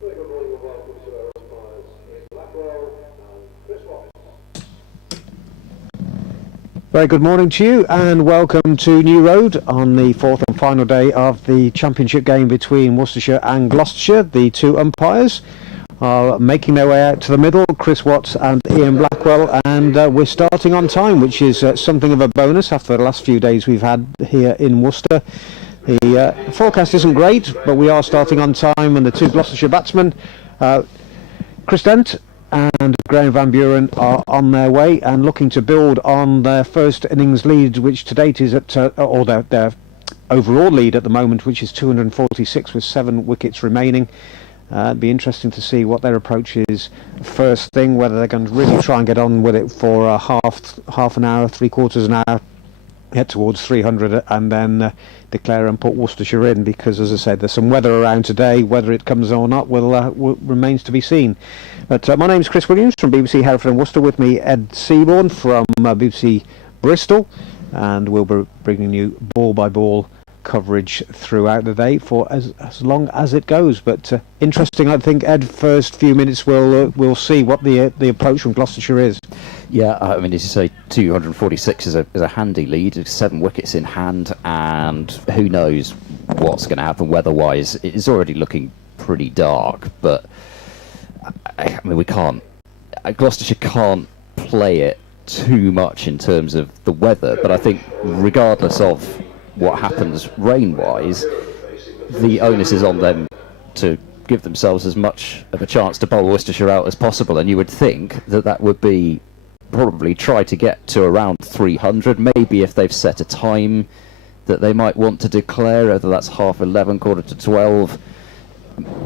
Very good morning and welcome to our umpires in Blackwell and Chris Watt. Very good morning to you and welcome to New Road on the fourth and final day of the championship game between Worcestershire and Gloucestershire. The two umpires are making their way out to the middle, Chris Watts and Ian Blackwell, and we're starting on time, which is something of a bonus after the last few days we've had here in Worcester. The forecast isn't great, but we are starting on time, and the two Gloucestershire batsmen, Chris Dent and Graham Van Buren, are on their way and looking to build on their first innings lead, which to date is at, or their overall lead at the moment, which is 246 with 7 wickets remaining. It'd be interesting to see what their approach is first thing, whether they're going to really try and get on with it for a half an hour, 3/4 an hour, head towards 300 and then declare and put Worcestershire in, because as I said, there's some weather around today. Whether it comes or not will remains to be seen. But my name's Chris Williams from BBC Hereford and Worcester. With me Ed Seaborn from BBC Bristol, and we'll be bringing you ball by ball coverage throughout the day for as long as it goes. But interesting, I think, Ed, first few minutes we'll see what the approach from Gloucestershire is. Yeah, I mean, as you say, 246 is a handy lead, 7 wickets in hand, and who knows what's going to happen weather-wise. It's already looking pretty dark, but I mean, Gloucestershire can't play it too much in terms of the weather, but I think regardless of what happens rain-wise, the onus is on them to give themselves as much of a chance to bowl Worcestershire out as possible, and you would think that would be probably try to get to around 300, maybe if they've set a time that they might want to declare, whether that's 11:30, 12,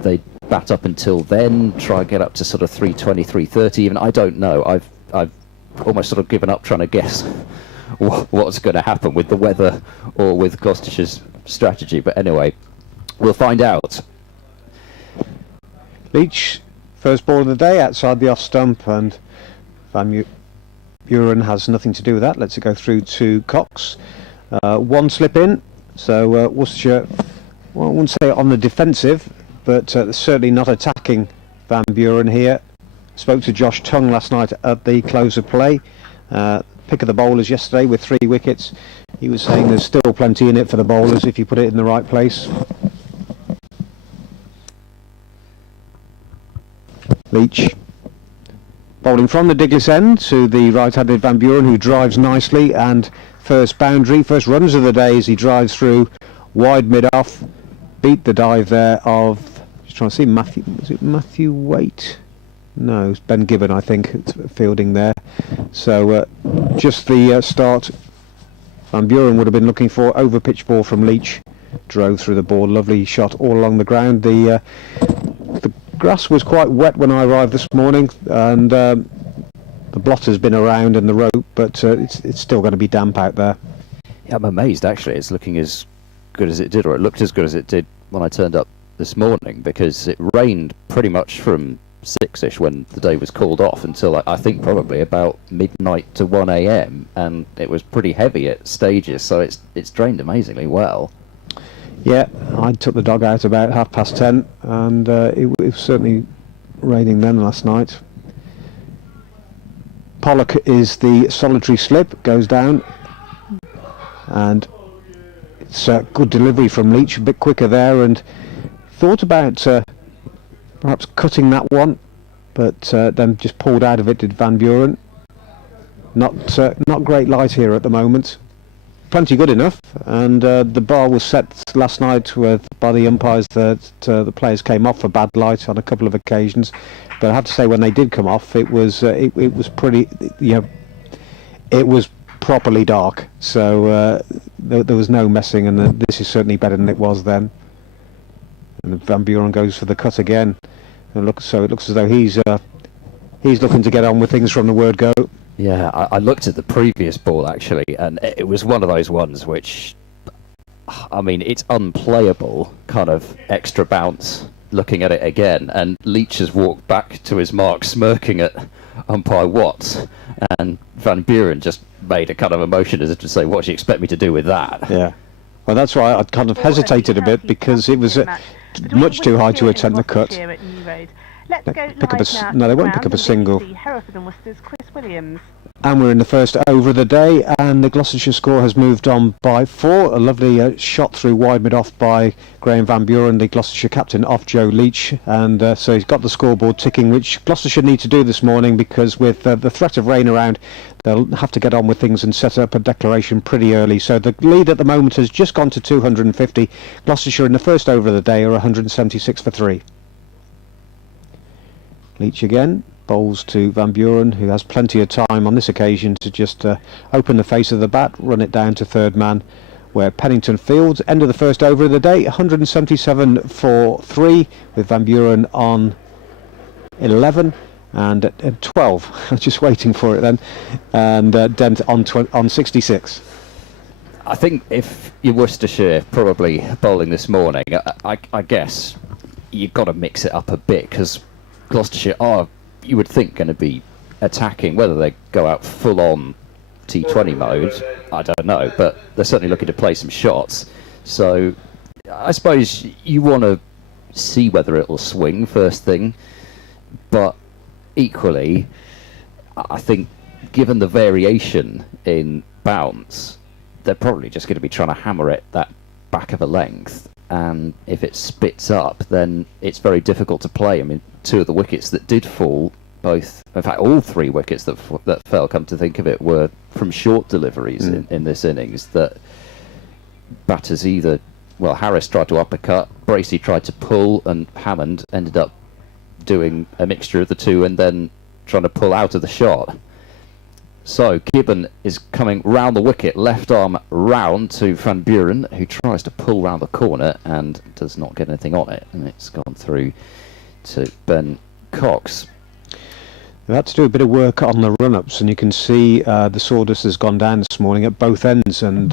they bat up until then, try and get up to sort of 3:20, 3:30 even. I don't know. I've almost sort of given up trying to guess what's going to happen with the weather or with Gloucestershire's strategy, but anyway, we'll find out. Leach, first ball of the day outside the off stump, and Van Buren has nothing to do with that. Lets it go through to Cox. One slip in, so Worcestershire, well, I wouldn't say on the defensive, but certainly not attacking Van Buren here. Spoke to Josh Tongue last night at the close of play. Pick of the bowlers yesterday with 3 wickets. He was saying there's still plenty in it for the bowlers if you put it in the right place. Leach bowling from the Diglis end to the right-handed Van Buren, who drives nicely, and first boundary, first runs of the day as he drives through wide mid-off. Beat the dive there of, just trying to see, Matthew Waite? No, it's Ben Gibbon, I think, fielding there. So just the start. Van Buren would have been looking for over pitch ball from Leach. Drove through the ball, lovely shot all along the ground. The grass was quite wet when I arrived this morning, and the blotter's been around and the rope, but it's still going to be damp out there. Yeah, I'm amazed actually. It's looking as good as it did, or it looked as good as it did when I turned up this morning, because it rained pretty much from 6ish when the day was called off until I think probably about midnight to 1 a.m, and it was pretty heavy at stages, so it's drained amazingly well. Yeah, I took the dog out about 10:30, and it was certainly raining then last night. Pollock is the solitary slip, goes down, and it's a good delivery from Leach, a bit quicker there, and thought about perhaps cutting that one, but then just pulled out of it, did Van Buren. Not great light here at the moment. Plenty good enough, and the bar was set last night by the umpires that the players came off for bad light on a couple of occasions. But I have to say, when they did come off, it was pretty, it was properly dark. So there was no messing, and this is certainly better than it was then. And Van Buren goes for the cut again, and so it looks as though he's looking to get on with things from the word go. Yeah, I looked at the previous ball actually, and it was one of those ones which, I mean, it's unplayable, kind of extra bounce looking at it again, and Leach has walked back to his mark smirking at umpire Watts, and Van Buren just made a kind of a motion as if to say, what do you expect me to do with that? Yeah. Well, that's why I kind of hesitated a bit, because it was much too high to attempt the cut. At New Road. Let's go Pick up live now no, they won't to pick up a ground single. and Hereford and Worcester's Chris Williams. And we're in the first over of the day, and the Gloucestershire score has moved on by 4. A lovely shot through wide mid off by Graham Van Buren, the Gloucestershire captain, off Joe Leach, and so he's got the scoreboard ticking, which Gloucestershire need to do this morning, because with the threat of rain around, they'll have to get on with things and set up a declaration pretty early. So the lead at the moment has just gone to 250. Gloucestershire in the first over of the day are 176 for 3. Leach again. Bowls to Van Buren, who has plenty of time on this occasion to just open the face of the bat, run it down to third man, where Pennington fields. End of the first over of the day, 177 for 3, with Van Buren on 11 and at 12. I'm just waiting for it then, and Dent on 66. I think if you're Worcestershire probably bowling this morning, I guess you've got to mix it up a bit, because Gloucestershire are, you would think, going to be attacking. Whether they go out full on T20 mode, I don't know, but they're certainly looking to play some shots. So I suppose you want to see whether it'll swing first thing, but equally I think given the variation in bounce, they're probably just going to be trying to hammer it that back of a length, and if it spits up, then it's very difficult to play. I mean, 2 of the wickets that did fall, both, in fact, all 3 wickets that fell, come to think of it, were from short deliveries in this innings. That batters either, well, Harris tried to uppercut, Bracey tried to pull, and Hammond ended up doing a mixture of the two and then trying to pull out of the shot. So Gibbon is coming round the wicket, left arm round to Van Buren, who tries to pull round the corner and does not get anything on it, and it's gone through to Ben Cox. They've had to do a bit of work on the run-ups, and you can see the sawdust has gone down this morning at both ends, and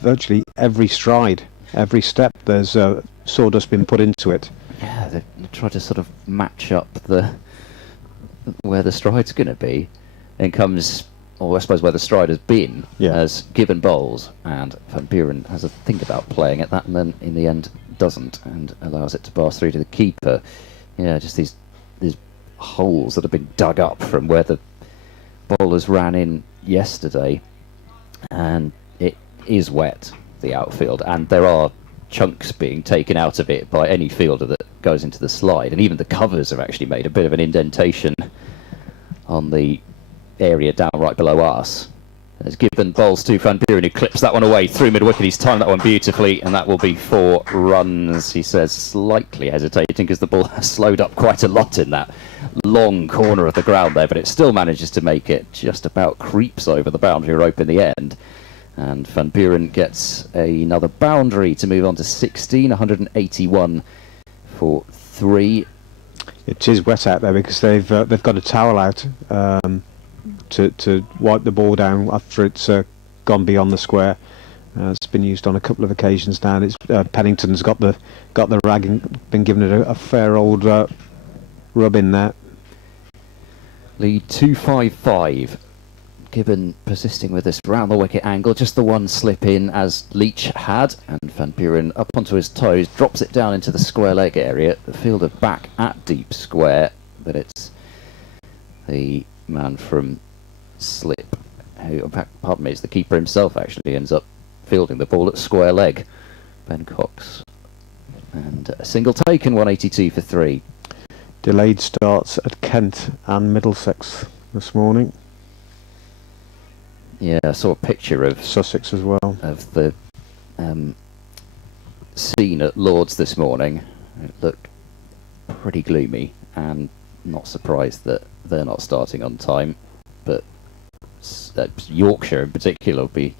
virtually every stride, every step, there's sawdust been put into it. Yeah, they tried to sort of match up where the stride's going to be. And comes, or I suppose where the stride has been, as Gibbon bowls, and Van Buren has a think about playing at that, and then in the end doesn't, and allows it to pass through to the keeper. Yeah, just these holes that have been dug up from where the bowlers ran in yesterday, and it is wet, the outfield, and there are chunks being taken out of it by any fielder that goes into the slide, and even the covers have actually made a bit of an indentation on the area down right below us. As Gibbon bowls to Van Buren, who clips that one away through mid-wicket. He's timed that one beautifully, and that will be 4 runs, he says, slightly hesitating because the ball has slowed up quite a lot in that long corner of the ground there, but it still manages to make it, just about creeps over the boundary rope in the end. And Van Buren gets another boundary to move on to 16, 181 for 3. It is wet out there because they've got a towel out to wipe the ball down after it's gone beyond the square. It's been used on a couple of occasions now. It's Pennington's got the rag and been given it a fair old rub in there. Lead 255. Gibbon persisting with this round the wicket angle, just the one slip in as Leach had, and Van Buren up onto his toes, drops it down into the square leg area. The fielder back at deep square, but it's the man from slip, who, in fact, pardon me, it's the keeper himself actually ends up fielding the ball at square leg, Ben Cox. And a single taken, 182 for 3. Delayed starts at Kent and Middlesex this morning. Yeah, I saw a picture of Sussex as well. Of the scene at Lord's this morning. It looked pretty gloomy, and not surprised that they're not starting on time. But Yorkshire in particular will be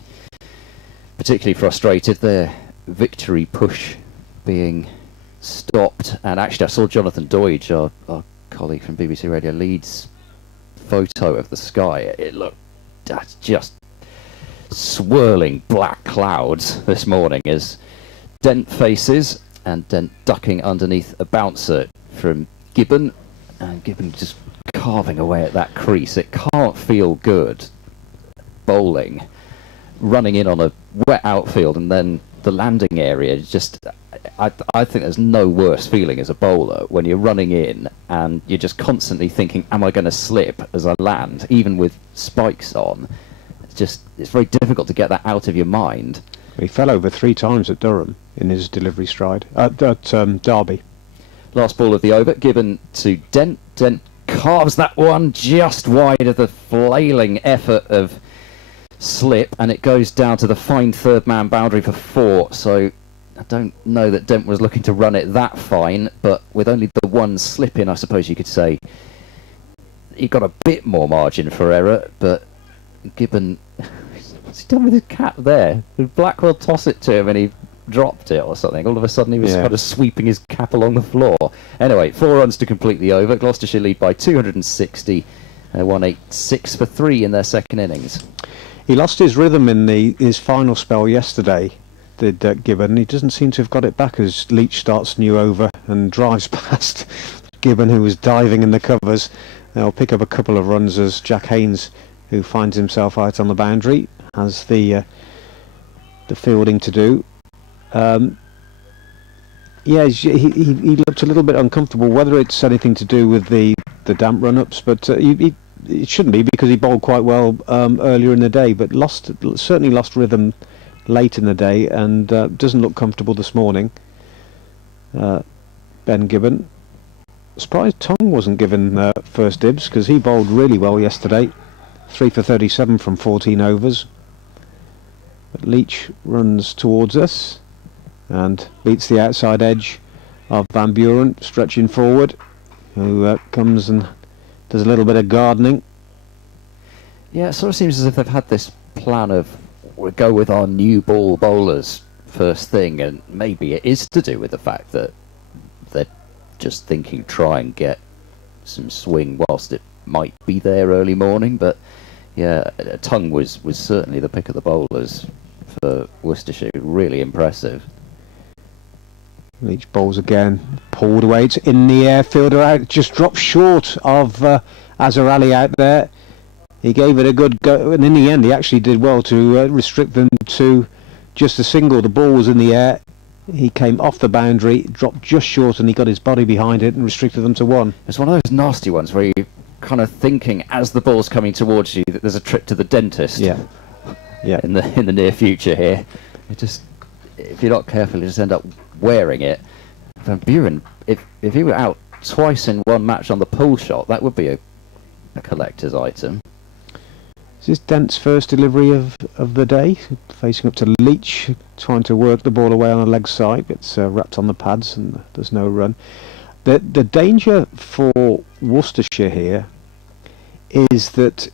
particularly frustrated. Their victory push being stopped, and actually I saw Jonathan Doidge, our colleague from BBC Radio Leeds, photo of the sky. It looked just swirling black clouds this morning as Dent faces, and Dent ducking underneath a bouncer from Gibbon, and Gibbon just carving away at that crease. It can't feel good bowling, running in on a wet outfield, and then the landing area, just I think there's no worse feeling as a bowler when you're running in and you're just constantly thinking, am I going to slip as I land, even with spikes on? It's very difficult to get that out of your mind. He fell over 3 times at Durham in his delivery stride at Derby. Last ball of the over, given to Dent. Dent carves that one just wide of the flailing effort of slip, and it goes down to the fine third man boundary for 4. So I don't know that Dent was looking to run it that fine, but with only the one slip in, I suppose you could say he got a bit more margin for error. But Gibbon, what's he done with his cap there? Did Blackwell toss it to him and he dropped it or something? All of a sudden he was kind of sweeping his cap along the floor. Anyway, 4 runs to complete the over. Gloucestershire lead by 260. 186 for 3 in their second innings. He lost his rhythm in his final spell yesterday, did Gibbon. He doesn't seem to have got it back as Leach starts new over and drives past Gibbon, who was diving in the covers. They'll pick up a couple of runs as Jack Haynes, who finds himself out on the boundary, has the fielding to do. He looked a little bit uncomfortable, whether it's anything to do with the damp run-ups, but it shouldn't be, because he bowled quite well earlier in the day, but certainly lost rhythm late in the day, and doesn't look comfortable this morning. Ben Gibbon. Surprised Tongue wasn't given first dibs, because he bowled really well yesterday. 3 for 37 from 14 overs. But Leach runs towards us and beats the outside edge of Van Buren, stretching forward, who comes and does a little bit of gardening. Yeah, it sort of seems as if they've had this plan of, we'll go with our new ball bowlers first thing, and maybe it is to do with the fact that they're just thinking try and get some swing whilst it might be there early morning. But yeah, Tongue was certainly the pick of the bowlers for Worcestershire. Really impressive. Leach bowls again, pulled away, it's in the air, fielder out, just dropped short of Azhar Ali out there. He gave it a good go, and in the end he actually did well to restrict them to just a single. The ball was in the air, he came off the boundary, dropped just short, and he got his body behind it and restricted them to 1. It's one of those nasty ones where you're kind of thinking as the ball's coming towards you that there's a trip to the dentist in the near future here. It just, if you're not careful, you just end up wearing it. Van Buren, if he were out twice in one match on the pull shot, that would be a collector's item. This is Dent's first delivery of the day, facing up to Leach, trying to work the ball away on the leg side. It's wrapped on the pads and there's no run. The danger for Worcestershire here is that,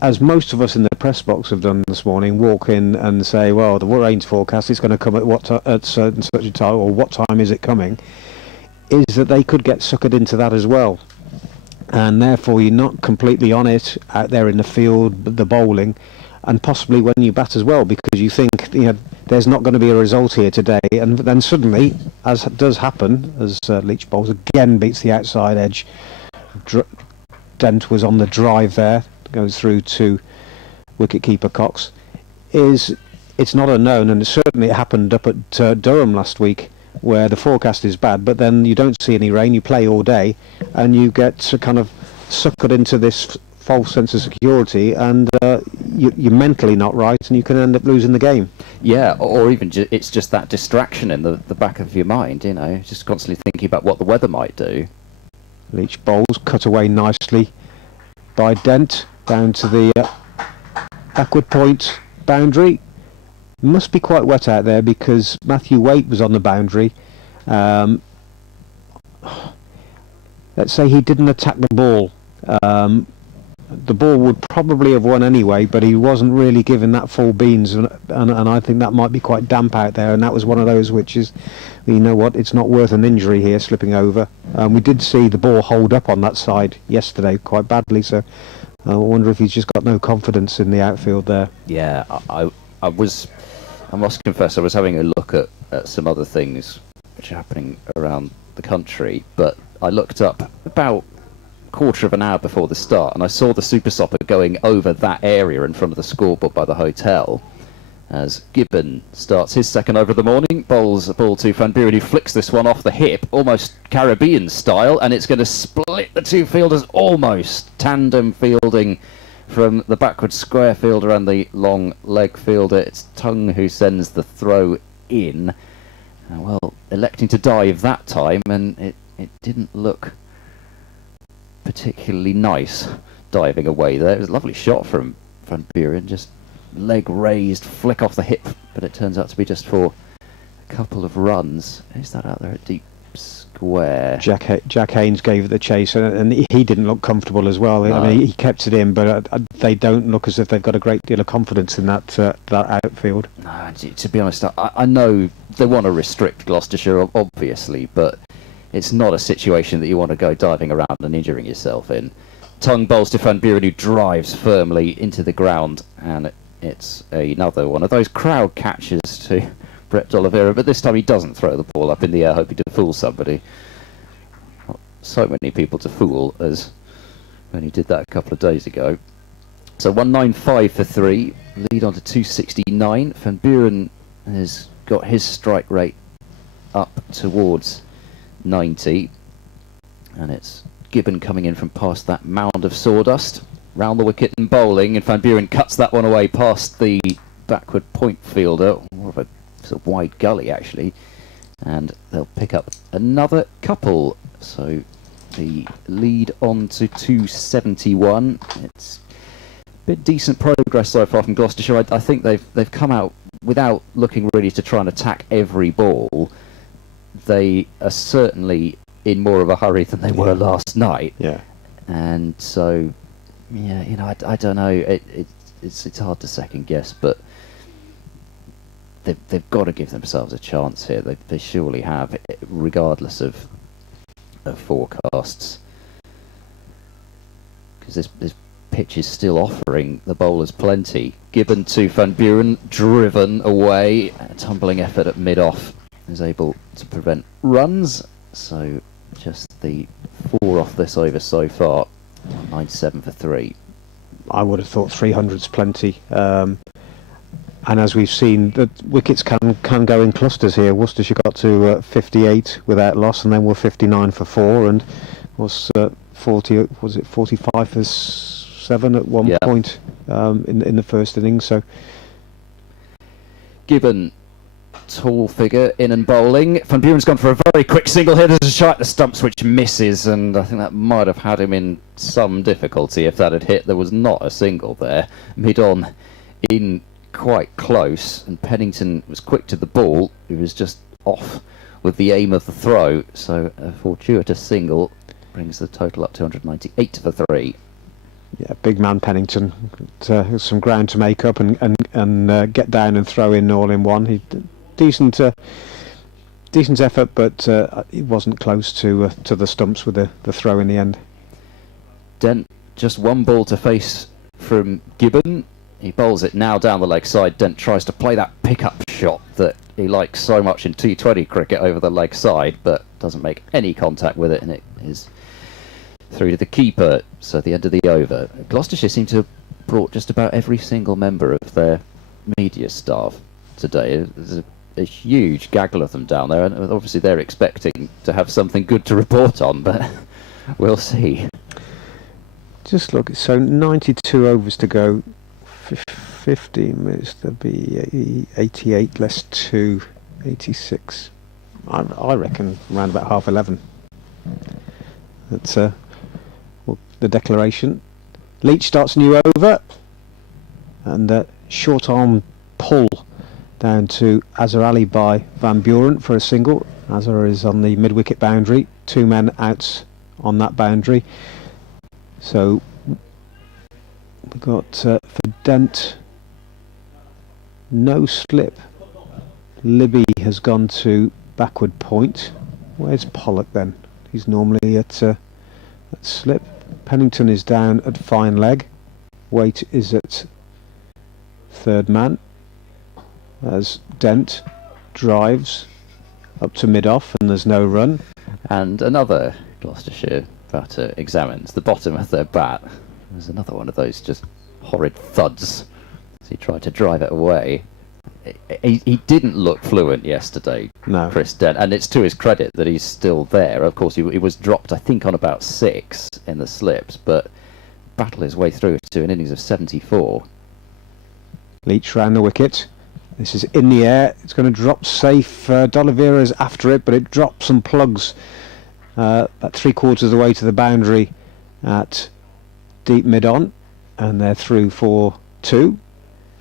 as most of us in the press box have done this morning, walk in and say, well, the rain's forecast, it's going to come at such a time, or what time is it coming, is that they could get suckered into that as well. And therefore you're not completely on it out there in the field, the bowling, and possibly when you bat as well, because you think there's not going to be a result here today, and then suddenly, as does happen, as Leach bowls again, beats the outside edge. Dent was on the drive there, goes through to wicket-keeper Cox. It's not unknown, and certainly it happened up at Durham last week, where the forecast is bad, but then you don't see any rain, you play all day, and you get kind of suckered into this false sense of security, and you're mentally not right, and you can end up losing the game. Yeah, or even it's just that distraction in the back of your mind, just constantly thinking about what the weather might do. Leach bowls, cut away nicely by Dent, down to the backward point boundary. Must be quite wet out there, because Matthew Waite was on the boundary. Let's say he didn't attack the ball. The ball would probably have won anyway, but he wasn't really given that full beans, and I think that might be quite damp out there, and that was one of those which is, you know what, it's not worth an injury here, slipping over. We did see the ball hold up on that side yesterday quite badly, so I wonder if he's just got no confidence in the outfield there. Yeah, I must confess, I was having a look at some other things which are happening around the country, but I looked up about quarter of an hour before the start, and I saw the Super Stopper going over that area in front of the scoreboard by the hotel, as Gibbon starts his second over of the morning, bowls a ball to Van Buren, who flicks this one off the hip, almost Caribbean style, and it's going to split the two fielders, almost tandem fielding from the backward square fielder and the long leg fielder. It's Tongue who sends the throw in. Well, electing to dive that time, and it didn't look particularly nice diving away there. It was a lovely shot from Van Buren, just leg raised, flick off the hip, but it turns out to be just for a couple of runs. Who's that out there at deep square? Jack Haynes gave it the chase, and he didn't look comfortable as well. No. I mean, he kept it in, but they don't look as if they've got a great deal of confidence in that outfield. No, to be honest, I know they want to restrict Gloucestershire, obviously, but it's not a situation that you want to go diving around and injuring yourself in. Tongue bowls to Van Buren, who drives firmly into the ground, and it's another one of those crowd catches to Brett D'Oliveira, but this time he doesn't throw the ball up in the air hoping to fool somebody. Not so many people to fool as when he did that a couple of days ago. So 195 for 3, lead on to 269. Van Buren has got his strike rate up towards 90, and it's Gibbon coming in from past that mound of sawdust, round the wicket and bowling, and Van Buren cuts that one away past the backward point fielder, more of a sort of wide gully actually, and they'll pick up another couple. So the lead on to 271. It's a bit decent progress so far from Gloucestershire. I think they've come out without looking really to try and attack every ball. They are certainly in more of a hurry than they were last night. Yeah. And so, yeah, you know, I don't know. It's hard to second guess, but they've got to give themselves a chance here. They surely have, regardless of forecasts, because this pitch is still offering the bowlers plenty. Gibbon to Van Buren, driven away, a tumbling effort at mid-off is able to prevent runs. So just the 4 off this over so far, 97 for 3. I would have thought 300's plenty. And as we've seen, the wickets can go in clusters here. Worcestershire got to 58 without loss, and then were 59 for 4, and was 40. Was it 45 for 7 at one point in the first innings? So Gibbon, tall figure, in and bowling. Van Buren's gone for a very quick single here. There's a shot at the stumps which misses, and I think that might have had him in some difficulty if that had hit. There was not a single there. Mid-on in quite close, and Pennington was quick to the ball. He was just off with the aim of the throw, so a fortuitous single brings the total up to 198 for 3. yeah, big man Pennington, some ground to make up and get down and throw in all in one. He decent effort, but he wasn't close to the stumps with the throw in the end. Dent, just one ball to face from Gibbon. He bowls it now down the leg side. Dent tries to play that pick-up shot that he likes so much in T20 cricket over the leg side, but doesn't make any contact with it, and it is through to the keeper. So at the end of the over, Gloucestershire seem to have brought just about every single member of their media staff today. There's a huge gaggle of them down there, and obviously they're expecting to have something good to report on, but we'll see. Just look, so 92 overs to go, 15 minutes, there'll be 88 less 2, 86. I reckon around about half 11. That's well, the declaration. Leach starts new over, and short arm pull down to Azhar Ali by Van Buren for a single. Azhar is on the mid-wicket boundary, 2 men out on that boundary. So we've got for Dent, no slip. Libby has gone to backward point. Where's Pollock then? He's normally at slip. Pennington is down at fine leg. Waite is at third man, as Dent drives up to mid-off and there's no run. And another Gloucestershire batter examines the bottom of their bat. There's another one of those just horrid thuds as he tried to drive it away. he didn't look fluent yesterday, No. Chris Dent, and it's to his credit that he's still there. Of course, he was dropped, I think, on about 6 in the slips, but battled his way through to an innings of 74. Leach round the wicket. This is in the air. It's going to drop safe. D'Oliveira's after it, but it drops and plugs about 3/4 of the way to the boundary at deep mid-on, and they're through for 2.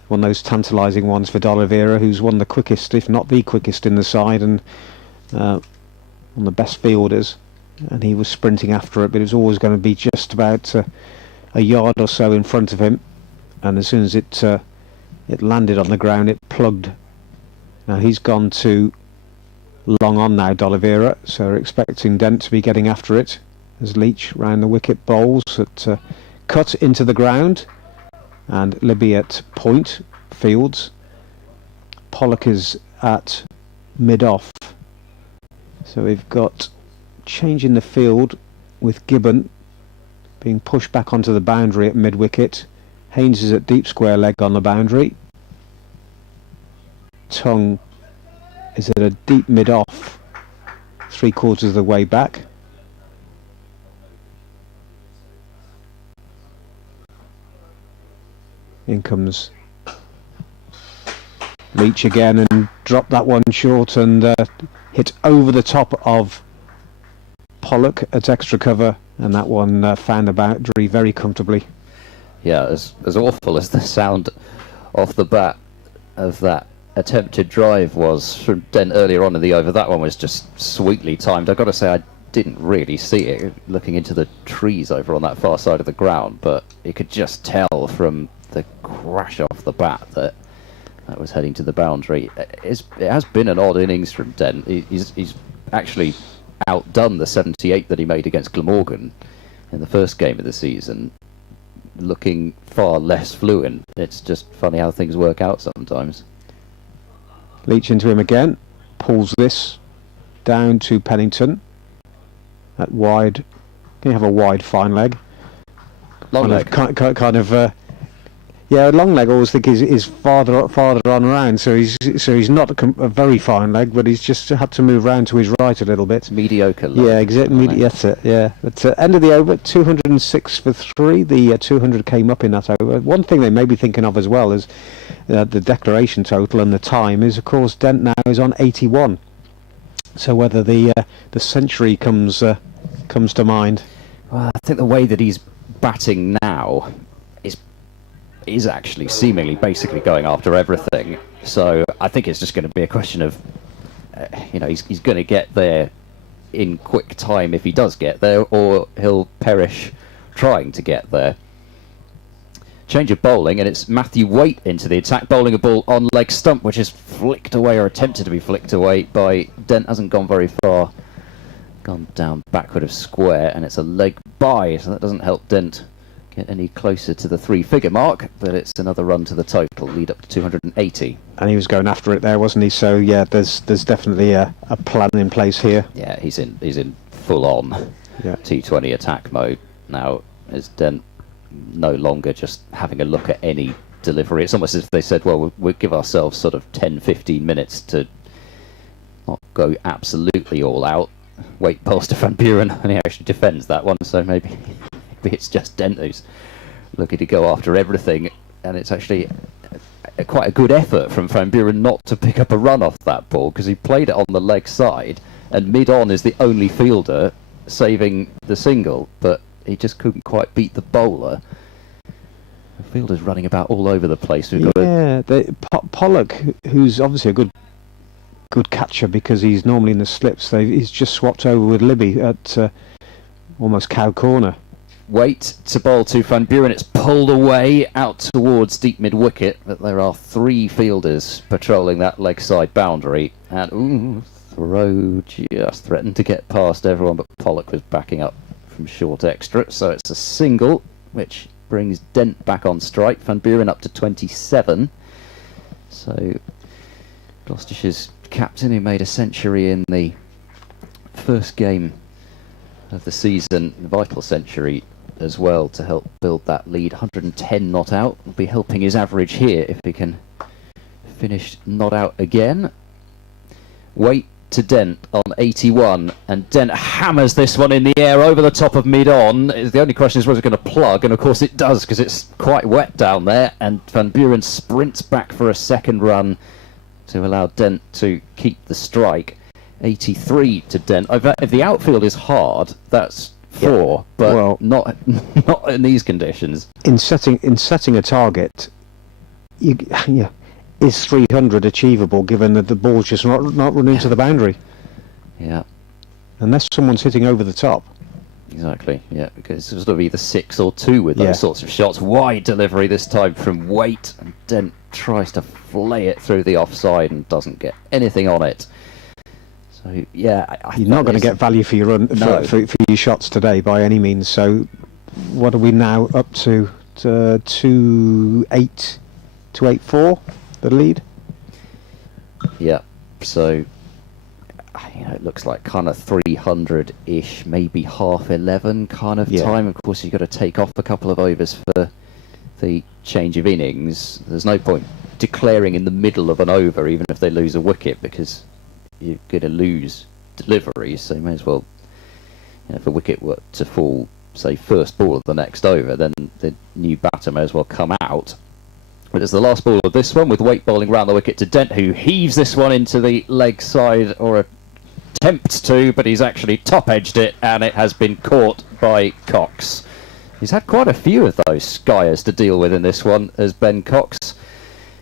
One of those tantalising ones for D'Oliveira, who's one of the quickest, if not the quickest, in the side, and one of the best fielders. And he was sprinting after it, but it was always going to be just about a yard or so in front of him. And as soon as it landed on the ground, it plugged. Now he's gone to long on now, D'Oliveira, so we're expecting Dent to be getting after it as Leach round the wicket bowls at cut into the ground, and Libby at point fields. Pollock is at mid-off, so we've got change in the field with Gibbon being pushed back onto the boundary at mid-wicket. Haynes is at deep square leg on the boundary. Tongue is at a deep mid-off, 3/4 of the way back. In comes Leach again and dropped that one short and hit over the top of Pollock at extra cover, and that one found the boundary very comfortably. Yeah, as awful as the sound off the bat of that attempted drive was from Dent earlier on in the over, that one was just sweetly timed. I've got to say, I didn't really see it looking into the trees over on that far side of the ground, but you could just tell from the crash off the bat that was heading to the boundary. It has been an odd innings from Dent. He's actually outdone the 78 that he made against Glamorgan in the first game of the season, looking far less fluent. It's just funny how things work out sometimes. Leach into him again, pulls this down to Pennington at wide. Can you have a wide fine leg? Long leg. Kind of yeah, long leg I always think is farther on round, so he's not a very fine leg, but he's just had to move round to his right a little bit. Mediocre leg. Yeah, exactly. That's it. Yeah. At end of the over, 206 for 3. The 200 came up in that over. One thing they may be thinking of as well is the declaration total and the time is, of course, Dent now is on 81. So whether the century comes to mind. Well, I think the way that he's batting now is actually seemingly basically going after everything. So I think it's just going to be a question of, he's going to get there in quick time if he does get there, or he'll perish trying to get there. Change of bowling, and it's Matthew Waite into the attack, bowling a ball on leg stump, which is flicked away, or attempted to be flicked away by Dent. Hasn't gone very far, gone down backward of square, and it's a leg by, so that doesn't help Dent get any closer to the 3-figure mark, but it's another run to the total, lead up to 280. And he was going after it there, wasn't he? So yeah, there's definitely a plan in place here. Yeah, he's in full on T20 attack mode now. Is Dent no longer just having a look at any delivery? It's almost as if they said, well, we'll give ourselves sort of 10-15 minutes to not go absolutely all out. Wait past to Van Buren, and he actually defends that one, so maybe it's just Dent who's looking to go after everything, and it's actually quite a good effort from Van Buren not to pick up a run off that ball, because he played it on the leg side, and mid-on is the only fielder saving the single, but he just couldn't quite beat the bowler. The fielder's running about all over the place. We've got Pollock, who's obviously a good catcher because he's normally in the slips, he's just swapped over with Libby at almost cow corner. Waite to bowl to Van Buren. It's pulled away out towards deep mid-wicket, but there are 3 fielders patrolling that leg side boundary, and throw just threatened to get past everyone, but Pollock was backing up from short extra, so it's a single, which brings Dent back on strike. Van Buren up to 27. So Gloucestershire's captain, who made a century in the first game of the season, a vital century as well to help build that lead. 110 not out will be helping his average here if he can finished not out again. Waite to Dent on 81, and Dent hammers this one in the air over the top of mid-on. The only question is, was it going to plug? And of course it does, because it's quite wet down there, and Van Buren sprints back for a second run to allow Dent to keep the strike. 83 to Dent. If the outfield is hard, that's 4, but well, not in these conditions. In setting a target, is 300 achievable given that the ball's just not running to the boundary? Yeah. Unless someone's hitting over the top. Exactly, yeah, because it's sort of either 6 or 2 with those sorts of shots. Wide delivery this time from Waite, and Dent tries to flay it through the offside and doesn't get anything on it. So, yeah... You're not going to get value for your run, for your shots today by any means, so what are we now up to? 2-8, 2-8-4, the lead? Yeah, so... it looks like kind of 300-ish, maybe half 11 kind of time. Of course, you've got to take off a couple of overs for the change of innings. There's no point declaring in the middle of an over, even if they lose a wicket, because you're going to lose deliveries. So you may as well, if a wicket were to fall, say, first ball of the next over, then the new batter may as well come out. But it's the last ball of this one, with Waite bowling round the wicket to Dent, who heaves this one into the leg side, or attempts to, but he's actually top-edged it, and it has been caught by Cox. He's had quite a few of those skiers to deal with in this one, as Ben Cox,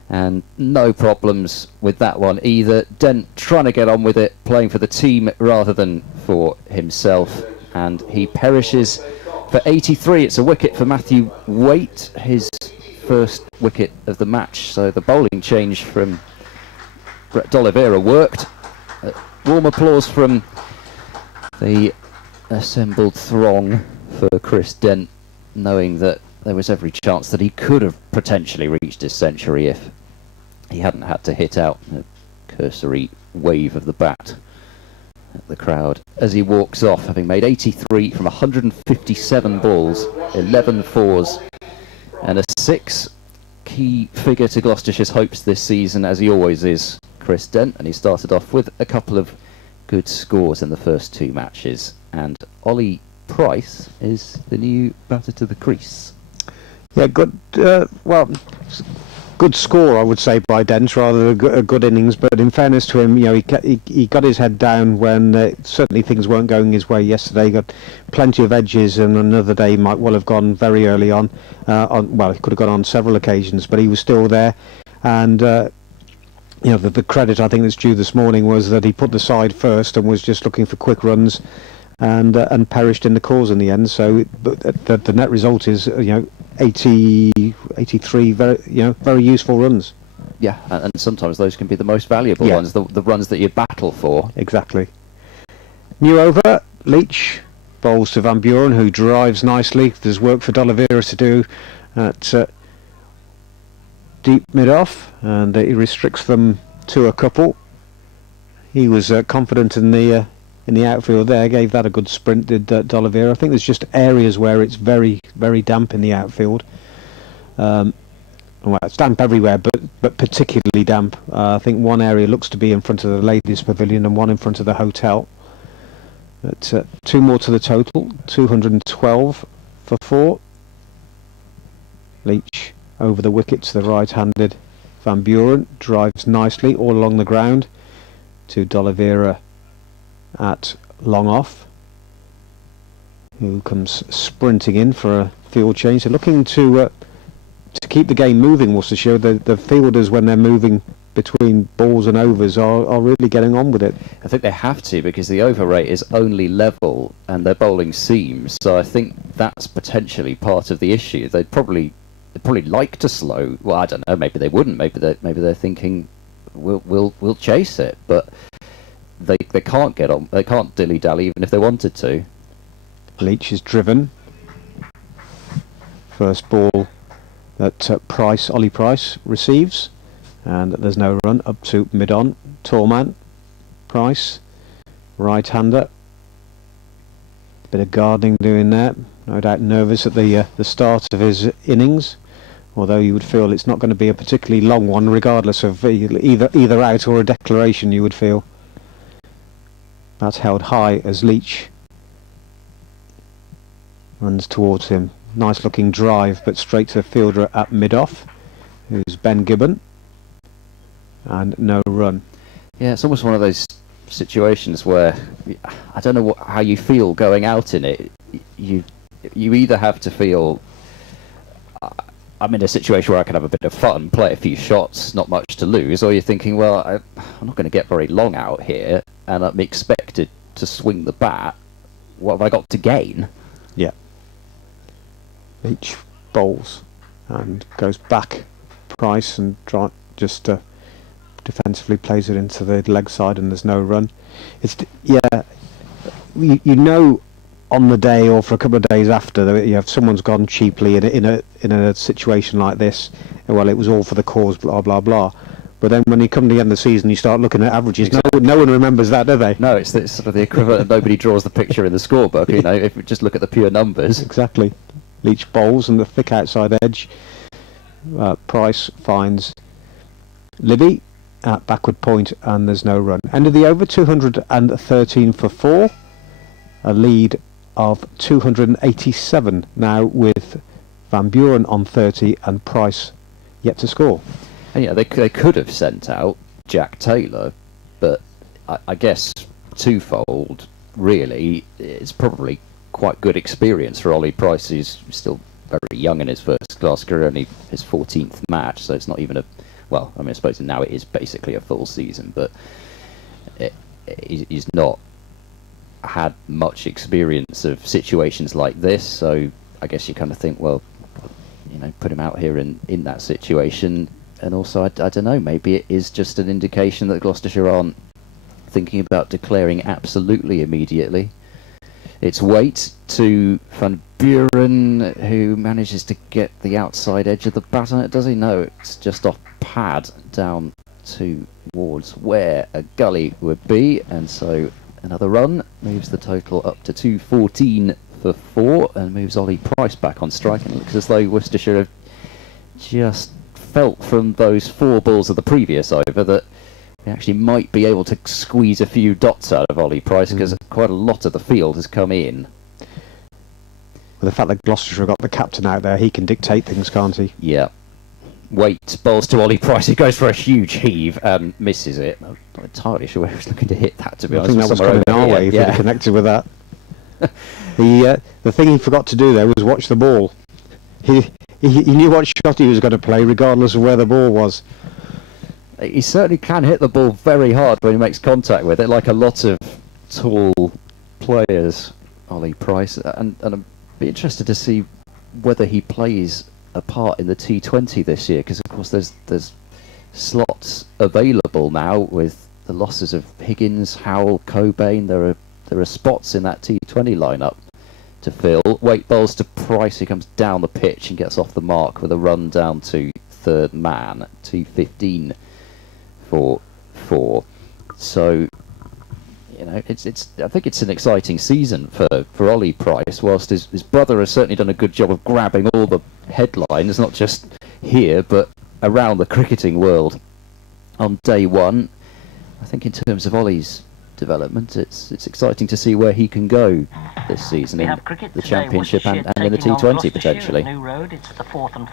and no problems with that one either. Dent trying to get on with it, playing for the team rather than for himself, and he perishes for 83. It's a wicket for Matthew Waite, his first wicket of the match, so the bowling change from Brett D'Oliveira worked. Warm applause from the assembled throng for Chris Dent, knowing that there was every chance that he could have potentially reached his century if he hadn't had to hit out a cursory wave of the bat at the crowd as he walks off, having made 83 from 157 balls, 11 fours and a 6. Key figure to Gloucestershire's hopes this season, as he always is, Chris Dent, and he started off with a couple of good scores in the first 2 matches, and Ollie Price is the new batter to the crease. Yeah, good. Good score, I would say, by Dent, rather than a good innings. But in fairness to him, he got his head down when certainly things weren't going his way yesterday. He got plenty of edges, and another day might well have gone very early on. He could have gone on several occasions, but he was still there. And the credit I think that's due this morning was that he put the side first and was just looking for quick runs, and perished in the cause in the end. So the net result is 83 very useful runs. Yeah, and sometimes those can be the most valuable ones, the runs that you battle for. Exactly. New over, Leach bowls to Van Buren, who drives nicely. There's work for D'Oliveira to do at deep mid-off, and he restricts them to a couple. He was confident in the outfield there, gave that a good sprint, did D'Oliveira. I think there's just areas where it's very, very damp in the outfield. It's damp everywhere, but particularly damp. I think one area looks to be in front of the ladies' pavilion and one in front of the hotel. But 2 more to the total, 212 for 4. Leach over the wicket to the right-handed Van Buren, drives nicely all along the ground to D'Oliveira at long off, who comes sprinting in for a field change. They're looking to keep the game moving, Worcestershire. The fielders, when they're moving between balls and overs, are really getting on with it. I think they have to, because the over rate is only level and they're bowling seams, so I think that's potentially part of the issue. They'd probably like to slow. Well, I don't know, maybe they wouldn't, maybe they're thinking we'll chase it, but they can't get on, they can't dilly-dally even if they wanted to. Leach is driven. First ball that Ollie Price receives, and there's no run. Up to mid-on, tall man, Price, right-hander. Bit of gardening doing there, no doubt nervous at the start of his innings. although you would feel it's not going to be a particularly long one, regardless of either out or a declaration, you would feel. That's held high as Leach runs towards him. Nice looking drive, but straight to the fielder at mid-off, who's Ben Gibbon, and no run. Yeah, it's almost one of those situations where I don't know how you feel going out in it. You either have to feel I'm in a situation where I can have a bit of fun, play a few shots, not much to lose, or you're thinking, well, I'm not going to get very long out here, and I'm expected to swing the bat. What have I got to gain? Yeah. Leach bowls and goes back Price and just defensively plays it into the leg side, and there's no run. It's you know on the day or for a couple of days after that you have someone's gone cheaply in a situation like this. Well, it was all for the cause, blah blah blah. But then when you come to the end of the season, you start looking at averages. Exactly. No one remembers that, do they? No, it's sort of the equivalent of nobody draws the picture in the scorebook. You know, if we just look at the pure numbers. Exactly. Leach bowls and the thick outside edge. Price finds Libby at backward point, and there's no run. End of the over, 213 for 4. A lead of 287 now, with Van Buren on 30 and Price yet to score. And yeah, they could have sent out Jack Taylor, but I guess twofold, really. It's probably quite good experience for Ollie Price, who's still very young in his first class career, only his 14th match, so it's not even well, I mean, I suppose now it is basically a full season, but he's not had much experience of situations like this, so I guess you kind of think, well, you know, put him out here in that situation. And also, I don't know, maybe it is just an indication that Gloucestershire aren't thinking about declaring absolutely immediately. It's weight to Van Buren, who manages to get the outside edge of the bat on it. Does he? No, it's just off pad down towards where a gully would be, and so another run moves the total up to 214 for 4 and moves Ollie Price back on strike. And it looks as though Worcestershire have just felt from those 4 balls of the previous over that they actually might be able to squeeze a few dots out of Ollie Price, because quite a lot of the field has come in. Well, the fact that Gloucestershire got the captain out there, he can dictate things, can't he? Yeah. Waite bowls to Ollie Price. He goes for a huge heave and misses it. I'm not entirely sure where he was looking to hit that, to be honest. I think that was coming our way if he'd have connected with that. The thing he forgot to do there was watch the ball. He knew what shot he was going to play, regardless of where the ball was. He certainly can hit the ball very hard when he makes contact with it, like a lot of tall players, Ollie Price. And I'm interested to see whether he plays a part in the T20 this year, because of course there's slots available now with the losses of Higgins, Howell, Cobain. There are spots in that T20 lineup to fill. Waite bowls to Price, who comes down the pitch and gets off the mark with a run down to third man. 215 for 4. So, you know, I think it's an exciting season for Ollie Price, whilst his brother has certainly done a good job of grabbing all the headlines, not just here but around the cricketing world on day one. I think in terms of Ollie's development, it's exciting to see where he can go this season in the Championship and in the T20 potentially.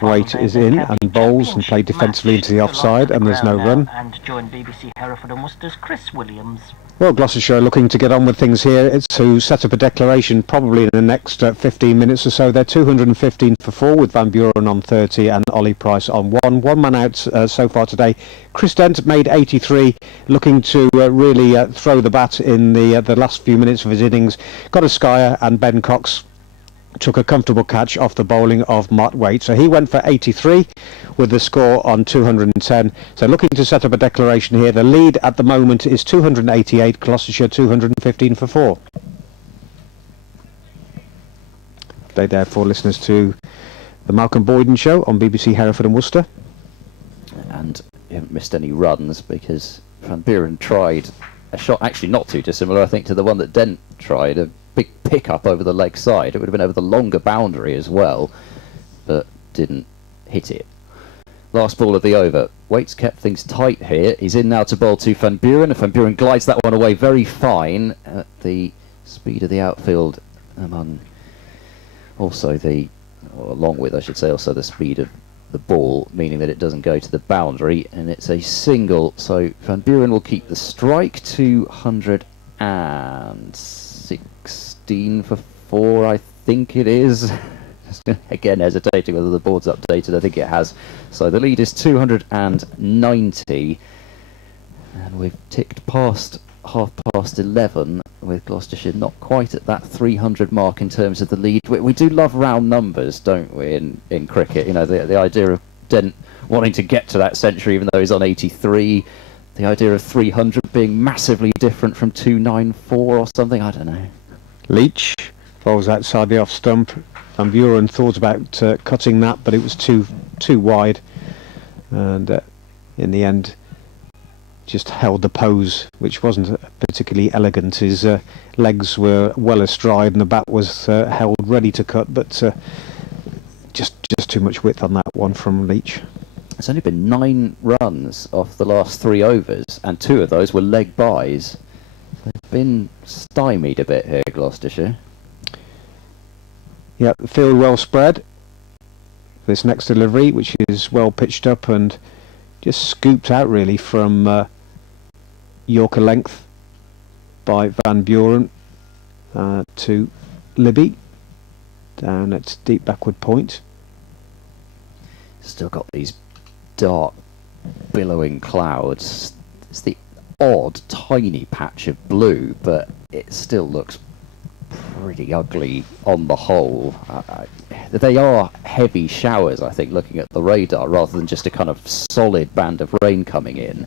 Waite is in and bowls and played defensively into the offside, and there's no run. And join BBC Hereford and Worcester's Chris Williams. Well, Gloucestershire are looking to get on with things here. It's to set up a declaration probably in the next 15 minutes or so. They're 215 for 4 with Van Buren on 30 and Ollie Price on 1. One man out so far today. Chris Dent made 83, looking to really throw the bat in the last few minutes of his innings. Got a skyer, and Ben Cox took a comfortable catch off the bowling of Matt Waite. So he went for 83 with the score on 210. So looking to set up a declaration here. The lead at the moment is 288, Gloucestershire 215 for 4. They therefore listeners to the Malcolm Boyden Show on BBC Hereford and Worcester. And you haven't missed any runs, because Van Buren tried a shot actually not too dissimilar, I think, to the one that Dent tried. A big pick up over the leg side. It would have been over the longer boundary as well, but didn't hit it. Last ball of the over. Waits kept things tight here. He's in now to bowl to Van Buren. Van Buren glides that one away very fine at the speed of the outfield, among also along with, I should say, also the speed of the ball, meaning that it doesn't go to the boundary, and it's a single. So Van Buren will keep the strike. 216 for 4, I think it is. Again, hesitating whether the board's updated. I think it has. So the lead is 290, and we've ticked past 11, with Gloucestershire not quite at that 300 mark in terms of the lead. We do love round numbers, don't we, in cricket? You know, the idea of Dent wanting to get to that century even though he's on 83, the idea of 300 being massively different from 294 or something, I don't know. Leach falls outside the off stump. Van Buren thought about cutting that, but it was too wide, and in the end just held the pose, which wasn't particularly elegant. His legs were well astride and the bat was held ready to cut, but just too much width on that one from Leach. It's only been 9 runs off the last 3 overs, and 2 of those were leg byes. They've been stymied a bit here, Gloucestershire. Yeah, the field well spread. This next delivery, which is well pitched up and just scooped out really from Yorker length by Van Buren to Libby down at deep backward point. Still got these dark billowing clouds. It's the odd tiny patch of blue, but it still looks pretty ugly on the whole. They are heavy showers, I think, looking at the radar, rather than just a kind of solid band of rain coming in.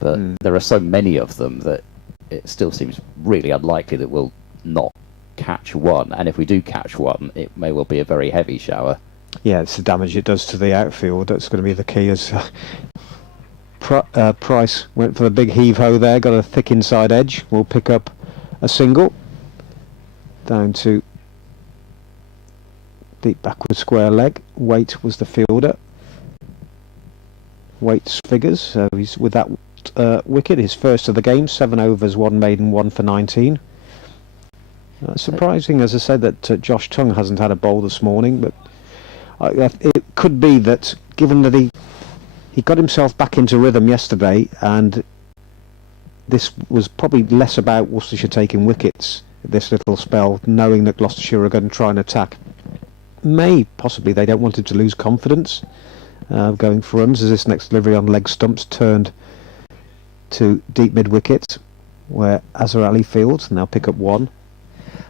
But there are so many of them that it still seems really unlikely that we'll not catch one. And if we do catch one, it may well be a very heavy shower. Yeah, it's the damage it does to the outfield. That's going to be the key. As Price went for the big heave-ho there, got a thick inside edge. We'll pick up a single down to deep backward square leg. Waite was the fielder. Waite's figures, so he's with that wicket, his first of the game, 7 overs, 1 maiden, 1 for 19. Surprising, as I said, that Josh Tongue hasn't had a bowl this morning, but it could be that, given that he got himself back into rhythm yesterday, and this was probably less about Worcestershire taking wickets this little spell, knowing that Gloucestershire are going to try and attack. Possibly they don't want him to lose confidence going for runs, as this next delivery on leg stumps turned to deep mid wicket, where Azhar Ali fields, and they'll pick up 1.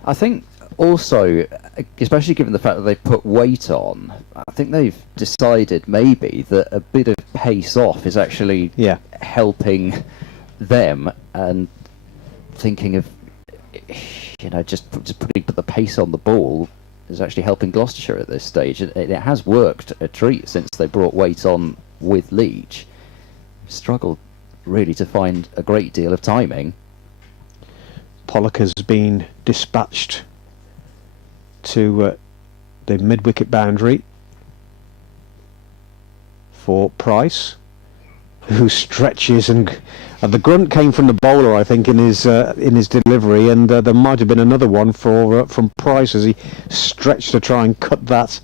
I think also, especially given the fact that they've put weight on, I think they've decided maybe that a bit of pace off is actually helping them, and thinking of, you know, just putting the pace on the ball is actually helping Gloucestershire at this stage. It has worked a treat since they brought weight on with Leach. Struggled really to find a great deal of timing. Pollock has been dispatched to the mid-wicket boundary for Price, who stretches, and the grunt came from the bowler, I think, in his delivery, and there might have been another one from Price as he stretched to try and cut that,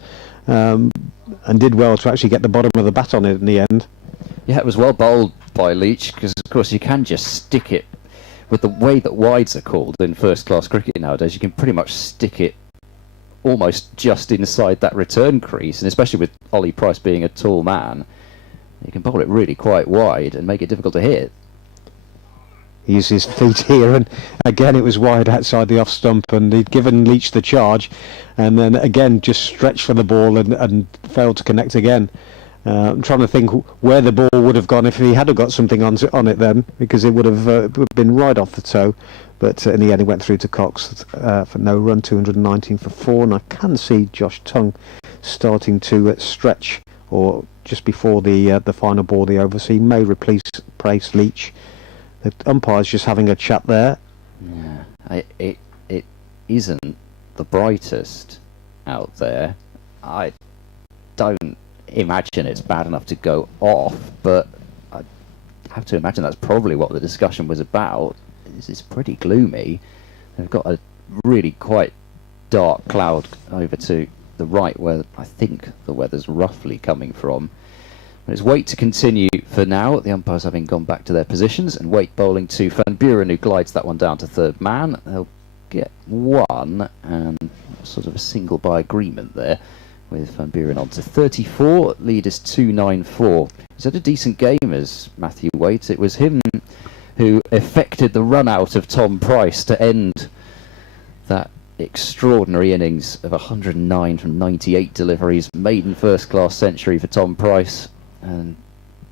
and did well to actually get the bottom of the bat on it in the end. Yeah, it was well bowled by Leach, because of course you can just stick it, with the way that wides are called in first class cricket nowadays, you can pretty much stick it almost just inside that return crease, and especially with Ollie Price being a tall man, you can bowl it really quite wide and make it difficult to hit. He used his feet here, and again it was wide outside the off stump, and he'd given Leach the charge, and then again just stretched for the ball and failed to connect again. I'm trying to think where the ball would have gone if he had got something on it then, because it would have been right off the toe. But in the end, he went through to Cox for no run, 219 for 4. And I can see Josh Tongue starting to stretch, or just before the final ball of the over, so he may replace Leach. The umpire's just having a chat there. Yeah, it isn't the brightest out there. I don't imagine it's bad enough to go off, but I have to imagine that's probably what the discussion was about. It's pretty gloomy. They've got a really quite dark cloud over to the right where I think the weather's roughly coming from. But it's Waite to continue for now, the umpires having gone back to their positions, and Waite bowling to Van Buren, who glides that one down to third man. They'll get one, and sort of a single by agreement there, with Van Buren on to 34, lead is 294. He's had a decent game as Matthew Waite. It was him who effected the run out of Tom Price to end that extraordinary innings of 109 from 98 deliveries, maiden first class century for Tom Price, and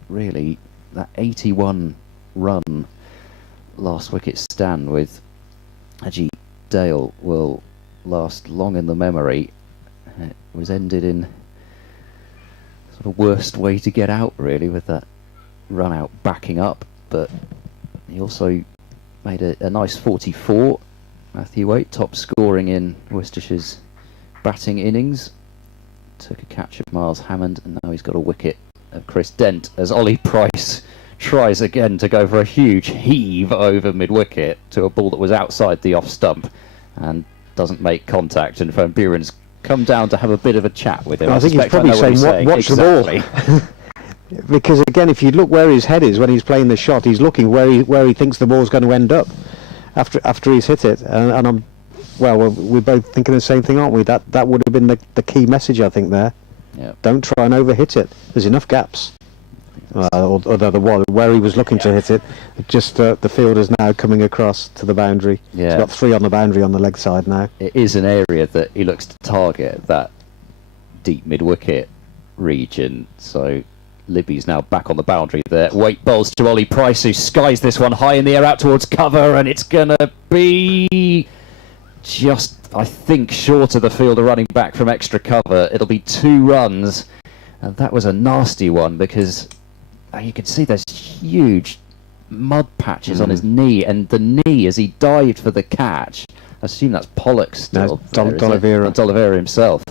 really that 81 run last wicket stand with Ajit Dale will last long in the memory. It was ended in sort of worst way to get out, really, with that run out backing up, but he also made a nice 44. Matthew Waite, top scoring in Worcestershire's batting innings. Took a catch of Miles Hammond, and now he's got a wicket of Chris Dent as Ollie Price tries again to go for a huge heave over mid-wicket to a ball that was outside the off stump and doesn't make contact, and Van Buren's come down to have a bit of a chat with him. I think he's probably saying, watch the ball. Because again, if you look where his head is when he's playing the shot, he's looking where he thinks the ball's going to end up after he's hit it, and we're both thinking the same thing, aren't we? That would have been the key message, I think, there. Yep. Don't try and overhit it. There's enough gaps. Although where he was looking to hit it, just the field is now coming across to the boundary. Yeah. He's got 3 on the boundary on the leg side now. It is an area that he looks to target, that deep mid-wicket region, so Libby's now back on the boundary there. Waite bowls to Ollie Price, who skies this one high in the air out towards cover, and it's going to be just, I think, short of the fielder running back from extra cover. It'll be 2 runs, and that was a nasty one because you can see there's huge mud patches on his knee, and the knee as he dived for the catch, I assume that's Pollock still. D'Oliveira himself.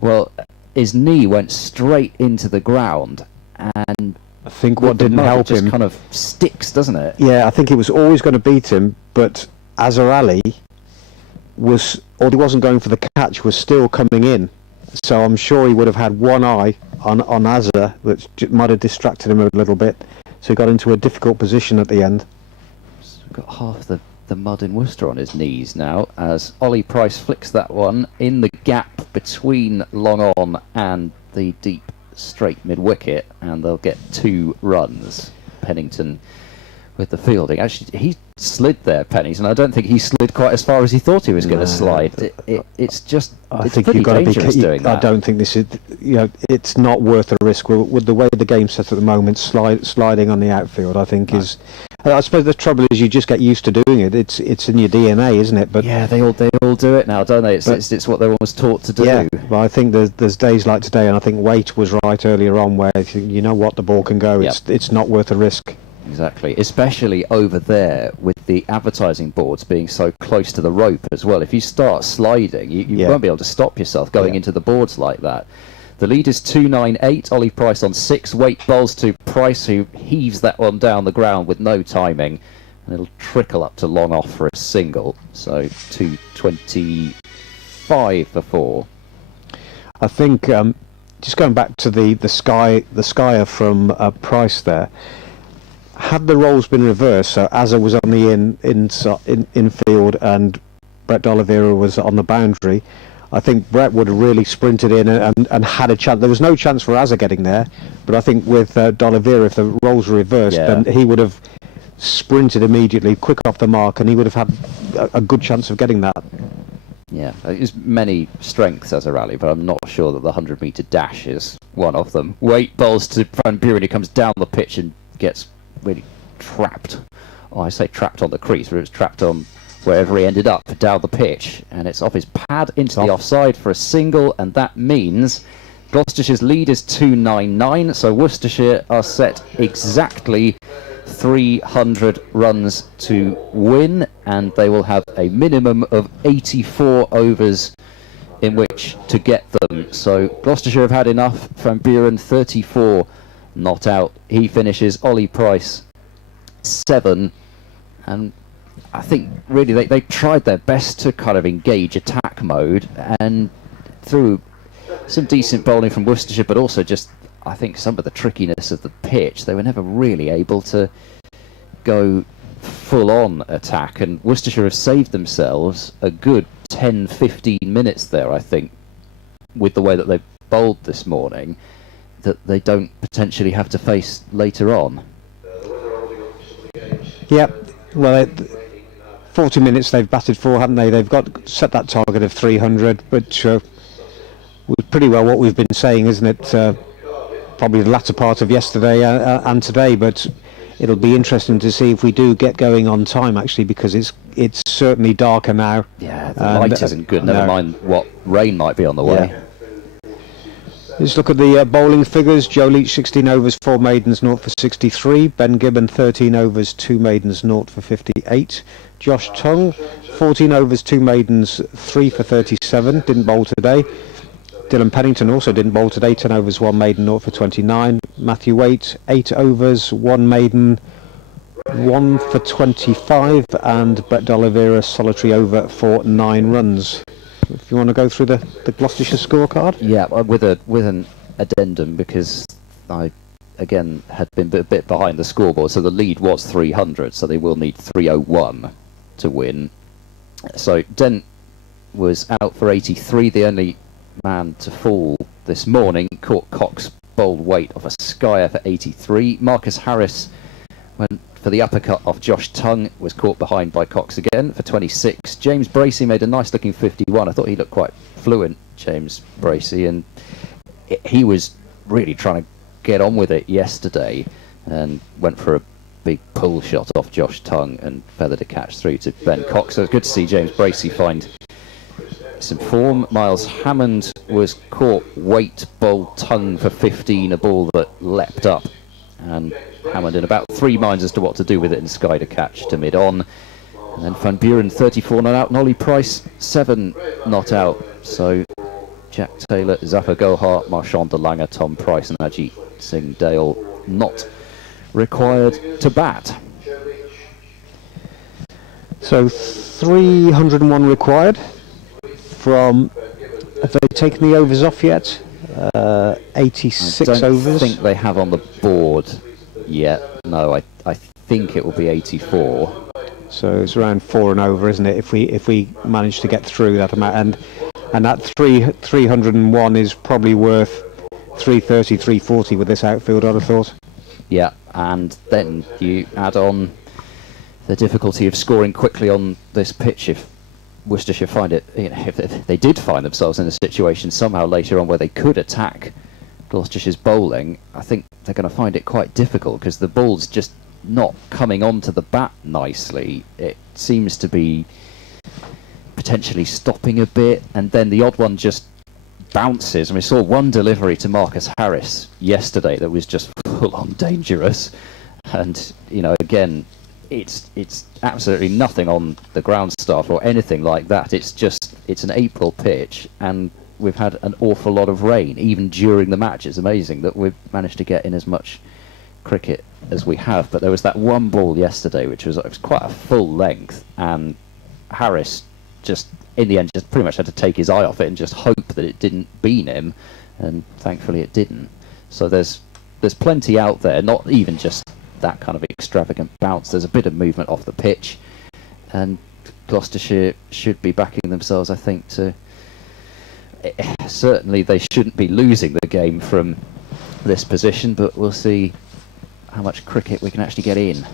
Well, his knee went straight into the ground, and I think what didn't help him kind of sticks, doesn't it? Yeah, I think it was always going to beat him, but Azhar Ali was, or he wasn't going for the catch, was still coming in. So I'm sure he would have had one eye on Azhar, which might have distracted him a little bit. So he got into a difficult position at the end. So we've got half the mud in Worcester on his knees now, as Ollie Price flicks that one in the gap between long on and the deep straight mid-wicket, and they'll get 2 runs. Pennington with the fielding. Actually, he slid there, Pennington. I don't think he slid quite as far as he thought he was going to slide. It's just, I it's think pretty you've got to dangerous be. doing that. I don't think this is. It's not worth the risk with the way the game's set at the moment. Sliding on the outfield, I think, is. I suppose the trouble is you just get used to doing it. It's in your DNA, isn't it? But yeah, they all do it now, don't they? It's what they were always taught to do. Yeah, but I think there's days like today, and I think Waite was right earlier on, where you know what, the ball can go. Yep. It's not worth the risk. Exactly, especially over there with the advertising boards being so close to the rope as well. If you start sliding, you won't be able to stop yourself going into the boards like that. The lead is 298, Ollie Price on 6, Waite bowls to Price, who heaves that one down the ground with no timing, and it'll trickle up to long off for a single, so 225 for 4. I think, just going back to the skyer from Price there, had the roles been reversed, so Azhar was on the infield and Brett D'Oliveira was on the boundary, I think Brett would have really sprinted in and had a chance. There was no chance for Azhar getting there, but I think with D'Oliveira, if the roles were reversed, then he would have sprinted immediately, quick off the mark, and he would have had a good chance of getting that. Yeah, there's many strengths as a rally, but I'm not sure that the 100-metre dash is one of them. Waite bowls to Van Buren, who comes down the pitch and gets really trapped. Oh, I say trapped on the crease, but it was trapped on wherever he ended up down the pitch, and it's off his pad into the offside for a single, and that means Gloucestershire's lead is 299, so Worcestershire are set exactly 300 runs to win, and they will have a minimum of 84 overs in which to get them. So Gloucestershire have had enough. Van Buren 34 not out. He finishes. Ollie Price 7, and I think really they tried their best to kind of engage attack mode, and through some decent bowling from Worcestershire, but also just I think some of the trickiness of the pitch, they were never really able to go full on attack, and Worcestershire have saved themselves a good 10-15 minutes there, I think, with the way that they bowled this morning, that they don't potentially have to face later on. Yep. Well, 40 minutes they've batted for, haven't they? They've got set that target of 300, which was pretty well what we've been saying, isn't it? Probably the latter part of yesterday and today, but it'll be interesting to see if we do get going on time, actually, because it's certainly darker now. Yeah, the light isn't good, never mind what rain might be on the way. Yeah. Let's look at the bowling figures. Joe Leach 16 overs, 4 maidens, 0 for 63. Ben Gibbon 13 overs, 2 maidens, 0 for 58. Josh Tongue 14 overs, 2 maidens, 3 for 37. Didn't bowl today. Dylan Pennington also didn't bowl today, 10 overs, 1 maiden, 0 for 29. Matthew Waite, 8 overs, 1 maiden, 1 for 25. And Brett D'Oliveira, solitary over for 9 runs. If you want to go through the Gloucestershire scorecard? Yeah, with an addendum, because I, again, had been a bit behind the scoreboard, so the lead was 300, so they will need 301 to win. So Dent was out for 83, the only man to fall this morning. Caught Cox bowled Waite off a skyer for 83. Marcus Harris went for the uppercut off Josh Tongue, was caught behind by Cox again for 26. James Bracey made a nice looking 51. I thought he looked quite fluent, James Bracey, and he was really trying to get on with it yesterday and went for a big pull shot off Josh Tongue and feathered a catch through to Ben Cox. So it's good to see James Bracey find some form. Miles Hammond was caught Waite bowled Tongue for 15, a ball that leapt up, and Hammond in about 3 minds as to what to do with it and skied a catch to mid-on. And then Van Buren 34 not out, and Ollie Price 7 not out. So Jack Taylor, Zafar Gohar, Marchand de Lange, Tom Price and Ajit Singh Dale not required to bat. So 301 required from, have they taken the overs off yet? 86 overs. I don't think they have on the board yet. No, I think it will be 84. So it's around 4 and over, isn't it? If we manage to get through that amount, and that 301 is probably worth 330, 340 with this outfield, I'd have thought. Yeah, and then you add on the difficulty of scoring quickly on this pitch if Worcestershire find it, if they did find themselves in a situation somehow later on where they could attack Gloucestershire's bowling. I think they're going to find it quite difficult because the ball's just not coming onto the bat nicely. It seems to be potentially stopping a bit, and then the odd one just bounces. And we saw one delivery to Marcus Harris yesterday that was just full on dangerous, and again, it's absolutely nothing on the ground start or anything like that. It's an April pitch, and we've had an awful lot of rain even during the match. It's amazing that we've managed to get in as much cricket as we have. But there was that one ball yesterday which was quite a full length, and Harris just in the end just pretty much had to take his eye off it and just hope that it didn't bean him, and thankfully it didn't. So there's plenty out there, not even just that kind of extravagant bounce. There's a bit of movement off the pitch, and Gloucestershire should be backing themselves, I think, to certainly they shouldn't be losing the game from this position, but we'll see how much cricket we can actually get in.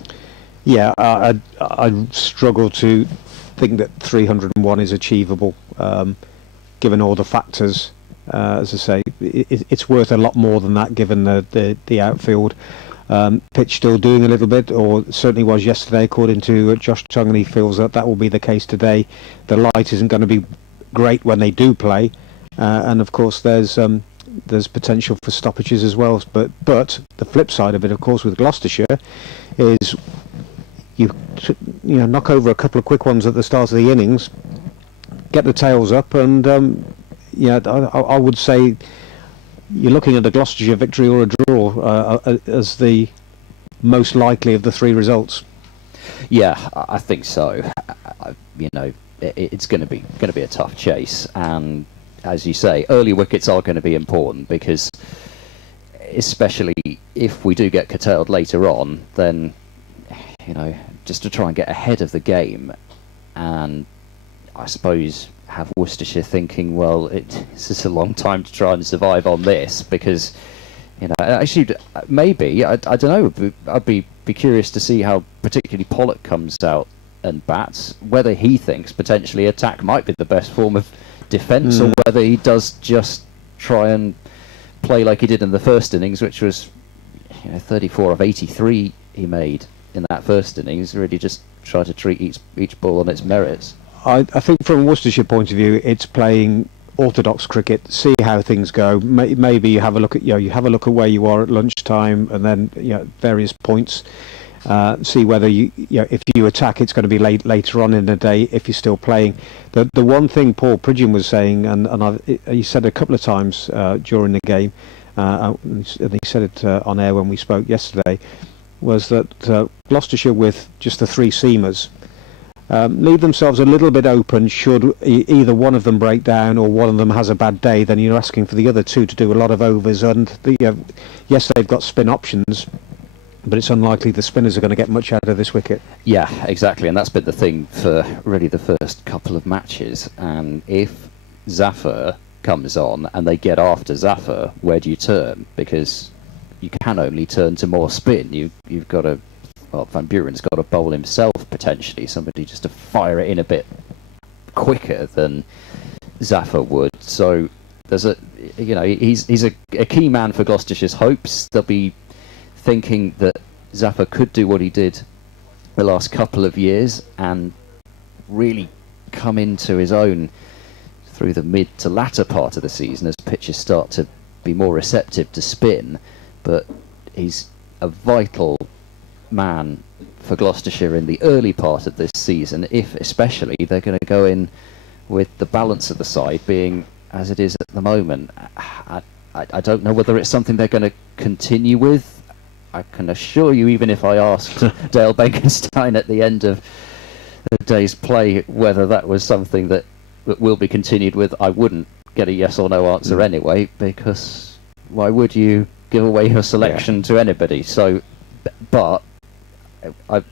Yeah, I struggle to think that 301 is achievable, given all the factors. As I say, it's worth a lot more than that, given the outfield. Pitch still doing a little bit, or certainly was yesterday, according to Josh Tongue, and he feels that will be the case today. The light isn't going to be great when they do play, and of course there's potential for stoppages as well. But the flip side of it, of course, with Gloucestershire, is you knock over a couple of quick ones at the start of the innings, get the tails up, and yeah, I would say you're looking at a Gloucestershire victory or a draw as the most likely of the three results. Yeah, I think so. You know, it's going to be a tough chase, and as you say, early wickets are going to be important because, especially if we do get curtailed later on, then you know, just to try and get ahead of the game, and I suppose have Worcestershire thinking, well, this is a long time to try and survive on this, because you know, actually, maybe I don't know. I'd be curious to see how particularly Pollock comes out and bats, whether he thinks potentially attack might be the best form of defence, or whether he does just try and play like he did in the first innings, which was 34 of 83 he made in that first innings. Really just try to treat each ball on its merits. I think from a Worcestershire point of view, it's playing orthodox cricket, see how things go. Maybe you have a look at at where you are at lunchtime, and then various points. See whether if you attack, it's going to be later on in the day if you're still playing. The one thing Paul Pridgeon was saying, and he said a couple of times during the game, and he said it on air when we spoke yesterday, was that Gloucestershire, with just the three seamers, leave themselves a little bit open should either one of them break down or one of them has a bad day. Then you're asking for the other two to do a lot of overs, and yes, they've got spin options, but it's unlikely the spinners are going to get much out of this wicket. Yeah, exactly, and that's been the thing for really the first couple of matches. And if Zafar comes on and they get after Zafar, where do you turn? Because you can only turn to more spin. You've got to, well, Van Buren's got to bowl himself potentially, somebody just to fire it in a bit quicker than Zafar would. So there's he's a key man for Gloucestershire's hopes. They'll be thinking that Zafar could do what he did the last couple of years and really come into his own through the mid to latter part of the season as pitches start to be more receptive to spin. But he's a vital man for Gloucestershire in the early part of this season, if especially they're going to go in with the balance of the side being as it is at the moment. I don't know whether it's something they're going to continue with. I can assure you, even if I asked Dale Benkenstein at the end of the day's play whether that was something that will be continued with, I wouldn't get a yes or no answer anyway, because why would you give away your selection to anybody? So, but I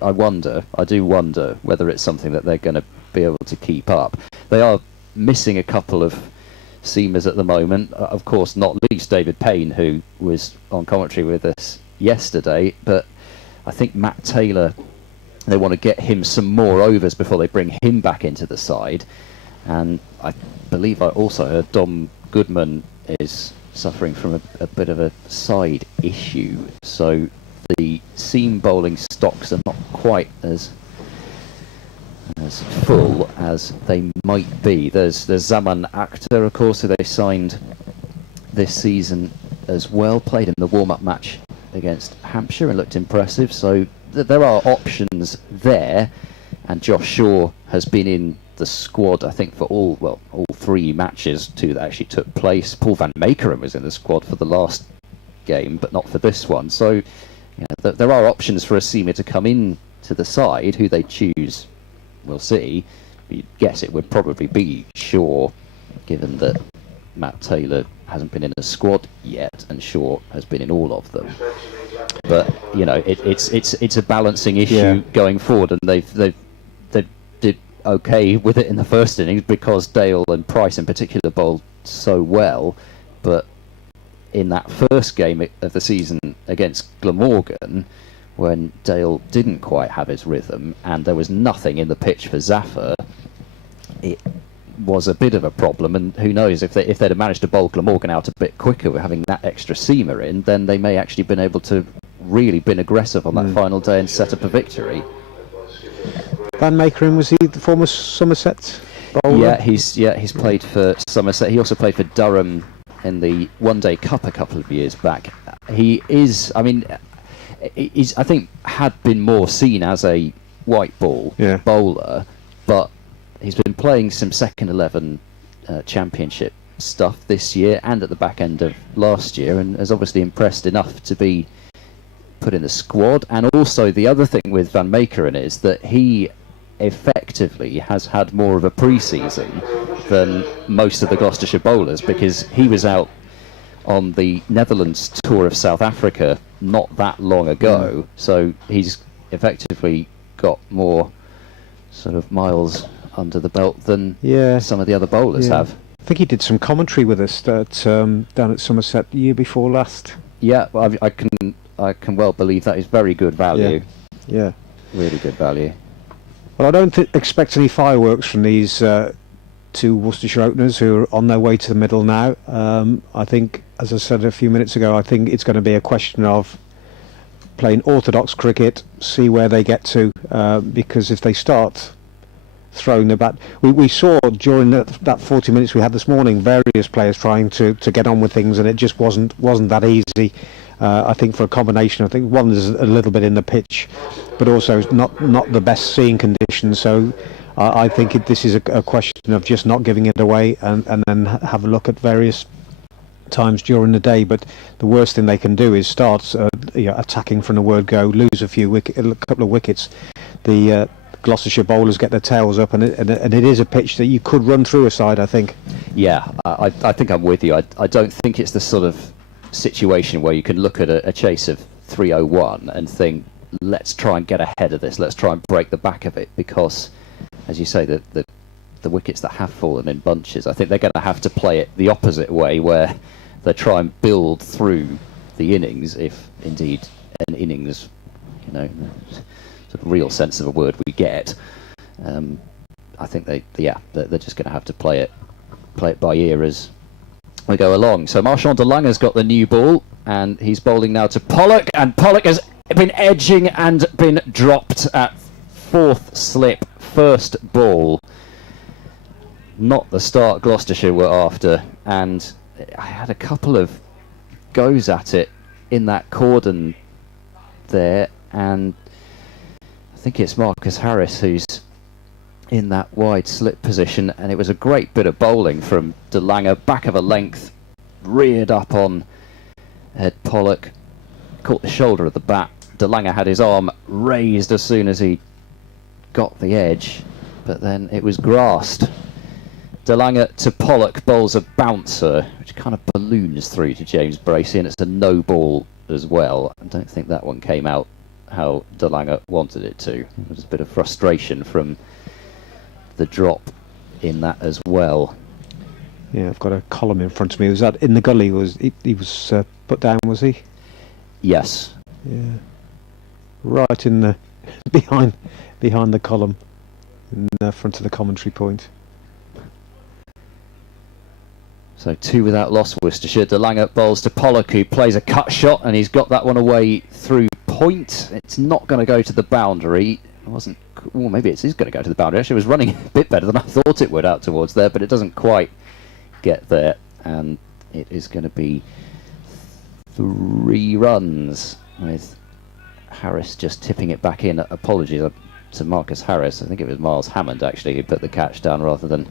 do wonder whether it's something that they're going to be able to keep up. They are missing a couple of seamers at the moment, of course, not least David Payne, who was on commentary with us yesterday, but I think Matt Taylor, they want to get him some more overs before they bring him back into the side. And I believe I also heard Dom Goodman is suffering from a bit of a side issue, so the seam bowling stocks are not quite as full as they might be. There's Zaman Akhtar, of course, who they signed this season as well, played in the warm-up match against Hampshire and looked impressive, so there are options there. And Josh Shaw has been in the squad, I think, for all three matches, two that actually took place. Paul van Meekeren was in the squad for the last game, but not for this one. So there are options for a seamer to come in to the side. Who they choose, we'll see. You'd guess it would probably be Shaw, given that Matt Taylor hasn't been in a squad yet, and Shaw has been in all of them. But it's a balancing issue going forward, and they did okay with it in the first innings because Dale and Price in particular bowled so well. But in that first game of the season against Glamorgan, when Dale didn't quite have his rhythm and there was nothing in the pitch for Zafar, it was a bit of a problem. And who knows, if they'd have managed to bowl Glamorgan out a bit quicker with having that extra seamer in, then they may actually been able to really been aggressive on that final day and set up a victory. Van Meekeren, was he the former Somerset bowler? Yeah, he's played for Somerset. He also played for Durham in the One Day Cup a couple of years back. He's I think had been more seen as a white ball bowler, but he's been playing some second 11 championship stuff this year and at the back end of last year, and has obviously impressed enough to be put in the squad. And also the other thing with Van Meekeren is that he effectively has had more of a pre-season than most of the Gloucestershire bowlers, because he was out on the Netherlands tour of South Africa not that long ago, so he's effectively got more sort of miles under the belt than some of the other bowlers have. I think he did some commentary with us down at Somerset the year before last. Yeah, well, I can well believe that is very good value. Yeah. Really good value. Well, I don't expect any fireworks from these two Worcestershire openers who are on their way to the middle now. I think, as I said a few minutes ago, I think it's going to be a question of playing orthodox cricket, see where they get to, because if they start throwing the bat, we saw during that 40 minutes we had this morning various players trying to get on with things, and it just wasn't that easy. I think for a combination, I think one is a little bit in the pitch, but also not the best seeing conditions. So I think this is a question of just not giving it away, and then have a look at various times during the day. But the worst thing they can do is start attacking from the word go, lose a couple of wickets. The Gloucestershire bowlers get their tails up, and it is a pitch that you could run through a side, I think. Yeah, I think I'm with you. I don't think it's the sort of situation where you can look at a chase of 301 and think, let's try and get ahead of this, let's try and break the back of it, because, as you say, the wickets that have fallen in bunches, I think they're going to have to play it the opposite way, where they try and build through the innings, if indeed an innings, sort of real sense of a word we get. I think they're just going to have to play it by ear as we go along. So Marchand de Lange's got the new ball, and he's bowling now to Pollock, and Pollock has been edging and been dropped at fourth slip, first ball. Not the start Gloucestershire were after, and I had a couple of goes at it in that cordon there, and I think it's Marcus Harris who's in that wide slip position, and it was a great bit of bowling from de Lange, back of a length, reared up on Ed Pollock, caught the shoulder of the bat. De Lange had his arm raised as soon as he got the edge, but then it was grassed. De Lange to Pollock bowls a bouncer, which kind of balloons through to James Bracey, and it's a no ball as well. I don't think that one came out how de Lange wanted it to. There was a bit of frustration from the drop in that as well. Yeah, I've got a column in front of me. Was that in the gully? He was put down, was he? Yes. Yeah. Right in the behind the column, in the front of the commentary point. So 2 without loss, Worcestershire. De Lange bowls to Pollock, who plays a cut shot, and he's got that one away through point. It's not going to go to the boundary. It wasn't. Well, maybe it is going to go to the boundary. Actually, it was running a bit better than I thought it would out towards there, but it doesn't quite get there, and it is going to be 3 runs with Harris just tipping it back in. Apologies to Marcus Harris. I think it was Miles Hammond actually who put the catch down rather than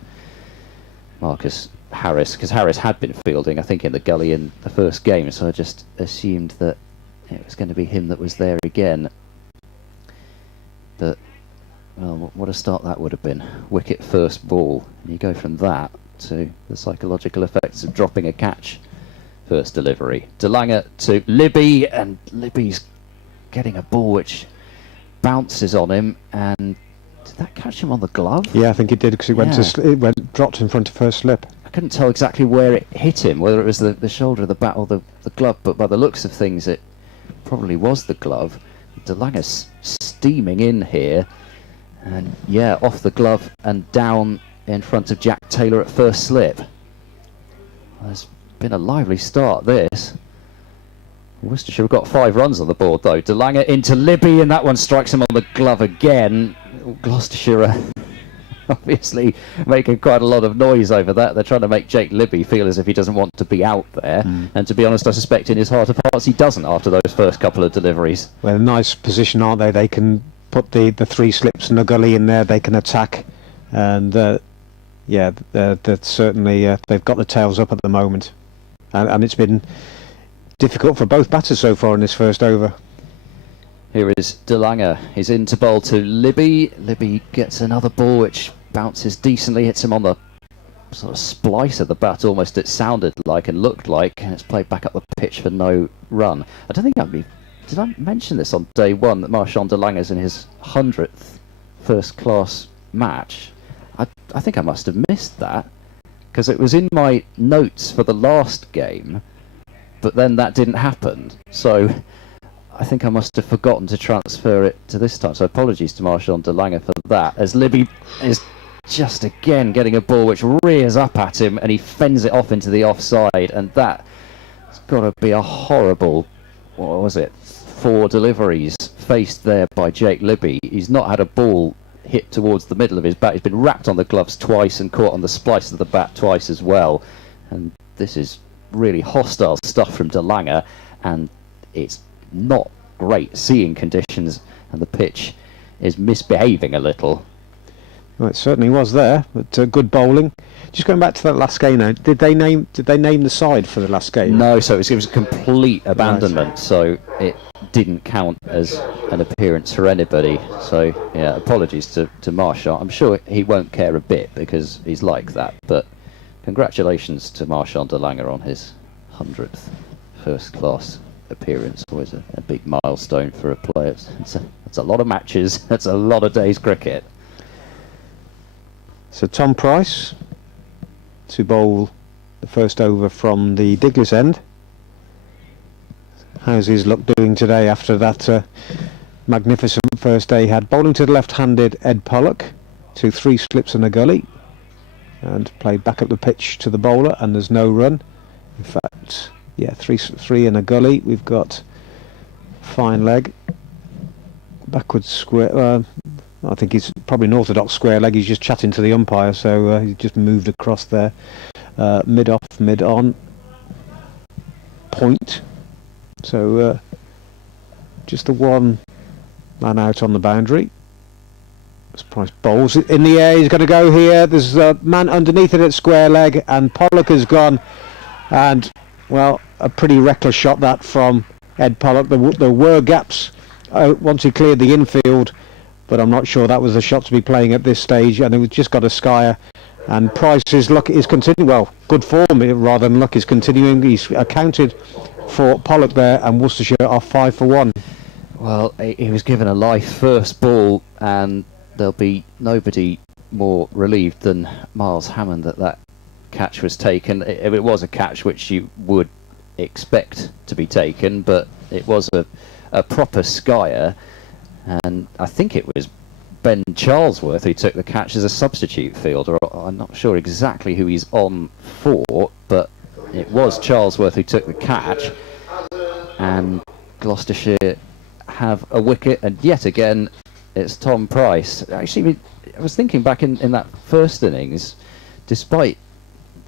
Marcus Harris, because Harris had been fielding, I think, in the gully in the first game, so I just assumed that it was going to be him that was there again. But, well, what a start that would have been. Wicket first ball. And you go from that to the psychological effects of dropping a catch first delivery. De Lange to Libby, and Libby's getting a ball which bounces on him, and did that catch him on the glove? Yeah, I think it did, because it dropped in front of first slip. I couldn't tell exactly where it hit him, whether it was the shoulder of the bat or the glove, but by the looks of things it probably was the glove. De Lange's steaming in here, and yeah, off the glove and down in front of Jack Taylor at first slip. There's been a lively start, this. Worcestershire have got 5 runs on the board though. De Lange into Libby, and that one strikes him on the glove again. Gloucestershire are obviously making quite a lot of noise over that. They're trying to make Jake Libby feel as if he doesn't want to be out there, and to be honest, I suspect in his heart of hearts he doesn't after those first couple of deliveries. Well, a nice position, aren't they? They can put the 3 slips in the gully in there, they can attack, and yeah, that certainly they've got the tails up at the moment, and it's been difficult for both batters so far in this first over. Here is De Lange. He's in to bowl to Libby. Libby gets another ball which bounces decently, hits him on the sort of splice of the bat almost, it sounded like and looked like, and it's played back up the pitch for no run. I don't think did I mention this on day one, that Marchand De Lange's in his 100th first class match? I think I must have missed that, because it was in my notes for the last game, but then that didn't happen, so I think I must have forgotten to transfer it to this time, so apologies to Marchand De Lange for that, as Libby is just again getting a ball which rears up at him and he fends it off into the offside, and that's got to be a horrible, what was it, 4 deliveries faced there by Jake Libby. He's not had a ball hit towards the middle of his bat. He's been wrapped on the gloves twice and caught on the splice of the bat twice as well, and this is really hostile stuff from De Lange, and it's not great seeing conditions, and the pitch is misbehaving a little. Well, it certainly was there, but good bowling. Just going back to that last game now, did they name the side for the last game? No, so it was a complete abandonment, right. So it didn't count as an appearance for anybody. So yeah, apologies to Marchand. I'm sure he won't care a bit because he's like that, but congratulations to Marchand De Lange on his 100th first class appearance. Always a big milestone for a player. It's a lot of matches, that's a lot of days cricket. So Tom Price to bowl the first over from the Diglis end. How's his luck doing today after that magnificent first day he had? Bowling to the left-handed Ed Pollock to 3 slips and a gully, and played back up the pitch to the bowler, and there's no run. In fact, yeah, 3 and a gully. We've got fine leg, backwards square. I think he's probably an orthodox square leg. He's just chatting to the umpire, so he's just moved across there. Mid off, mid on, point. So just the one man out on the boundary. Price bowls it in the air. He's going to go here. There's a man underneath it at square leg, and Pollock has gone. And well, a pretty reckless shot that from Ed Pollock. There were gaps once he cleared the infield, but I'm not sure that was the shot to be playing at this stage, and it just got a skyer. And Price's luck is continuing, well, good form rather than luck is continuing. He's accounted for Pollock there, and Worcestershire are 5 for 1. Well, he was given a life first ball, and there'll be nobody more relieved than Miles Hammond that catch was taken. It was a catch which you would expect to be taken, but it was a proper skyer. And I think it was Ben Charlesworth who took the catch as a substitute fielder. I'm not sure exactly who he's on for, but it was Charlesworth who took the catch. And Gloucestershire have a wicket, and yet again it's Tom Price. Actually, I was thinking back in that first innings, despite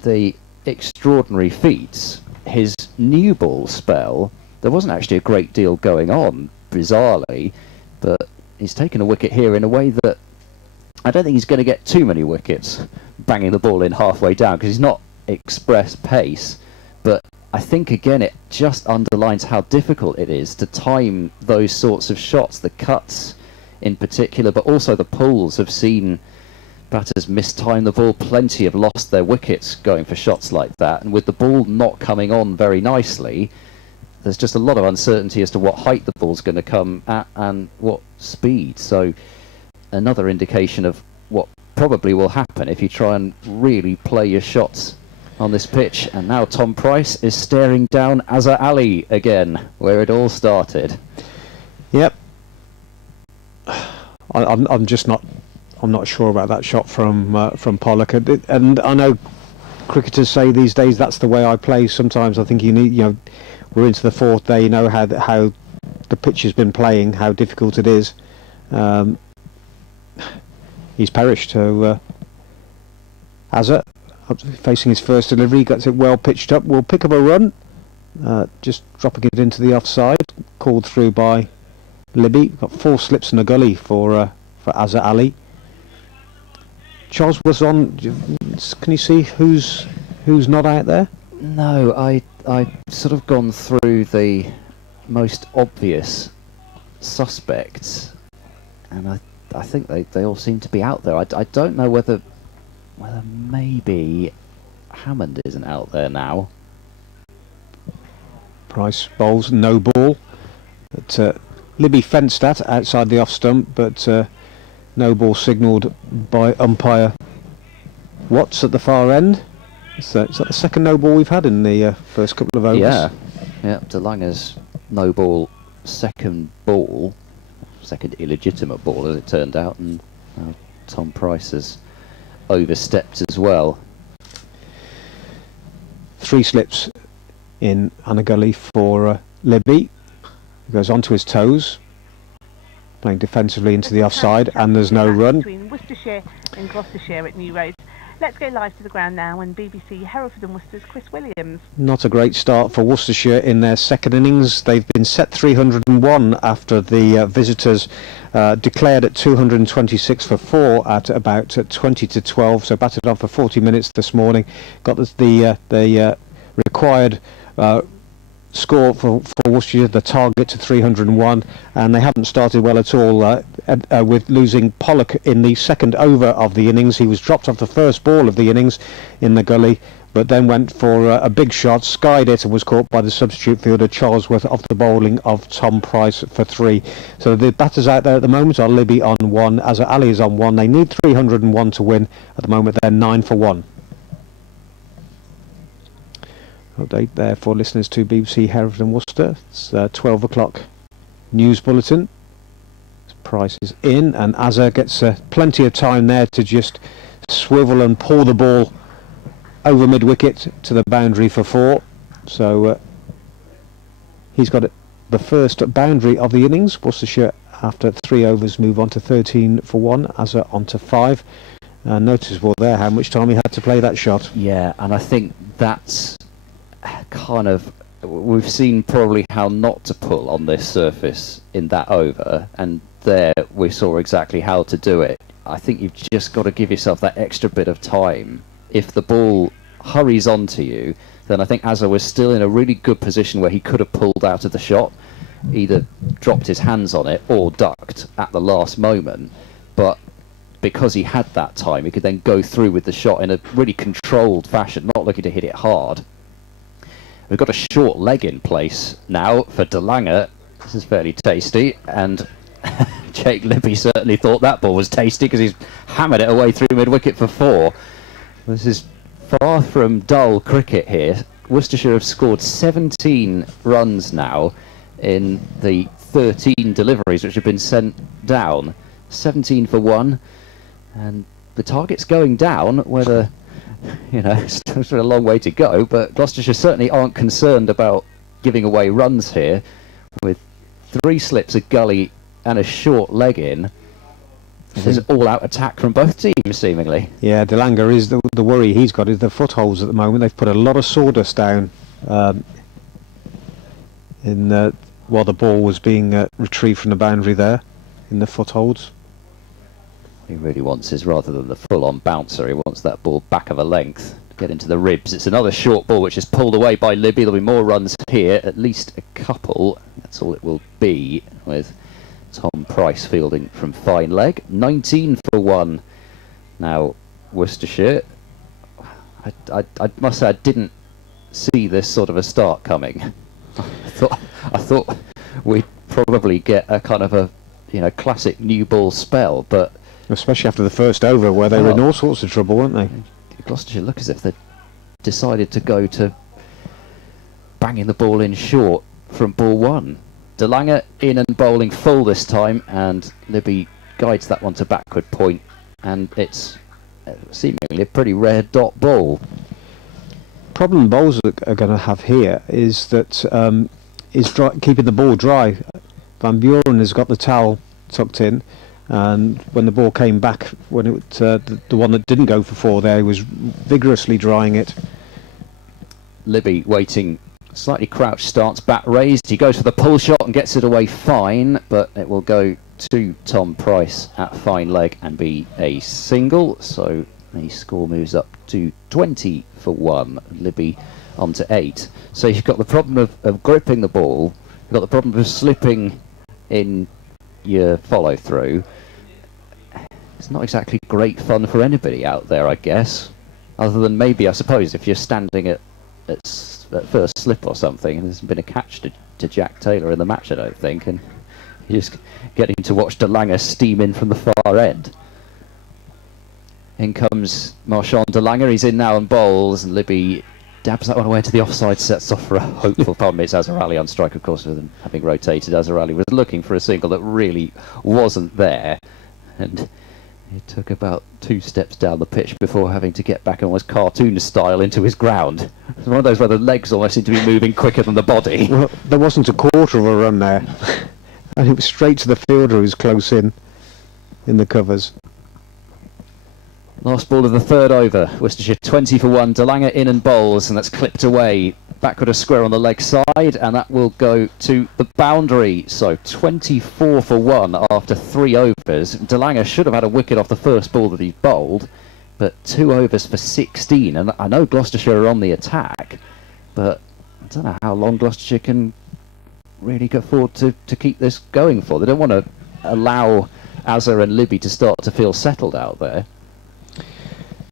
the extraordinary feats, his new ball spell, there wasn't actually a great deal going on, bizarrely. But he's taken a wicket here in a way that I don't think he's going to get too many wickets banging the ball in halfway down, because he's not express pace. But I think again it just underlines how difficult it is to time those sorts of shots, the cuts in particular, but also the pulls. Have seen batters mistime the ball. Plenty have lost their wickets going for shots like that, and with the ball not coming on very nicely, there's just a lot of uncertainty as to what height the ball's going to come at and what speed. So another indication of what probably will happen if you try and really play your shots on this pitch. And now Tom Price is staring down Azhar Ali again, where it all started. Yep. I'm just not. I'm not sure about that shot from Pollock, and I know cricketers say these days that's the way I play. Sometimes I think you need, we're into the 4th day, how the pitch has been playing, how difficult it is. He's perished. So Azhar, facing his first delivery, gets it well pitched up, will pick up a run, just dropping it into the offside, called through by Libby. Got 4 slips and a gully for Azhar Ali. Charles was on, Dent? Can you see who's not out there? No, I sort of gone through the most obvious suspects, and I think they all seem to be out there. I don't know whether maybe Hammond isn't out there now. Price bowls no ball. But, Libby fenced at outside the off stump, but no ball signalled by umpire Watts at the far end. Is that the second no ball we've had in the first couple of overs? Yeah, De Lange's no ball, second illegitimate ball as it turned out, and Tom Price has overstepped as well. 3 slips in Anna Gully for Libby. He goes onto his toes, playing defensively into the offside, and there's no run. Between Worcestershire and Gloucestershire at New Road. Let's go live to the ground now and BBC Hereford and Worcester's Chris Williams. Not a great start for Worcestershire in their second innings. They've been set 301 after the visitors declared at 226 for 4 at about 20 to 12. So batted on for 40 minutes this morning. Got the required score for Worcestershire, the target to 301, and they haven't started well at all with losing Pollock in the second over of the innings. He was dropped off the first ball of the innings in the gully, but then went for a big shot, skied it, and was caught by the substitute fielder Charlesworth off the bowling of Tom Price for 3. So the batters out there at the moment are Libby on 1, Azza Ali is on 1. They need 301 to win. At the moment they're 9 for 1. Update there for listeners to BBC Hereford and Worcester. It's 12 o'clock news bulletin. Price is in, and Azza gets plenty of time there to just swivel and pull the ball over mid-wicket to the boundary for 4. So he's got the first boundary of the innings. Worcestershire, after 3 overs, move on to 13 for 1. Azza on to 5. Noticeable there how much time he had to play that shot. Yeah, and I think that's kind of, we've seen probably how not to pull on this surface in that over, and there we saw exactly how to do it. I think you've just got to give yourself that extra bit of time. If the ball hurries onto you, then I think Azza was still in a really good position where he could have pulled out of the shot, either dropped his hands on it or ducked at the last moment. But because he had that time, he could then go through with the shot in a really controlled fashion, not looking to hit it hard. We've got a short leg in place now for De Lange. This is fairly tasty, and Jake Libby certainly thought that ball was tasty because he's hammered it away through mid-wicket for 4. This is far from dull cricket here. Worcestershire have scored 17 runs now in the 13 deliveries which have been sent down. 17 for 1, and the target's going down, whether, you know, still a long way to go, but Gloucestershire certainly aren't concerned about giving away runs here, with 3 slips, a gully and a short leg in. There's all-out attack from both teams, seemingly. Yeah, De Lange is the worry he's got is the footholds at the moment. They've put a lot of sawdust down while the ball was being retrieved from the boundary there in the footholds. He really wants is, rather than the full-on bouncer, he wants that ball back of a length to get into the ribs. It's another short ball which is pulled away by Libby. There'll be more runs here, at least a couple. That's all it will be, with Tom Price fielding from fine leg. 19 for 1 now, Worcestershire. I must say I didn't see this sort of a start coming. I thought we'd probably get a kind of a, you know, classic new ball spell, but especially after the first over where they were in all sorts of trouble, weren't they? Gloucestershire look as if they decided to go to banging the ball in short from ball 1. De Lange in and bowling full this time, and Libby guides that one to backward point, and it's seemingly a pretty rare dot ball. Problem bowlers are going to have here is that keeping the ball dry. Van Buren has got the towel tucked in, and when the ball came back, when the one that didn't go for 4 there, he was vigorously drying it. Libby waiting, slightly crouched stance, bat raised. He goes for the pull shot and gets it away fine, but it will go to Tom Price at fine leg and be a single, so the score moves up to 20 for 1. Libby onto 8. So you've got the problem of gripping the ball, you've got the problem of slipping in your follow through. It's not exactly great fun for anybody out there, I guess, other than maybe, I suppose, if you're standing at first slip or something, and there's been a catch to Jack Taylor in the match, I don't think, and you're just getting to watch De Lange steam in from the far end. In comes Marchand De Lange, he's in now and bowls, and Libby dabs that one away to the offside, sets off for a hopeful problem. It's Azarali on strike, of course, with him having rotated. Azarali was looking for a single that really wasn't there, and he took about 2 steps down the pitch before having to get back almost cartoon style into his ground. It's one of those where the legs almost seem to be moving quicker than the body. Well, there wasn't a quarter of a run there. And it was straight to the fielder who's close in the covers. Last ball of the 3rd over. Worcestershire 20 for 1. De Lange in and bowls, and that's clipped away. Backward a square on the leg side, and that will go to the boundary. So 24 for 1 after 3 overs. De Lange should have had a wicket off the first ball that he bowled, but 2 overs for 16. And I know Gloucestershire are on the attack, but I don't know how long Gloucestershire can really afford to keep this going for. They don't want to allow Azar and Libby to start to feel settled out there.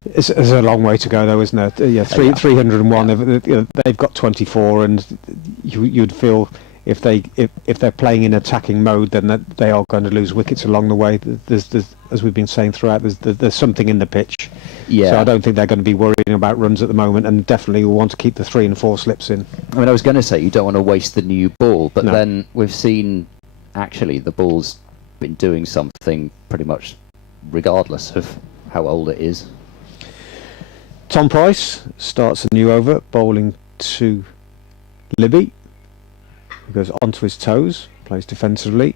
It's a long way to go, though, isn't it? Yeah, 301. Yeah. They've got 24, and you'd feel if they're playing in attacking mode, then that they are going to lose wickets along the way. There's as we've been saying throughout, there's something in the pitch. Yeah. So I don't think they're going to be worrying about runs at the moment, and definitely will want to keep the 3 and 4 slips in. I mean, I was going to say you don't want to waste the new ball, but then we've seen actually the ball's been doing something pretty much regardless of how old it is. Tom Price starts a new over, bowling to Libby. He goes onto his toes, plays defensively,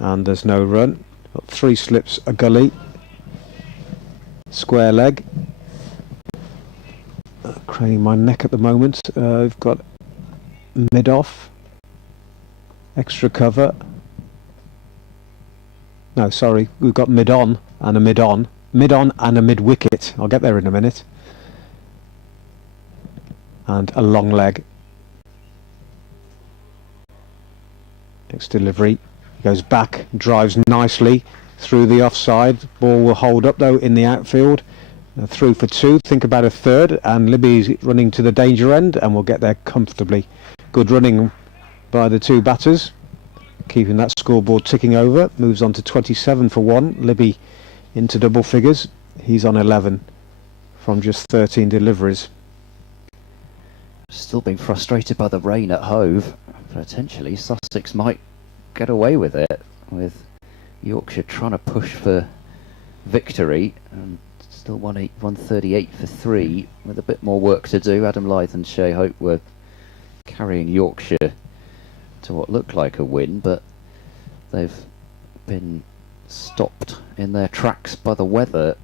and there's no run. Got 3 slips, a gully, square leg. Craning my neck at the moment. We've got mid off, extra cover. No, sorry, we've got mid on and a mid on. Mid on and a mid wicket. I'll get there in a minute. And a long leg. Next delivery, goes back, drives nicely through the offside. Ball will hold up though in the outfield. Through for 2, think about a 3rd, and Libby's running to the danger end, and we'll get there comfortably. Good running by the 2 batters, keeping that scoreboard ticking over. Moves on to 27 for 1. Libby into double figures. He's on 11 from just 13 deliveries. Still being frustrated by the rain at Hove. Potentially Sussex might get away with it, with Yorkshire trying to push for victory, and still 138 for 3 with a bit more work to do. Adam Lyth and Shea Hope were carrying Yorkshire to what looked like a win, but they've been stopped in their tracks by the weather.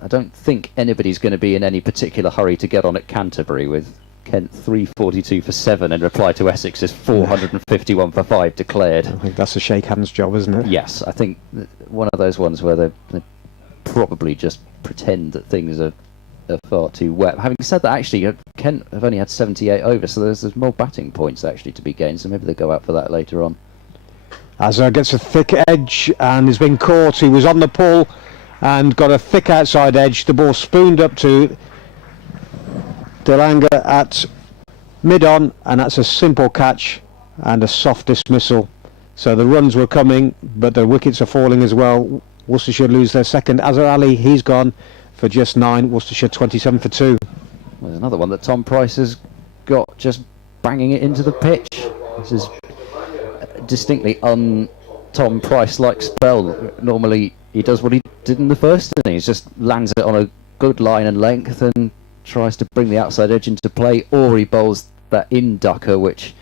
I don't think anybody's going to be in any particular hurry to get on at Canterbury, with Kent 342 for 7 in reply to Essex's 451 for 5 declared. I think that's a shake hands job, isn't it? Yes, I think one of those ones where they probably just pretend that things are far too wet. Having said that, actually, Kent have only had 78 overs, so there's more batting points actually to be gained, so maybe they go out for that later on. Azar gets a thick edge and has been caught. He was on the pull and got a thick outside edge. The ball spooned up to De Lange at mid-on, and that's a simple catch and a soft dismissal. So the runs were coming, but the wickets are falling as well. Worcestershire lose their second. Azar Ali, he's gone for just 9. Worcestershire 27 for 2. Well, there's another one that Tom Price has got, just banging it into the pitch. This is distinctly un-Tom Price-like spell. Normally he does what he did in the first innings, just lands it on a good line and length and tries to bring the outside edge into play, or he bowls that in ducker which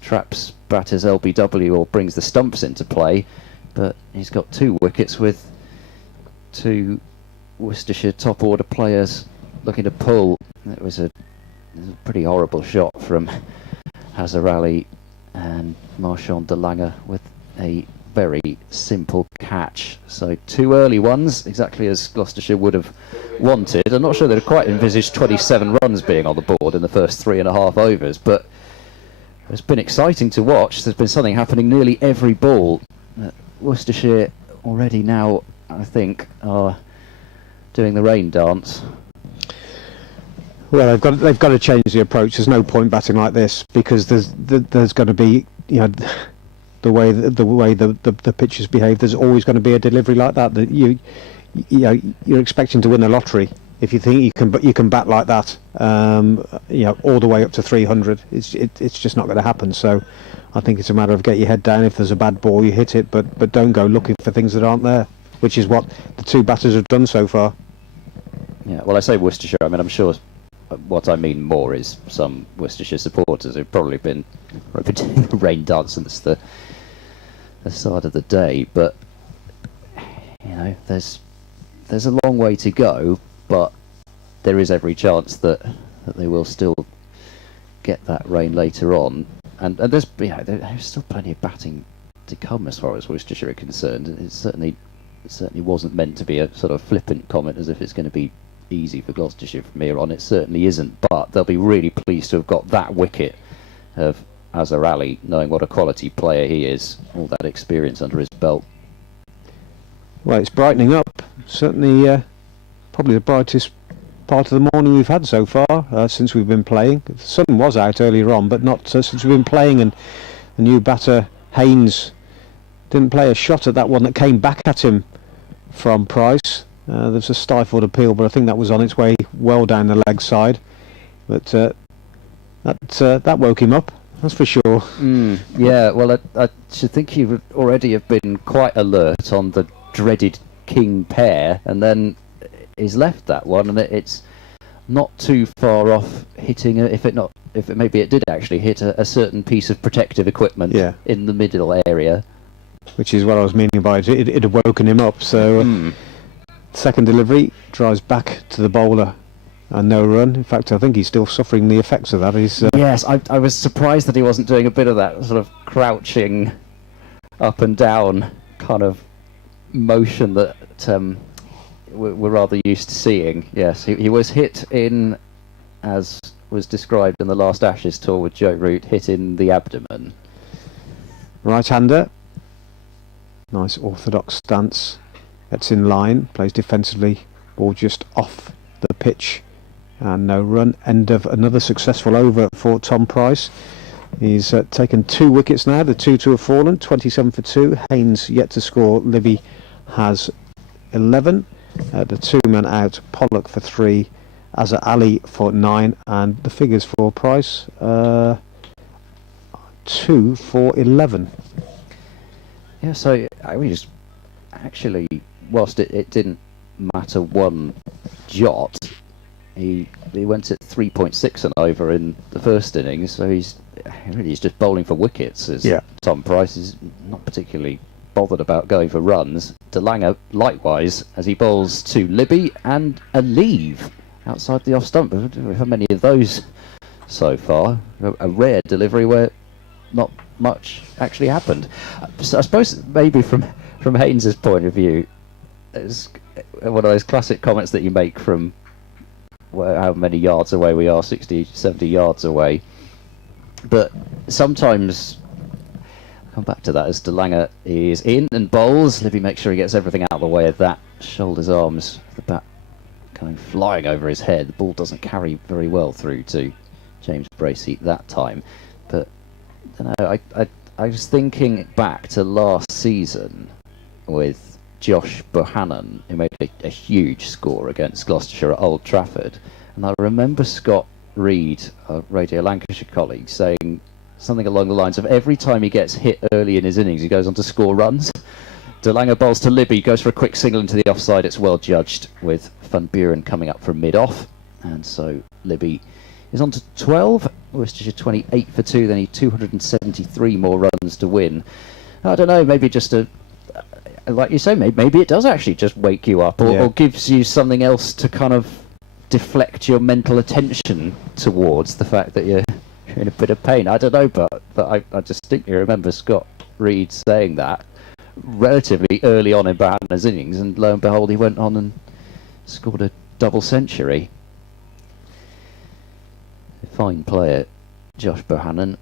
traps batters LBW or brings the stumps into play. But he's got 2 wickets with 2 Worcestershire top order players looking to pull. It was a pretty horrible shot from Hazar Ali and Marchand De Lange with a very simple catch. So 2 early ones, exactly as Gloucestershire would have wanted. I'm not sure they'd quite envisaged 27 runs being on the board in the first 3.5 overs, but it's been exciting to watch. There's been something happening nearly every ball. Worcestershire already now, I think, are doing the rain dance. Well, they've got to change the approach. There's no point batting like this because there's going to be, the way the pitches behave. There's always going to be a delivery like that. That you're expecting to win the lottery if you think you can bat like that. All the way up to 300. It's just not going to happen. So I think it's a matter of get your head down. If there's a bad ball, you hit it, but don't go looking for things that aren't there, which is what the 2 batters have done so far. Yeah, well, I say Worcestershire. I mean, I'm sure what I mean more is some Worcestershire supporters who've probably been doing the rain dance since the start of the day. But there's a long way to go, but there is every chance that they will still get that rain later on. And there's still plenty of batting to come as far as Worcestershire are concerned. It certainly wasn't meant to be a sort of flippant comment as if it's going to be easy for Gloucestershire from here on. It certainly isn't, but they'll be really pleased to have got that wicket of Azhar Ali, knowing what a quality player he is, all that experience under his belt. Well, it's brightening up. Certainly, probably the brightest part of the morning we've had so far since we've been playing. The sun was out earlier on, but not since we've been playing, and the new batter, Haynes, didn't play a shot at that one that came back at him from Price. There's a stifled appeal, but I think that was on its way well down the leg side. But that woke him up, that's for sure. Yeah, well, I should think he would already have been quite alert on the dreaded king pair, and then he's left that one, and it's not too far off hitting. Maybe it did actually hit a certain piece of protective equipment in the middle area, which is what I was meaning by it. It had woken him up. So. Second delivery drives back to the bowler and no run. In fact, I think he's still suffering the effects of that. Yes, I was surprised that he wasn't doing a bit of that sort of crouching up and down kind of motion that we're rather used to seeing. Yes, he was hit in, as was described in the last Ashes tour with Joe Root, hit in the abdomen. Right-hander. Nice orthodox stance. Gets in line, plays defensively, ball just off the pitch, and no run. End of another successful over for Tom Price. He's taken 2 wickets now. The 2-2 have fallen, 27 for 2. Haynes yet to score. Libby has 11. The 2-man out, Pollock for 3, Azhar Ali for 9, and the figures for Price 2 for 11. Yeah, so I mean, just actually, whilst it didn't matter one jot, he went at 3.6 and over in the first innings, so he's just bowling for wickets. Tom Price is not particularly bothered about going for runs. DeLange likewise, as he bowls to Libby and a leave outside the off stump. We've had many of those so far. A rare delivery where not much actually happened. So I suppose maybe from Haynes's point of view, it's one of those classic comments that you make from how many yards away we are, 60, 70 yards away. But sometimes, I'll come back to that, as DeLange is in and bowls, Libby makes sure he gets everything out of the way of that. Shoulders, arms, the bat kind of flying over his head. The ball doesn't carry very well through to James Bracey that time. But I don't know, I was thinking back to last season with Josh Bohannon, who made a huge score against Gloucestershire at Old Trafford. And I remember Scott Reed, a Radio Lancashire colleague, saying something along the lines of every time he gets hit early in his innings, he goes on to score runs. DeLange bowls to Libby, goes for a quick single into the offside. It's well judged, with Van Buren coming up from mid-off. And so Libby is on to 12. Worcestershire 28 for 2, then he 273 more runs to win. I don't know, maybe just like you say, maybe it does actually just wake you up, or gives you something else to kind of deflect your mental attention towards the fact that you're in a bit of pain. I don't know, but I distinctly remember Scott Reed saying that relatively early on in Bohannon's innings, and lo and behold, he went on and scored a double century. Fine player, Josh Bohannon.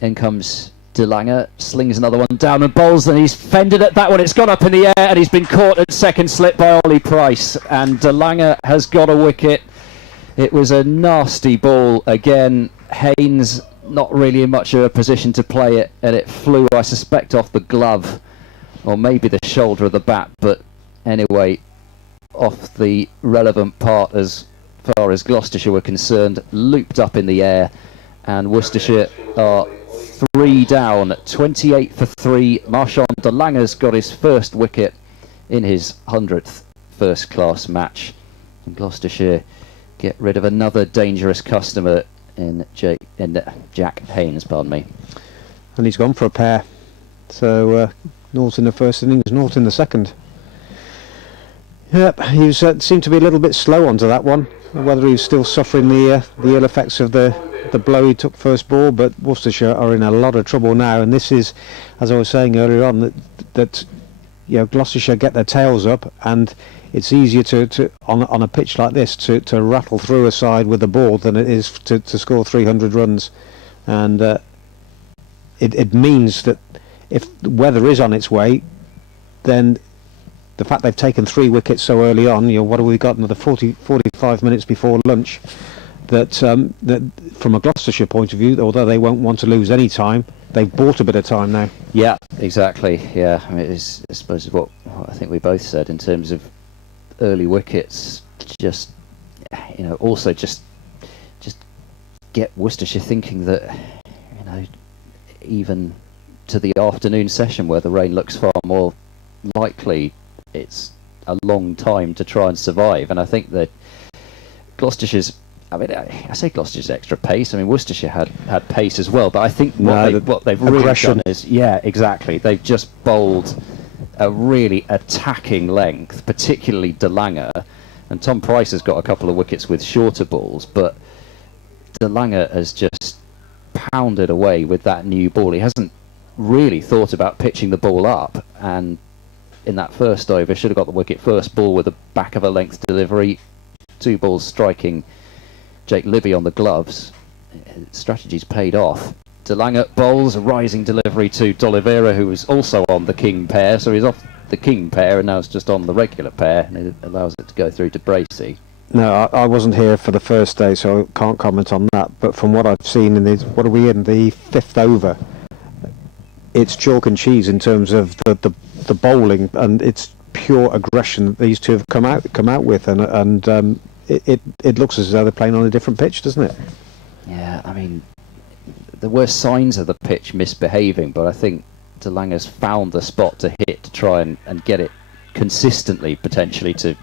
In comes De Lange, slings another one down and bowls, and he's fended at that one. It's gone up in the air, and he's been caught at second slip by Ollie Price, and De Lange has got a wicket. It was a nasty ball again. Haynes not really in much of a position to play it, and it flew, I suspect, off the glove or maybe the shoulder of the bat, but anyway, off the relevant part as far as Gloucestershire were concerned, looped up in the air, and Worcestershire are 3 down, 28 for 3. Marchand de Lange's got his first wicket in his 100th first-class match, and Gloucestershire get rid of another dangerous customer in Jack Haynes, pardon me. And he's gone for a pair. So North in the first innings, North in the second. Yep, he seemed to be a little bit slow onto that one. Whether he was still suffering the ill effects of the blow he took first ball, but Worcestershire are in a lot of trouble now. And this is, as I was saying earlier on, that you know, Gloucestershire get their tails up, and it's easier to on a pitch like this to rattle through a side with the ball than it is to score 300 runs. And it means that if the weather is on its way, then the fact they've taken 3 wickets so early on, you know, what have we got, another 45 minutes before lunch, that from a Gloucestershire point of view, although they won't want to lose any time, they've bought a bit of time now. Yeah, exactly. Yeah, I mean, it's, I suppose what I think we both said in terms of early wickets, just, you know, also just get Worcestershire thinking that, you know, even to the afternoon session where the rain looks far more likely, it's a long time to try and survive. And I think that Gloucestershire's, I mean, I say Gloucestershire's extra pace. I mean, Worcestershire had pace as well, but I think what they've really done is, yeah, exactly, they've just bowled a really attacking length, particularly De Lange, and Tom Price has got a couple of wickets with shorter balls, but De Lange has just pounded away with that new ball. He hasn't really thought about pitching the ball up, and in that first over should have got the wicket first ball with the back of a length delivery, 2 balls striking Jake Libby on the gloves. Strategy's paid off. De Lange bowls a rising delivery to D'Oliveira, who was also on the king pair, so he's off the king pair and now it's just on the regular pair, and it allows it to go through to Bracey. No, I wasn't here for the first day, so I can't comment on that, but from what I've seen in this, what are we in, the 5th over, it's chalk and cheese in terms of the bowling, and it's pure aggression that these two have come out with, and it looks as though they're playing on a different pitch, doesn't it? Yeah, I mean, there were signs of the pitch misbehaving, but I think De Lange's found the spot to hit to try and get it consistently, potentially to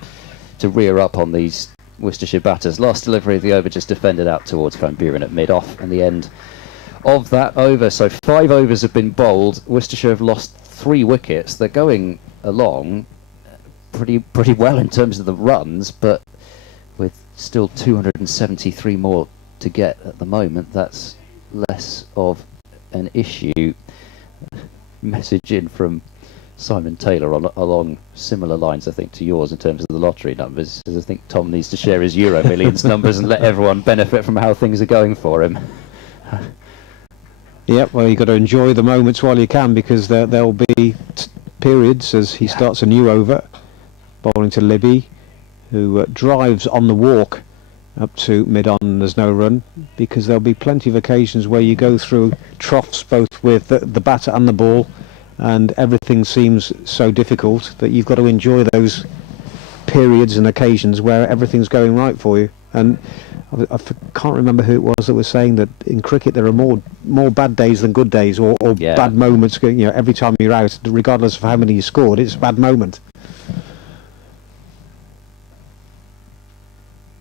rear up on these Worcestershire batters. Last delivery of the over just defended out towards Van Buren at mid-off, and the end of that over. So 5 overs have been bowled. Worcestershire have lost 3 wickets. They're going along pretty well in terms of the runs, but with still 273 more to get at the moment, that's less of an issue. Message in from Simon Taylor along similar lines, I think, to yours in terms of the lottery numbers, as I think Tom needs to share his Euro Millions numbers and let everyone benefit from how things are going for him. Yep, well, you've got to enjoy the moments while you can, because there'll be periods as he starts a new over, bowling to Libby, who drives on the walk up to mid-on and there's no run, because there'll be plenty of occasions where you go through troughs both with the batter and the ball, and everything seems so difficult that you've got to enjoy those periods and occasions where everything's going right for you. And I can't remember who it was that was saying that in cricket there are more bad days than good days, or bad moments. You know, every time you're out, regardless of how many you scored, it's a bad moment.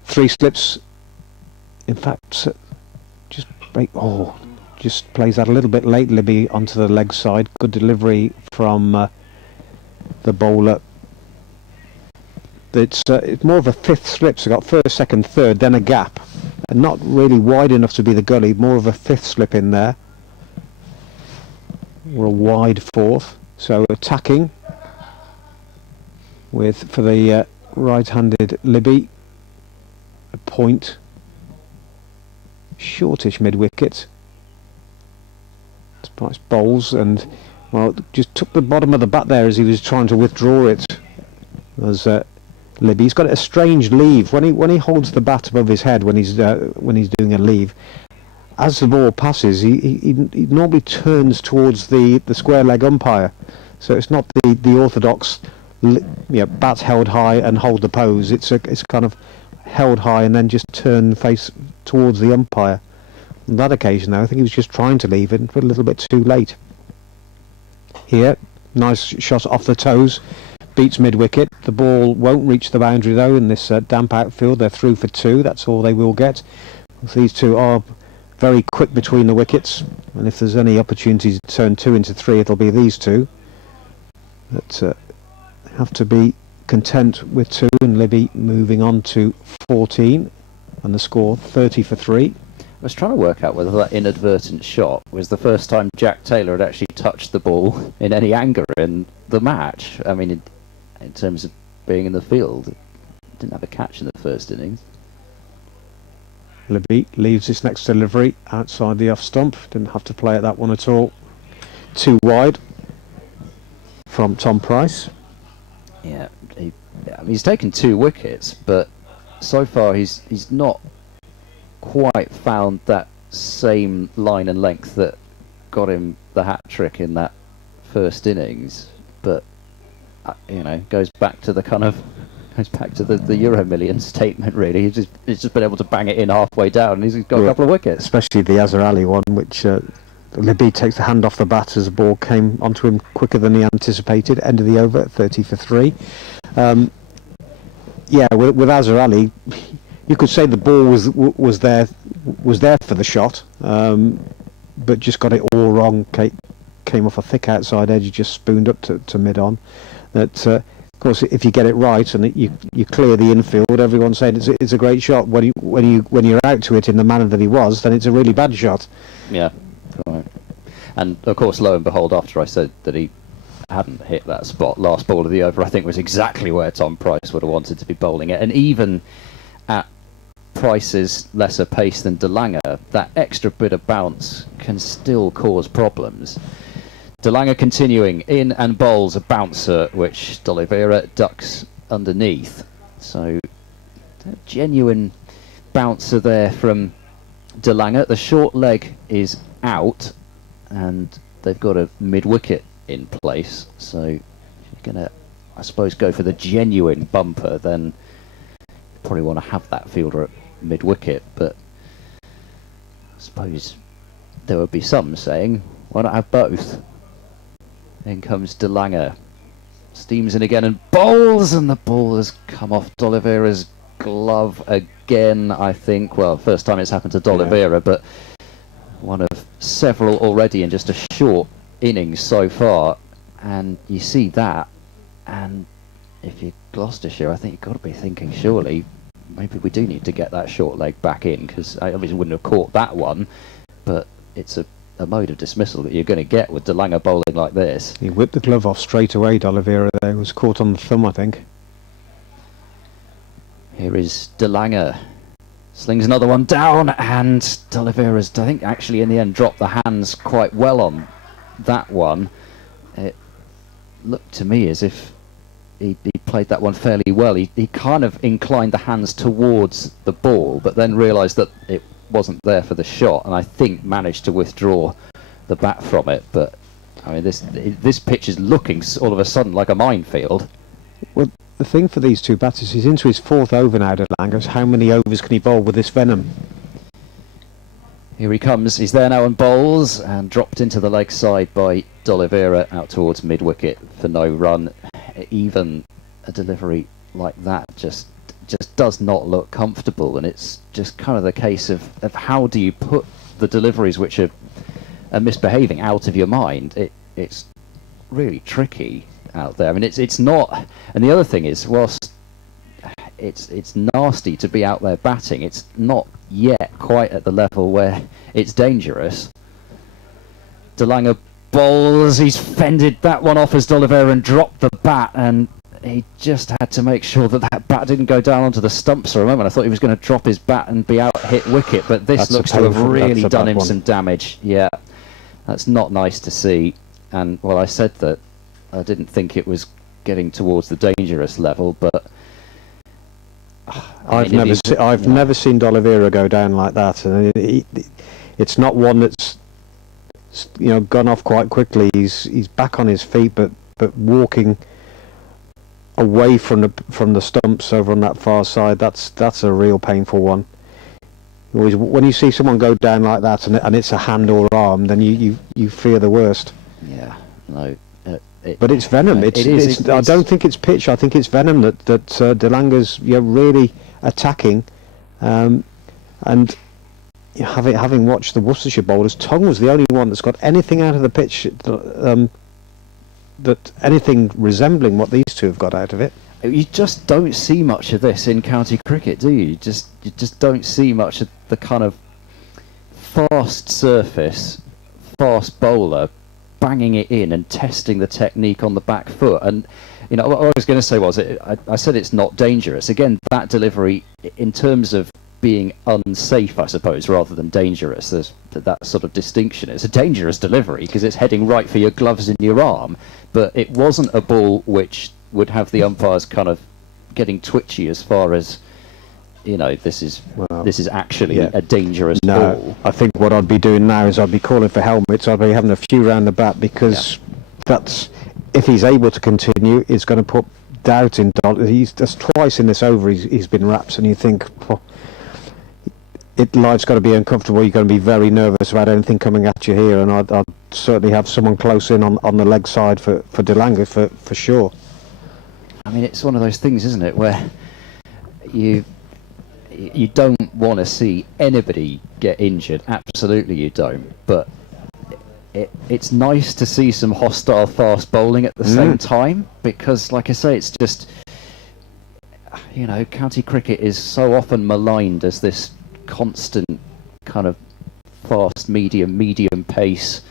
3 slips, in fact, just plays that a little bit late, Libby, onto the leg side. Good delivery from the bowler. It's more of a 5th slip, so got 1st, 2nd, 3rd, then a gap, and not really wide enough to be the gully, more of a 5th slip in there, or a wide 4th. So attacking for the right-handed Libby, a point, shortish mid-wicket. Spice bowls and, well, just took the bottom of the bat there as he was trying to withdraw it. As Libby, he's got a strange leave when he holds the bat above his head when he's doing a leave. As the ball passes, he normally turns towards the square leg umpire. So it's not the orthodox, bat held high and hold the pose. It's kind of held high and then just turn face towards the umpire. On that occasion, though, I think he was just trying to leave it, but a little bit too late. Here, nice shot off the toes, beats mid-wicket. The ball won't reach the boundary, though, in this damp outfield. They're through for 2, that's all they will get. These two are very quick between the wickets, and if there's any opportunity to turn 2 into 3, it'll be these two. But have to be content with 2, and Libby moving on to 14, and the score 30 for 3. I was trying to work out whether that inadvertent shot was the first time Jack Taylor had actually touched the ball in any anger in the match. I mean, in terms of being in the field, didn't have a catch in the first innings. Libby leaves his next delivery outside the off stump. Didn't have to play at that one at all. 2 wide from Tom Price. Yeah, he's taken 2 wickets, but so far he's not quite found that same line and length that got him the hat-trick in that first innings. But goes back to the Euro Million statement, really. He's just been able to bang it in halfway down, and he's got a couple of wickets. Especially the Azhar Ali one, which Libby takes the hand off the bat as the ball came onto him quicker than he anticipated. End of the over at 30 for 3. With Azhar Ali, you could say the ball was there for the shot, but just got it all wrong. Came off a thick outside edge, just spooned up to mid on. That of course, if you get it right and you clear the infield, everyone's saying it's a great shot. When you're out to it in the manner that he was, then it's a really bad shot. Yeah, right. And of course, lo and behold, after I said that he hadn't hit that spot, last ball of the over, I think was exactly where Tom Price would have wanted to be bowling it. And even at Price's lesser pace than De Lange, that extra bit of bounce can still cause problems. De Lange continuing in and bowls a bouncer, which D'Oliveira ducks underneath. So, a genuine bouncer there from De Lange. The short leg is out, and they've got a mid-wicket in place. So, if you're going to, I suppose, go for the genuine bumper, then you probably want to have that fielder at mid-wicket. But I suppose there would be some saying, why not have both? In comes De Lange, steams in again and bowls, and the ball has come off D'Oliveira's glove again, I think. Well, first time it's happened to D'Oliveira, but one of several already in just a short innings so far. And you see that, and if you're Gloucestershire, I think you've got to be thinking, surely, maybe we do need to get that short leg back in, because I obviously wouldn't have caught that one, but it's a mode of dismissal that you're going to get with De Lange bowling like this. He whipped the glove off straight away, D'Oliveira there. Was caught on the thumb, I think. Here is De Lange. Slings another one down, and D'Oliveira's, I think, actually in the end dropped the hands quite well on that one. It looked to me as if he played that one fairly well. He kind of inclined the hands towards the ball, but then realised that it wasn't there for the shot, and I think managed to withdraw the bat from it. But I mean, this pitch is looking all of a sudden like a minefield. Well, the thing for these two batters, he's into his 4th over now, De Lange. How many overs can he bowl with this venom? Here he comes, he's there now and bowls, and dropped into the leg side by D'Oliveira out towards mid-wicket for no run. Even a delivery like that just does not look comfortable, and it's just kind of the case of how do you put the deliveries which are misbehaving out of your mind. It's really tricky out there. I mean, it's not, and the other thing is, whilst it's nasty to be out there batting, it's not yet quite at the level where it's dangerous. De Lange bowls. He's fended that one off as D'Oliveira and dropped the bat, and he just had to make sure that that bat didn't go down onto the stumps for a moment. I thought he was going to drop his bat and be out, hit wicket, but this looks to have really done him some damage. Yeah, that's not nice to see. And well, I said that I didn't think it was getting towards the dangerous level, but I've never seen D'Oliveira go down like that, and it's not one that's gone off quite quickly. He's back on his feet, but walking away from the stumps over on that far side. That's a real painful one. When you see someone go down like that and it's a hand or arm, then you fear the worst. Yeah, no. But it's venom. I don't think it's pitch. I think it's venom that De Lange's really attacking. And having watched the Worcestershire bowlers, Tong was the only one that's got anything out of the pitch that anything resembling what these two have got out of it. You just don't see much of this in county cricket, do you? You just don't see much of the kind of fast surface, fast bowler banging it in and testing the technique on the back foot. And what I was going to say was, I said it's not dangerous. Again, that delivery, in terms of being unsafe, I suppose, rather than dangerous, there's that sort of distinction. It's a dangerous delivery because it's heading right for your gloves and your arm, but it wasn't a ball which would have the umpires kind of getting twitchy as far as this is actually a dangerous ball. I think what I'd be doing now is I'd be calling for helmets. I'd be having a few round the bat, because that's, if he's able to continue, it's going to put doubt in That's twice in this over he's been wrapped, and you think, life's got to be uncomfortable. You're going to be very nervous about anything coming at you here, and I'd certainly have someone close in on the leg side for De Lange for sure. I mean, it's one of those things, isn't it, where you don't want to see anybody get injured. Absolutely you don't. But it's nice to see some hostile fast bowling at the same time, because, like I say, it's just, county cricket is so often maligned as this constant kind of fast, medium pace,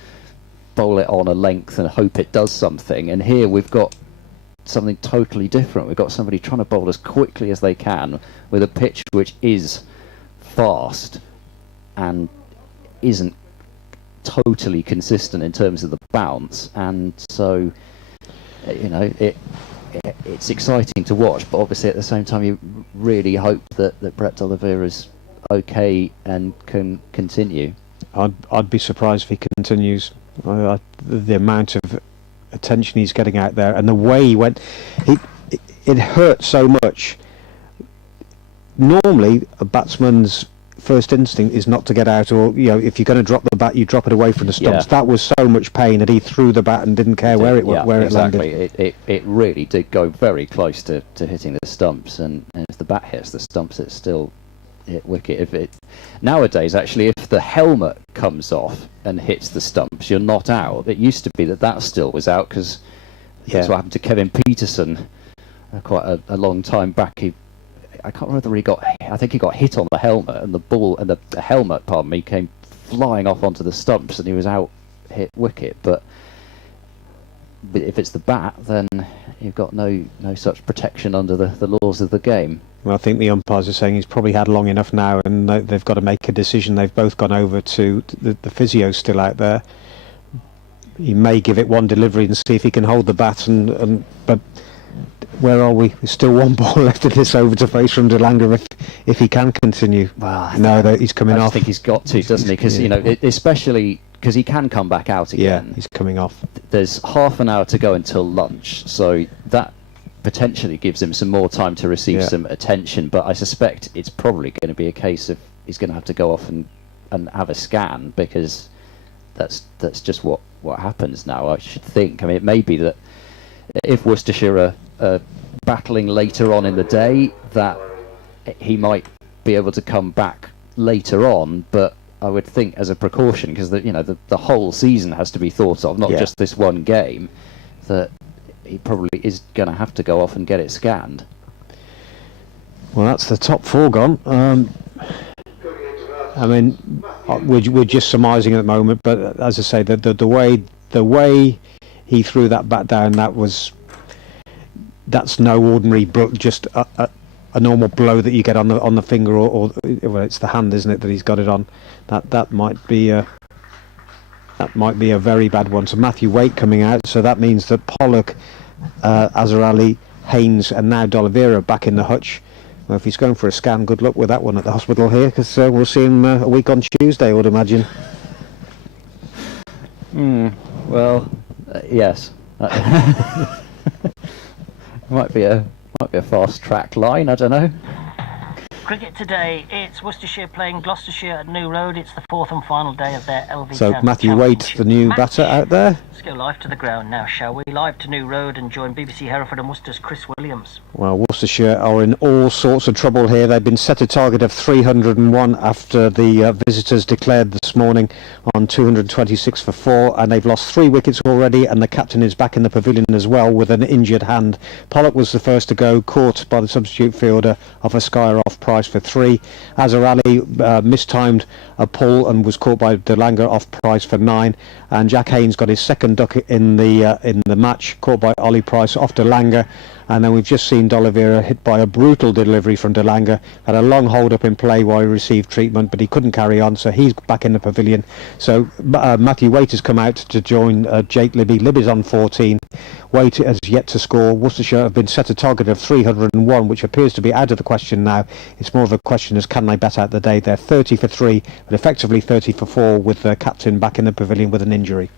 bowl it on a length and hope it does something. And here we've got something totally different. We've got somebody trying to bowl as quickly as they can with a pitch which is fast and isn't totally consistent in terms of the bounce, and so it's exciting to watch, but obviously at the same time you really hope that Brett D'Oliveira's okay and can continue. I'd be surprised if he continues. The amount of attention he's getting out there, and the way he went, it hurt so much. Normally a batsman's first instinct is not to get out, or if you're going to drop the bat, you drop it away from the stumps. That was so much pain that he threw the bat and didn't care where it landed. It really did go very close to hitting the stumps, and if the bat hits the stumps, it's still hit wicket. Nowadays, actually, if the helmet comes off and hits the stumps, you're not out. It used to be that still was out, because that's what happened to Kevin Peterson quite a long time back. I can't remember whether I think he got hit on the helmet, and the ball and the helmet, came flying off onto the stumps, and he was out, hit wicket. But if it's the bat, then you've got no such protection under the laws of the game. Well, I think the umpires are saying he's probably had long enough now, and they've got to make a decision. They've both gone over to the physio's still out there. He may give it one delivery and see if he can hold the bat, but where are we? There's still one ball left of this over to face from De Lange if he can continue. Well, he's coming off. I think he's got to, doesn't he? Because especially because he can come back out again. Yeah, he's coming off. There's half an hour to go until lunch, so that potentially gives him some more time to receive some attention. But I suspect it's probably going to be a case of he's going to have to go off and have a scan, because that's just what happens now, I should think. I mean, it may be that if Worcestershire are battling later on in the day, that he might be able to come back later on, but I would think as a precaution, because the whole season has to be thought of, not just this one game, that he probably is going to have to go off and get it scanned. Well, that's the top four gone. I mean, we're just surmising at the moment, but as I say, the way the way he threw that bat down, that's no ordinary just a normal blow that you get on the finger, or well, it's the hand, isn't it, that he's got it on. That might be a very bad one. So Matthew Waite coming out, so that means that Pollock, Azhar Ali, Haynes and now D'Oliveira back in the hutch. Well, if he's going for a scan, good luck with that one at the hospital here, because we'll see him a week on Tuesday, I would imagine. Well, yes. might be a fast track line, I don't know. Cricket today, it's Worcestershire playing Gloucestershire at New Road. It's the fourth and final day of their LV So County Matthew Waite, Championship the new match. batter out there. Let's go live to the ground now, shall we? Live to New Road and join BBC Hereford and Worcester's Chris Williams. Well, Worcestershire are in all sorts of trouble here. They've been set a target of 301 after the visitors declared this morning on 226 for 4, and they've lost 3 wickets already, and the captain is back in the pavilion as well with an injured hand. Pollock was the first to go, caught by the substitute fielder off a skyer off Price for 3. Azhar Ali mistimed a pull and was caught by DeLanger off Price for 9, and Jack Haynes got his second duck in the match, caught by Ollie Price off DeLanger. And then we've just seen D'Oliveira hit by a brutal delivery from DeLanger. Had a long hold up in play while he received treatment, but he couldn't carry on, so he's back in the pavilion. So Matthew Waite has come out to join Jake Libby. Libby's on 14. Waite has yet to score. Worcestershire have been set a target of 301, which appears to be out of the question now. It's more of a question as can they bat out the day. They're 30 for 3, but effectively 30 for 4 with the captain back in the pavilion with an injury.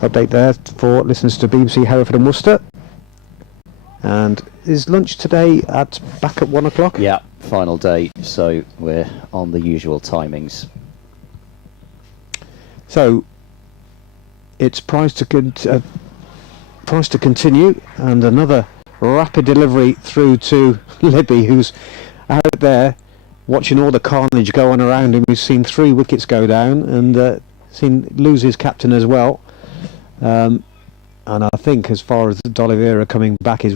Update there for listeners to BBC Hereford and Worcester. And is lunch today back at 1 o'clock? Yeah, final day, so we're on the usual timings. So it's price to continue, and another rapid delivery through to Libby, who's out there watching all the carnage going around him. We've seen 3 wickets go down and seen lose his captain as well. And I think as far as D'Oliveira coming back is,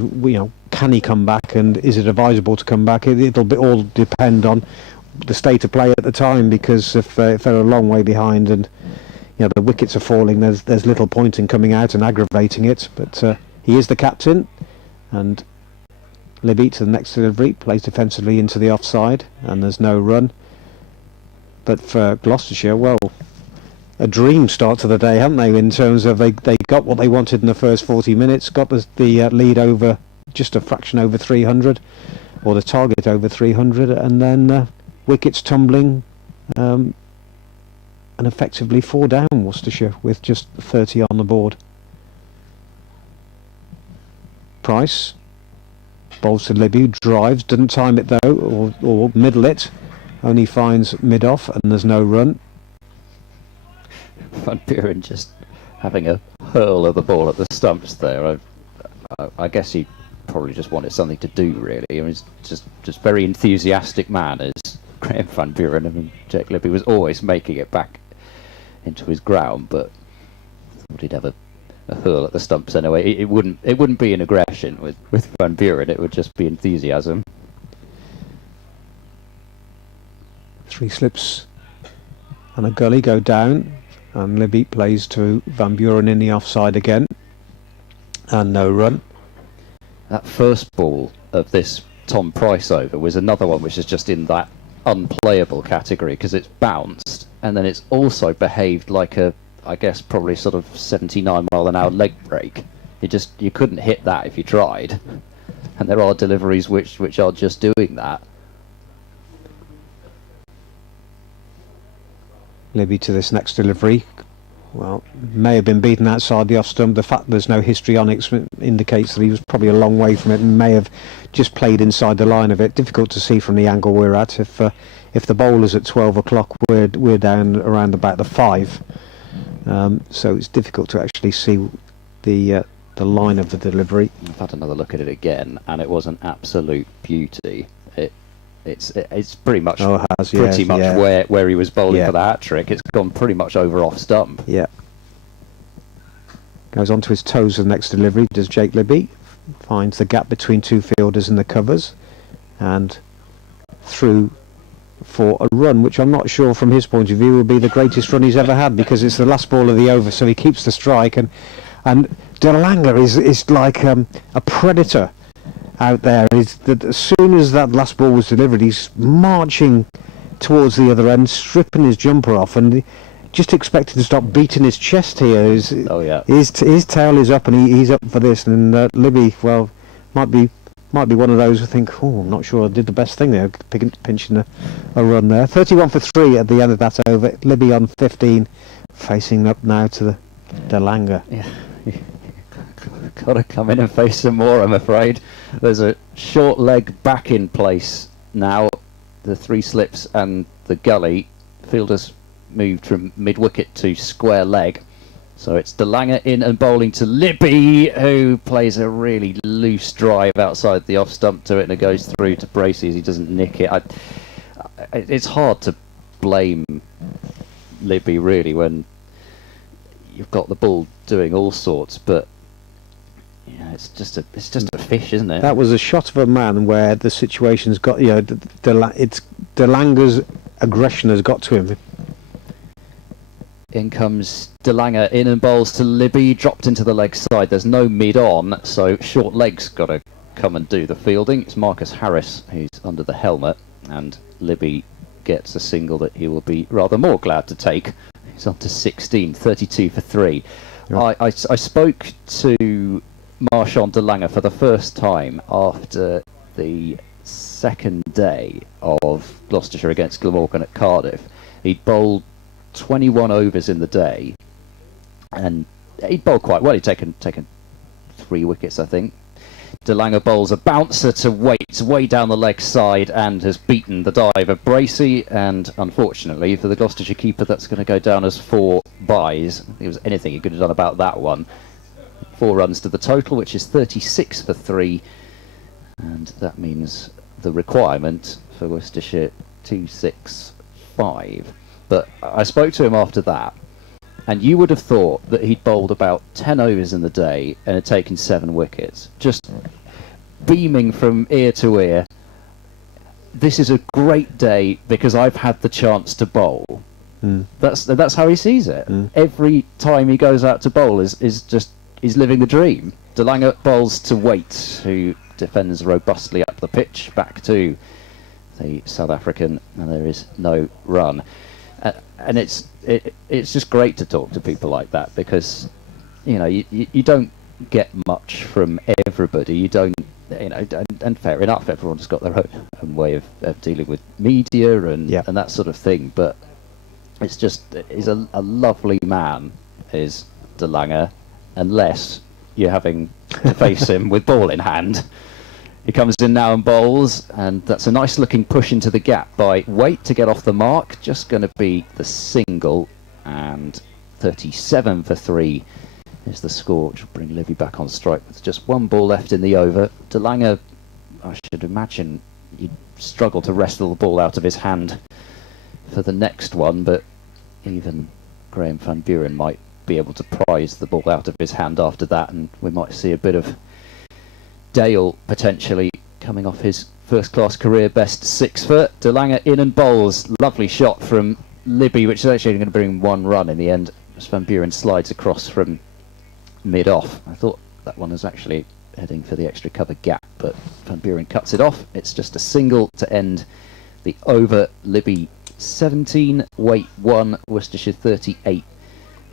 can he come back, and is it advisable to come back? It'll all depend on the state of play at the time, because if they're a long way behind and the wickets are falling, there's little point in coming out and aggravating it. But he is the captain, and Libby to the next delivery plays defensively into the offside, and there's no run. But for Gloucestershire, well, a dream start to the day, haven't they, in terms of they got what they wanted in the first 40 minutes, got the lead over just a fraction over 300, or the target over 300, and then wickets tumbling, and effectively 4 down Worcestershire with just 30 on the board. Price bowls to Libby, drives, doesn't time it though, or middle it, only finds mid-off, and there's no run. Van Buren just having a hurl of the ball at the stumps there. I guess he probably just wanted something to do, really. I mean, he's just very enthusiastic man, is Graham Van Buren. I mean, Jack Libby was always making it back into his ground, but thought he'd have a hurl at the stumps anyway. It wouldn't be an aggression with Van Buren. It would just be enthusiasm. 3 slips and a gully go down, and Libby plays to Van Buren in the offside again, and no run. That first ball of this Tom Price over was another one which is just in that unplayable category, because it's bounced and then it's also behaved like I guess probably sort of 79 mile an hour leg break. You couldn't hit that if you tried, and there are deliveries which are just doing that. Libby to this next delivery. Well, may have been beaten outside the off stump. The fact there's no histrionics indicates that he was probably a long way from it and may have just played inside the line of it. Difficult to see from the angle we're at. If the bowler's at 12 o'clock, we're down around about the 5. So it's difficult to actually see the line of the delivery. I've had another look at it again, and it was an absolute beauty. It's pretty much where he was bowling for the hat trick. It's gone pretty much over off stump. Yeah. Goes on to his toes for the next delivery. Does Jake Libby. Finds the gap between 2 fielders in the covers, and through for a run, which I'm not sure from his point of view will be the greatest run he's ever had, because it's the last ball of the over, so he keeps the strike, and De Lange is like a predator out there. As soon as that last ball was delivered, he's marching towards the other end, stripping his jumper off, and just expecting to stop beating his chest here. His tail is up, and he's up for this. And Libby, well, might be one of those who think, oh, I'm not sure I did the best thing there, pinching a run there. 31 for 3 at the end of that over. Libby on 15, facing up now to the De Lange. Yeah. Got to come in and face some more, I'm afraid. There's a short leg back in place now. The 3 slips and the gully. Fielders moved from mid-wicket to square leg. So it's De Lange in and bowling to Libby, who plays a really loose drive outside the off stump to it, and it goes through to Bracey as he doesn't nick it. It's hard to blame Libby, really, when you've got the ball doing all sorts, but yeah, it's just a fish, isn't it? That was a shot of a man where the situation's got, it's De Lange's aggression has got to him. In comes De Lange in and bowls to Libby, dropped into the leg side. There's no mid-on, so short leg's got to come and do the fielding. It's Marcus Harris who's under the helmet, and Libby gets a single that he will be rather more glad to take. He's on to 16, 32 for 3. Yep. I spoke to Marchand De Lange for the first time after the second day of Gloucestershire against Glamorgan at Cardiff. He'd bowled 21 overs in the day, and he'd bowled quite well. He'd taken 3 wickets, I think. De Lange bowls a bouncer to Waits way down the leg side and has beaten the dive of Bracey, and unfortunately for the Gloucestershire keeper, that's going to go down as 4 byes. If there was anything he could have done about that one. 4 runs to the total, which is 36 for 3, and that means the requirement for Worcestershire 265. But I spoke to him after that, and you would have thought that he'd bowled about 10 overs in the day and had taken 7 wickets. Just beaming from ear to ear. This is a great day because I've had the chance to bowl. That's how he sees it. Every time he goes out to bowl is living the dream. De Lange bowls to Waits, who defends robustly up the pitch, back to the South African, and there is no run. And it's just great to talk to people like that, because you don't get much from everybody. You don't, and fair enough, everyone's got their own way of dealing with media and that sort of thing. But he's a lovely man, is De Lange, unless you're having to face him with ball in hand. He comes in now and bowls, and that's a nice looking push into the gap by Waite to get off the mark. Just going to be the single, and 37 for 3 is the score, which will bring Livy back on strike with just 1 ball left in the over. De Lange, I should imagine he'd struggle to wrestle the ball out of his hand for the next one, but even Graham Van Buren might be able to prize the ball out of his hand after that, and we might see a bit of Dale potentially coming off his first-class career best 6 foot. De Lange in and bowls. Lovely shot from Libby, which is actually going to bring 1 run in the end, as Van Buren slides across from mid-off. I thought that one was actually heading for the extra cover gap, but Van Buren cuts it off. It's just a single to end the over. Libby 17, Waite 1, Worcestershire 38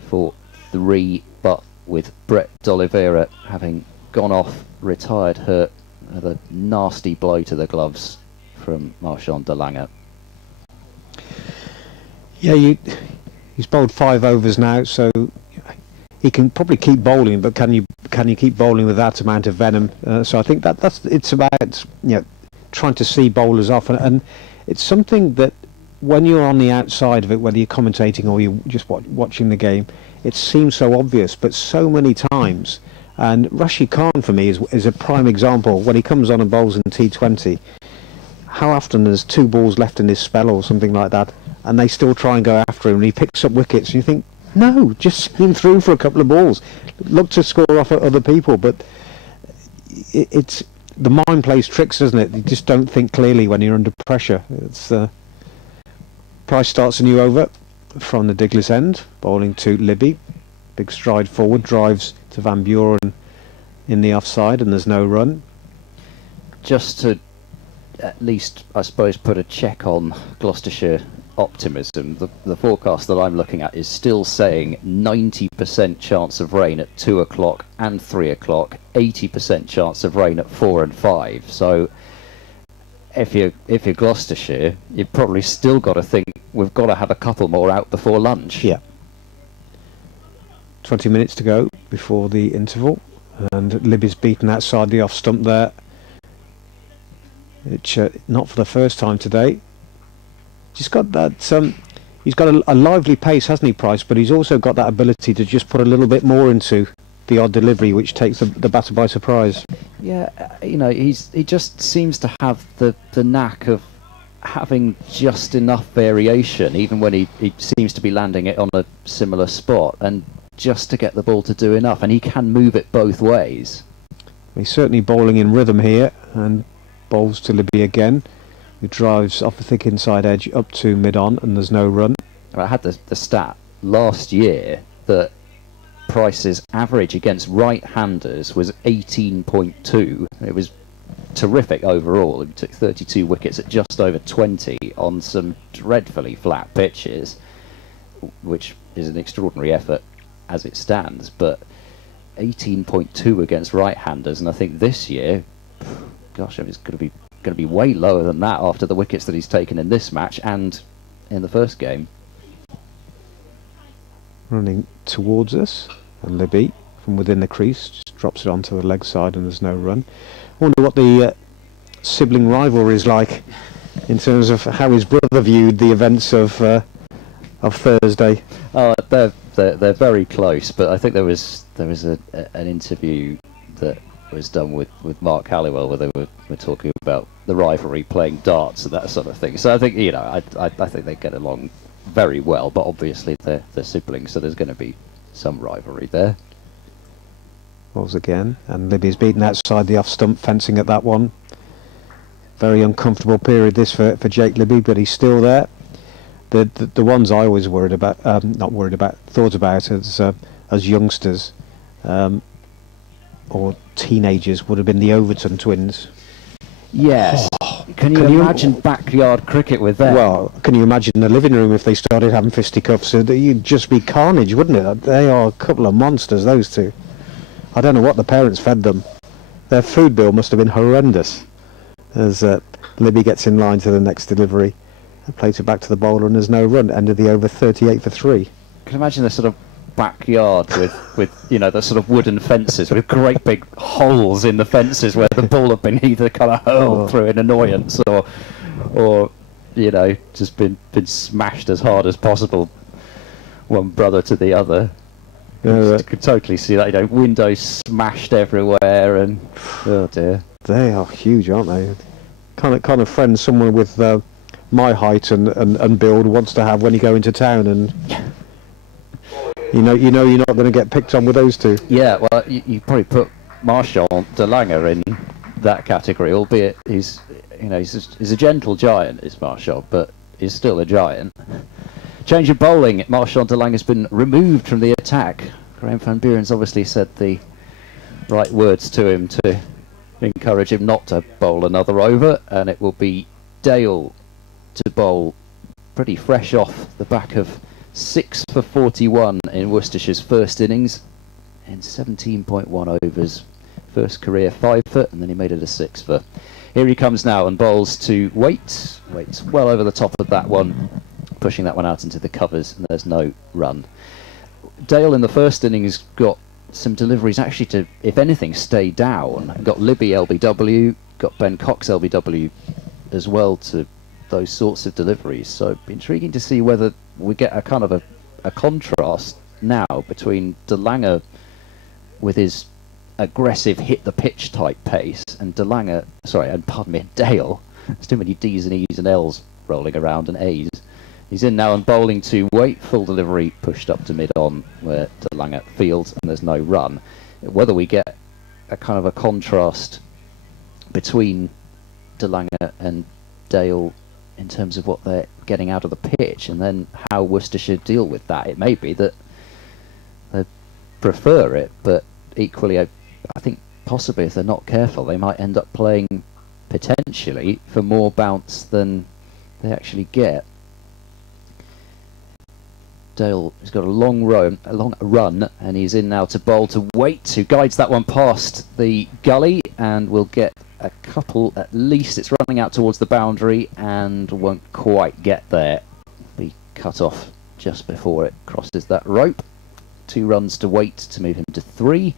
for 3, but with Brett D'Oliveira having gone off, retired, hurt, with a nasty blow to the gloves from Marchand De Lange. Yeah, he's bowled 5 overs now, so he can probably keep bowling, but can you keep bowling with that amount of venom? So I think it's about trying to see bowlers off, and it's something that when you're on the outside of it, whether you're commentating or you're just watching the game, it seems so obvious, but so many times. And Rashid Khan, for me, is a prime example. When he comes on and bowls in T20, how often there's 2 balls left in his spell or something like that, and they still try and go after him, and he picks up wickets, and you think, no, just see him through for a couple of balls. Look to score off at other people, but it's the mind plays tricks, doesn't it? You just don't think clearly when you're under pressure. It's Price starts a new over from the Diglis end, bowling to Libby. Big stride forward, drives to Van Buren in the offside, and there's no run. Just to at least, I suppose, put a check on Gloucestershire optimism, the forecast that I'm looking at is still saying 90% chance of rain at 2 o'clock and 3 o'clock, 80% chance of rain at 4 and 5. So if you're Gloucestershire, you've probably still got to think we've got to have a couple more out before lunch. Yeah. 20 minutes to go before the interval, and Libby's beaten outside the off stump there. It's not for the first time today. He's got that. He's got a lively pace, hasn't he, Price? But he's also got that ability to just put a little bit more into the odd delivery, which takes the batter by surprise. Yeah, you know, he just seems to have the knack of having just enough variation, even when he seems to be landing it on a similar spot, and just to get the ball to do enough, and he can move it both ways. He's certainly bowling in rhythm here, and bowls to Libby again, who drives off the thick inside edge up to mid-on, and there's no run. I had the stat last year that Price's average against right-handers was 18.2. It was terrific overall. He took 32 wickets at just over 20 on some dreadfully flat pitches, which is an extraordinary effort as it stands, but 18.2 against right-handers, and I think this year, gosh, it's going to be way lower than that after the wickets that he's taken in this match and in the first game. Running towards us, and Libby from within the crease just drops it onto the leg side, and there's no run. I wonder what the sibling rivalry is like in terms of how his brother viewed the events of Thursday. Oh, they're very close, but I think there was an interview that was done with Mark Halliwell where they were talking about the rivalry, playing darts and that sort of thing. So I think, you know, I think they get along very well, but obviously they're siblings, so there's going to be some rivalry there. Balls again, and Libby's beaten outside the off stump, fencing at that one. Very uncomfortable period this for Jake Libby, but he's still there. The ones I always thought about as youngsters or teenagers would have been the Overton twins. Yes. Oh, can you imagine backyard cricket with them? Well, can you imagine the living room if they started having fisticuffs? You'd just be carnage, wouldn't it? They are a couple of monsters, those two. I don't know what the parents fed them. Their food bill must have been horrendous. As Libby gets in line to the next delivery, plays it back to the bowler, and there's no run. End of the over 38 for 3. Can you imagine the sort of backyard with you know, the sort of wooden fences with great big holes in the fences where the ball had been either kind of hurled through in annoyance or you know, just been smashed as hard as possible, one brother to the other. You could totally see that, you know, windows smashed everywhere, and oh dear. They are huge, aren't they? Kind of friends someone with my height and build wants to have when you go into town, and you know you're not going to get picked on with those two. Yeah, well, you probably put Marshall de Lange in that category, albeit he's a gentle giant, is Marshall, but he's still a giant. Change of bowling. Marshall de Lange has been removed from the attack. Graham Van Buren's obviously said the right words to him to encourage him not to bowl another over, and it will be Dale to bowl pretty fresh off the back of 6 for 41 in Worcestershire's first innings in 17.1 overs. First career 5 foot, and then he made it a 6 for. Here he comes now and bowls to Waits. Waits well over the top of that one, pushing that one out into the covers, and there's no run. Dale in the first innings got some deliveries actually to, if anything, stay down. Got Libby LBW, got Ben Cox LBW as well to those sorts of deliveries. So intriguing to see whether we get a kind of a contrast now between de Lange with his aggressive hit the pitch type pace and Dale. There's too many D's and E's and L's rolling around and A's. He's in now and bowling to Wait, full delivery pushed up to mid-on where de Lange fields, and there's no run. Whether we get a kind of a contrast between de Lange and Dale in terms of what they're getting out of the pitch, and then how Worcestershire deal with that. It may be that they prefer it, but equally I think possibly if they're not careful they might end up playing potentially for more bounce than they actually get. Dale has got a long run, and he's in now to bowl to Waite, who guides that one past the gully and will get a couple at least. It's running out towards the boundary and won't quite get there. Be cut off just before it crosses that rope. 2 runs to Waite to move him to 3,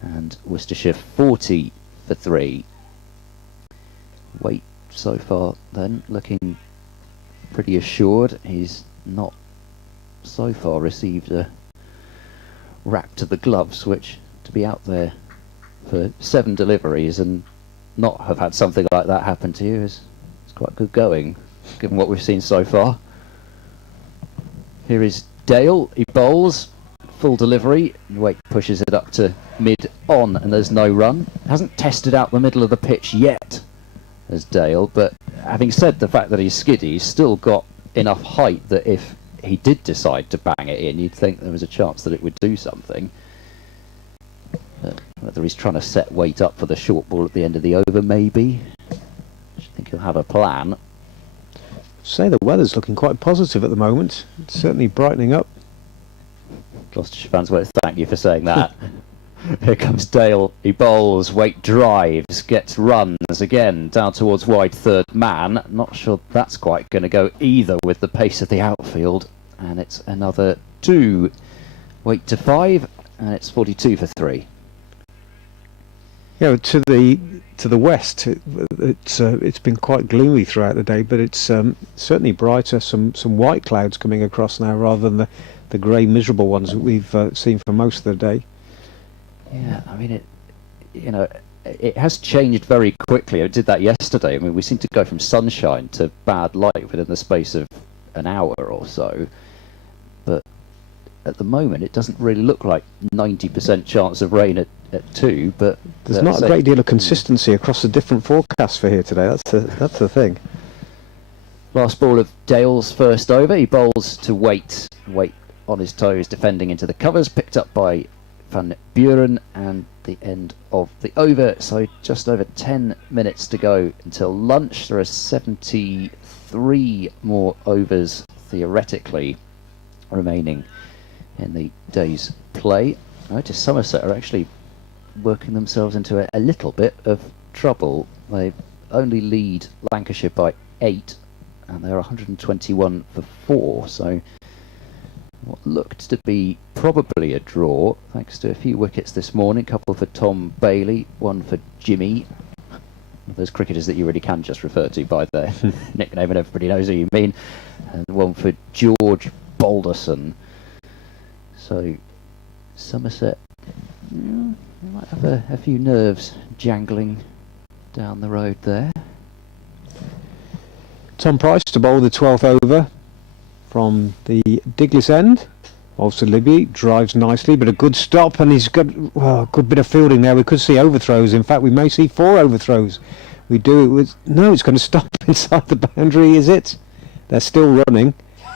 and Worcestershire 40 for 3. Waite so far then looking pretty assured. He's not so far received a rap to the gloves, which to be out there for 7 deliveries and not have had something like that happen to you is quite good going, given what we've seen so far. Here is Dale. He bowls full delivery. Waite pushes it up to mid-on, and there's no run. Hasn't tested out the middle of the pitch yet as Dale, but having said the fact that he's skiddy, he's still got enough height that if he did decide to bang it in, you'd think there was a chance that it would do something. But whether he's trying to set Waite up for the short ball at the end of the over, maybe. I think he'll have a plan. Say the weather's looking quite positive at the moment. It's certainly brightening up. Gloucestershire fans won't thank you for saying that. Here comes Dale. He bowls. Waite drives, gets runs again down towards wide third man. Not sure that's quite going to go either with the pace of the outfield. And it's another 2. Waite to 5, and it's 42 for 3. Yeah, to the west, it's been quite gloomy throughout the day, but it's certainly brighter. Some white clouds coming across now, rather than the grey miserable ones that we've seen for most of the day. Yeah, I mean, it has changed very quickly. It did that yesterday. I mean, we seem to go from sunshine to bad light within the space of an hour or so. But at the moment, it doesn't really look like 90% chance of rain at 2. But there's not a great deal of consistency across the different forecasts for here today. That's the thing. Last ball of Dale's first over. He bowls to Waite. Waite on his toes, defending into the covers, picked up by Van Buren, and the end of the over. So just over 10 minutes to go until lunch. There are 73 more overs theoretically remaining in the day's play. I notice Somerset are actually working themselves into a little bit of trouble. They only lead Lancashire by 8, and they're 121 for 4. So what looked to be probably a draw, thanks to a few wickets this morning. A couple for Tom Bailey, 1 for Jimmy. Those cricketers that you really can just refer to by their nickname and everybody knows who you mean. And 1 for George Balderson. So Somerset, they might have a few nerves jangling down the road there. Tom Price to bowl the 12th over from the Diglis end. Also Libby drives nicely, but a good stop, and he's got a good bit of fielding there. We could see overthrows. In fact, we may see 4 overthrows. We do it with... No, it's going to stop inside the boundary, is it? They're still running.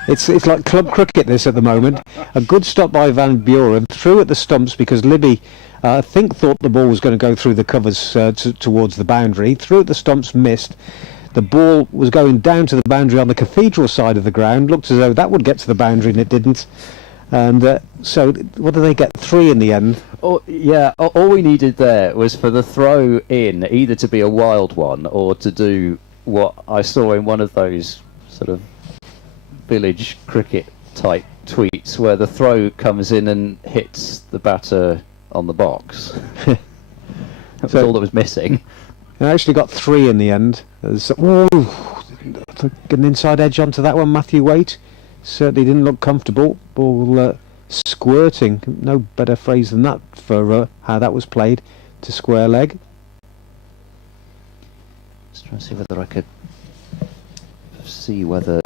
It's like club cricket, this, at the moment. A good stop by Van Buren, through at the stumps, because Libby, I think, thought the ball was going to go through the covers towards the boundary. Through at the stumps, missed. The ball was going down to the boundary on the cathedral side of the ground. Looked as though that would get to the boundary, and it didn't. And so, what did they get? 3 in the end. Oh, yeah, all we needed there was for the throw in either to be a wild one or to do what I saw in one of those sort of village cricket type tweets where the throw comes in and hits the batter on the box. That was all that was missing. I actually got 3 in the end. An inside edge onto that one, Matthew Waite. Certainly didn't look comfortable. Ball squirting. No better phrase than that for how that was played to square leg. Just trying to see whether I could see whether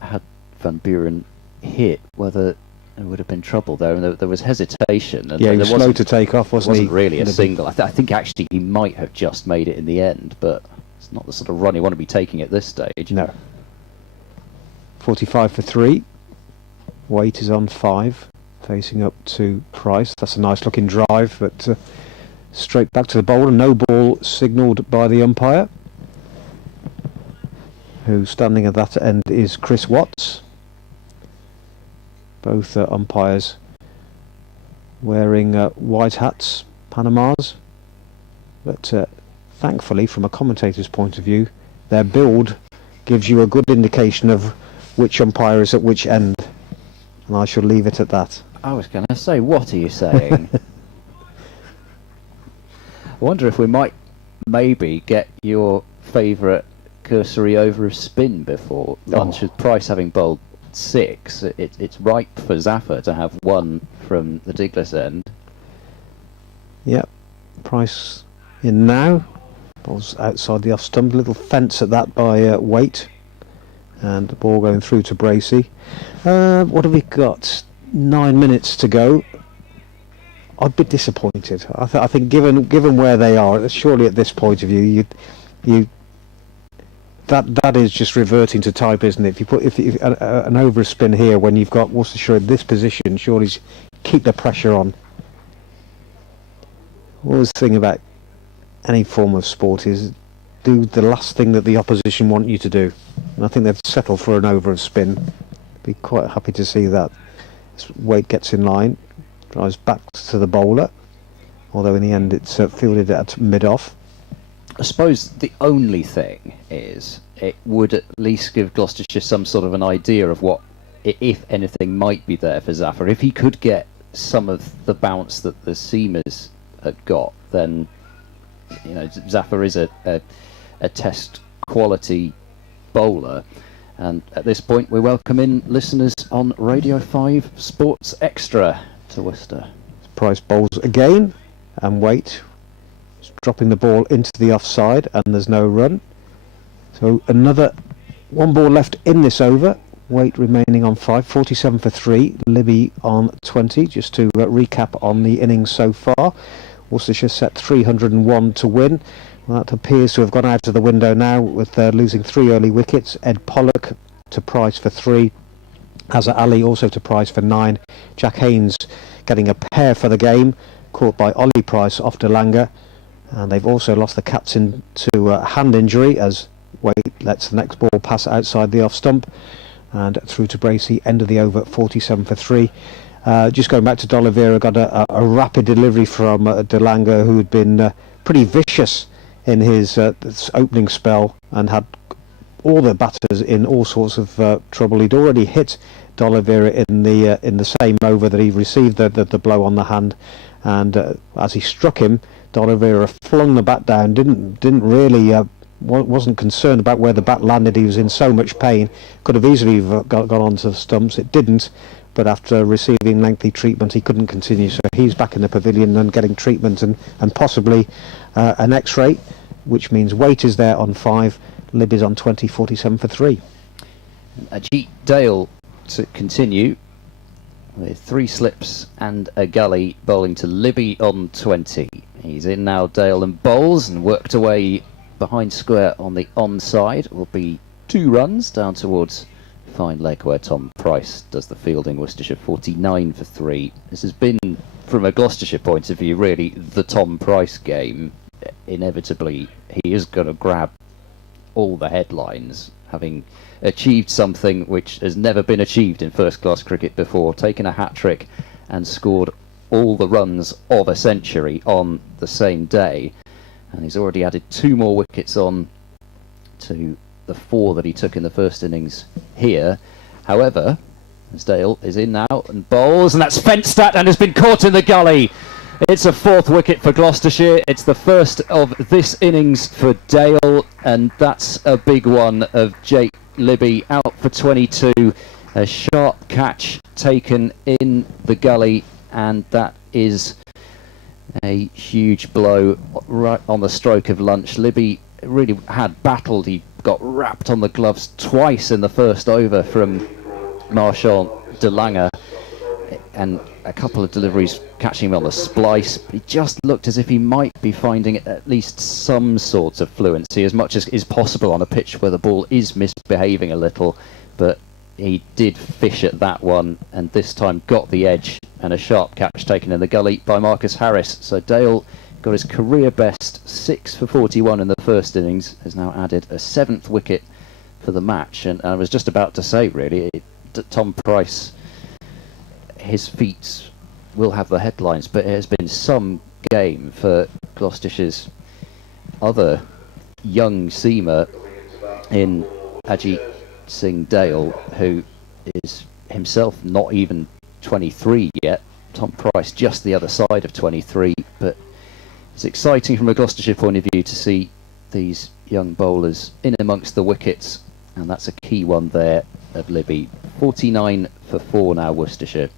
had Van Buren hit, whether there would have been trouble there. And there was hesitation. And yeah, he was slow to take off, wasn't he? It wasn't really a single. I think actually he might have just made it in the end, but It's not the sort of run you want to be taking at this stage. No. 45 for 3. Waite is on 5, facing up to Price. That's a nice looking drive, but straight back to the bowler. No ball signalled by the umpire, who standing at that end is Chris Watts. Both umpires wearing white hats, Panamas, but thankfully from a commentator's point of view their build gives you a good indication of which umpire is at which end, and I shall leave it at that. I was going to say, what are you saying? I wonder if we might maybe get your favourite cursory over of spin before lunch, with Price having bowled 6. It's ripe for Zafar to have 1 from the Douglas end. Yep, Price in now. Ball's outside the off stump. Little fence at that by Waite, and the ball going through to Bracey. What have we got? 9 minutes to go. I'd be disappointed. I think given where they are, surely at this point of view, that is just reverting to type, isn't it? If you put an over spin here when you've got Worcestershire in this position, surely keep the pressure on. Always the thing about any form of sport is do the last thing that the opposition want you to do, and I think they've settled for an over of spin. Be quite happy to see that. Waite gets in line, drives back to the bowler, although in the end it's fielded at mid-off. I suppose the only thing is it would at least give Gloucestershire some sort of an idea of what, if anything, might be there for Zafar. If he could get some of the bounce that the seamers had got, then Zafar is a test quality bowler. And at this point we welcome in listeners on Radio 5 Sports Extra to Worcester. Price bowls again, and Waite dropping the ball into the offside, and there's no run. So another 1 ball left in this over. Waite remaining on 5, 47 for 3. Libby on 20. Just to recap on the innings so far, Worcestershire set 301 to win. Well, that appears to have gone out of the window now, with losing 3 early wickets. Ed Pollock to Price for 3. Hazza Ali also to Price for 9. Jack Haynes getting a pair for the game, caught by Ollie Price off DeLanga. And they've also lost the captain to a hand injury, as Waite lets the next ball pass outside the off stump and through to Bracey. End of the over, 47 for 3. Just going back to D'Oliveira, got a rapid delivery from DeLanga, who had been pretty vicious in his opening spell and had all the batters in all sorts of trouble. He'd already hit D'Oliveira in the same over that he received the blow on the hand, and as he struck him, D'Oliveira flung the bat down. Didn't really wasn't concerned about where the bat landed. He was in so much pain. Could have easily got onto the stumps. It didn't. But after receiving lengthy treatment, he couldn't continue. So he's back in the pavilion and getting treatment and possibly an X-ray, which means Waite is there on 5. Lib is on 20, 47 for 3. Ajit Dale to continue with 3 slips and a gully, bowling to Libby on 20. He's in now, Dale, and bowls, and worked away behind square on the onside. Will be 2 runs down towards fine leg where Tom Price does the fielding. Worcestershire 49 for 3. This has been, from a Gloucestershire point of view, really the Tom Price game. Inevitably, he is going to grab all the headlines, having achieved something which has never been achieved in first-class cricket before, taken a hat-trick and scored all the runs of a century on the same day. And he's already added 2 more wickets on to the 4 that he took in the first innings here. However, as Dale is in now and bowls, and that's fenced at and has been caught in the gully. It's a 4th wicket for Gloucestershire. It's the first of this innings for Dale, and that's a big one of Jake Libby, out for 22. A sharp catch taken in the gully, and that is a huge blow right on the stroke of lunch. Libby really had battled. He got wrapped on the gloves twice in the first over from Marshall DeLanga. and a couple of deliveries catching him on the splice. He just looked as if he might be finding at least some sort of fluency, as much as is possible on a pitch where the ball is misbehaving a little. But he did fish at that one, and this time got the edge, and a sharp catch taken in the gully by Marcus Harris. So Dale got his career best 6 for 41 in the first innings, has now added a 7th wicket for the match. And I was just about to say, really, Tom Price, his feats will have the headlines, but it has been some game for Gloucestershire's other young seamer in Ajit Singh Dale, who is himself not even 23 yet. Tom Price just the other side of 23, but it's exciting from a Gloucestershire point of view to see these young bowlers in amongst the wickets, and that's a key one there of Libby. 49 for 4 now, Worcestershire.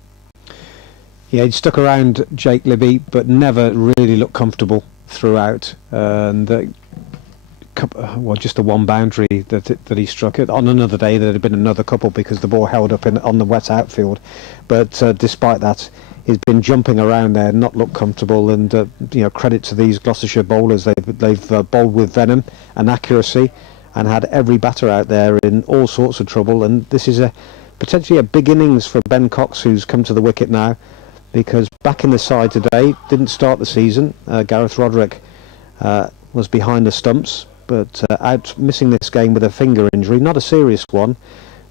Yeah, he'd stuck around Jake Libby, but never really looked comfortable throughout. And just the one boundary that he struck. On another day, there'd have been another couple because the ball held up on the wet outfield. But despite that, he's been jumping around there, not looked comfortable. And credit to these Gloucestershire bowlers. They've bowled with venom and accuracy, and had every batter out there in all sorts of trouble. And this is potentially a big innings for Ben Cox, who's come to the wicket now, because back in the side today, didn't start the season. Gareth Roderick was behind the stumps, but out missing this game with a finger injury, not a serious one.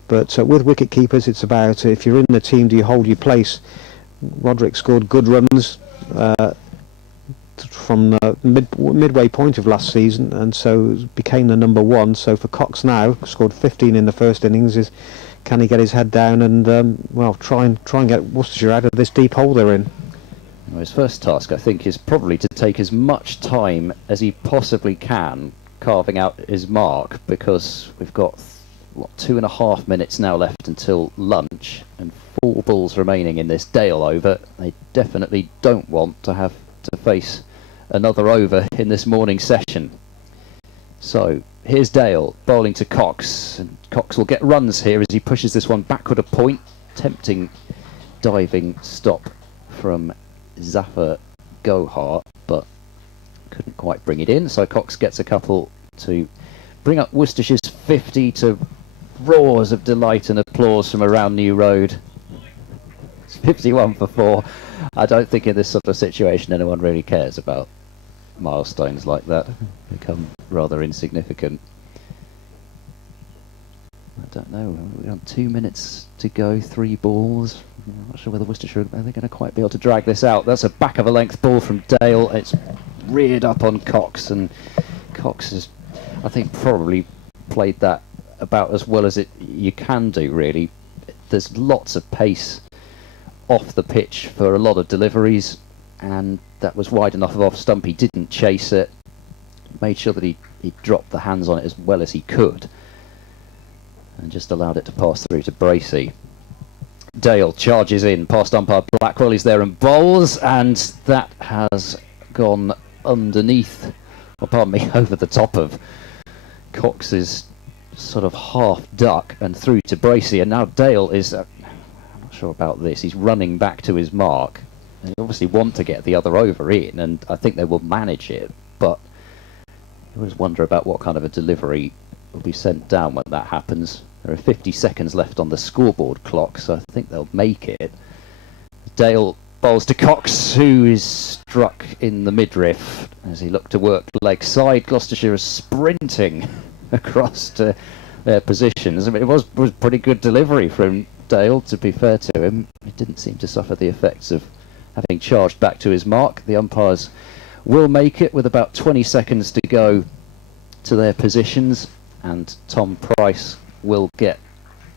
But with wicket keepers, it's about if you're in the team, do you hold your place? Roderick scored good runs from the midway point of last season, and so became the number one. So for Cox now, scored 15 in the first innings. Can he get his head down and try and get Worcestershire out of this deep hole they're in? Well, his first task, I think, is probably to take as much time as he possibly can carving out his mark, because we've got 2.5 minutes now left until lunch and 4 balls remaining in this Dale over. They definitely don't want to have to face another over in this morning session. So here's Dale bowling to Cox, and Cox will get runs here as he pushes this one backward a point. Tempting diving stop from Zafar Gohar, but couldn't quite bring it in. So Cox gets a couple to bring up Worcestershire's 50 to roars of delight and applause from around New Road. It's 51 for 4. I don't think in this sort of situation anyone really cares about milestones like that. Become rather insignificant. I don't know, we have 2 minutes to go, 3 balls. I'm not sure whether Worcestershire are they going to quite be able to drag this out. That's a back of a length ball from Dale. It's reared up on Cox, and Cox has, I think, probably played that about as well as you can do, really. There's lots of pace off the pitch for a lot of deliveries, and that was wide enough of off stump. He didn't chase it, made sure that he dropped the hands on it as well as he could, and just allowed it to pass through to Bracey. Dale charges in past umpire Blackwell. He's there and bowls, and that has gone underneath, over the top of Cox's sort of half duck and through to Bracey. And now Dale is, I'm not sure about this, he's running back to his mark. They obviously want to get the other over in, and I think they will manage it, but I always wonder about what kind of a delivery will be sent down when that happens. There are 50 seconds left on the scoreboard clock, so I think they'll make it. Dale bowls to Cox, who is struck in the midriff as he looked to work leg side. Gloucestershire is sprinting across to their positions. I mean, it was pretty good delivery from Dale, to be fair to him. He didn't seem to suffer the effects of having charged back to his mark. The umpires will make it with about 20 seconds to go to their positions, and Tom Price will get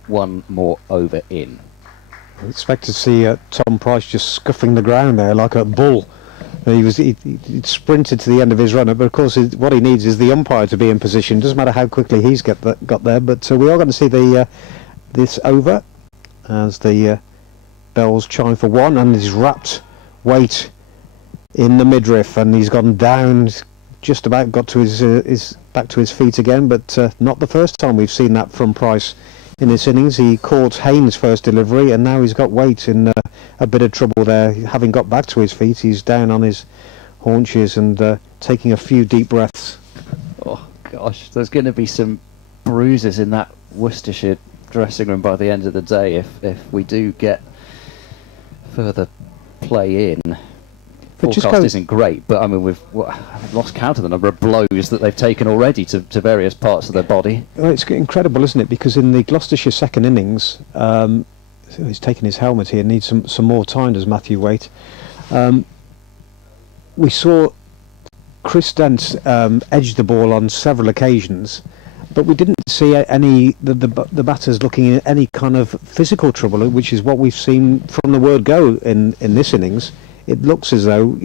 one more over in. I expect to see Tom Price just scuffing the ground there like a bull. He sprinted to the end of his run, but of course what he needs is the umpire to be in position. Doesn't matter how quickly he's got there, but we are going to see this over as the bells chime for 1, and he's wrapped weight in the midriff, and he's gone down, just about got to his back to his feet again, but not the first time we've seen that from Price in this innings. He caught Haynes' first delivery, and now he's got Waite in a bit of trouble there. Having got back to his feet, he's down on his haunches and taking a few deep breaths. Oh gosh, there's going to be some bruises in that Worcestershire dressing room by the end of the day if we do get further play in. But Forecast isn't great, but I mean I've lost count of the number of blows that they've taken already to various parts of their body. Well, it's incredible, isn't it? Because in the Gloucestershire second innings, he's taken his helmet here. Needs some more time, does Matthew Waite. We saw Chris Dent edge the ball on several occasions, but we didn't see the batters looking in any kind of physical trouble, which is what we've seen from the word go in this innings. It looks as though,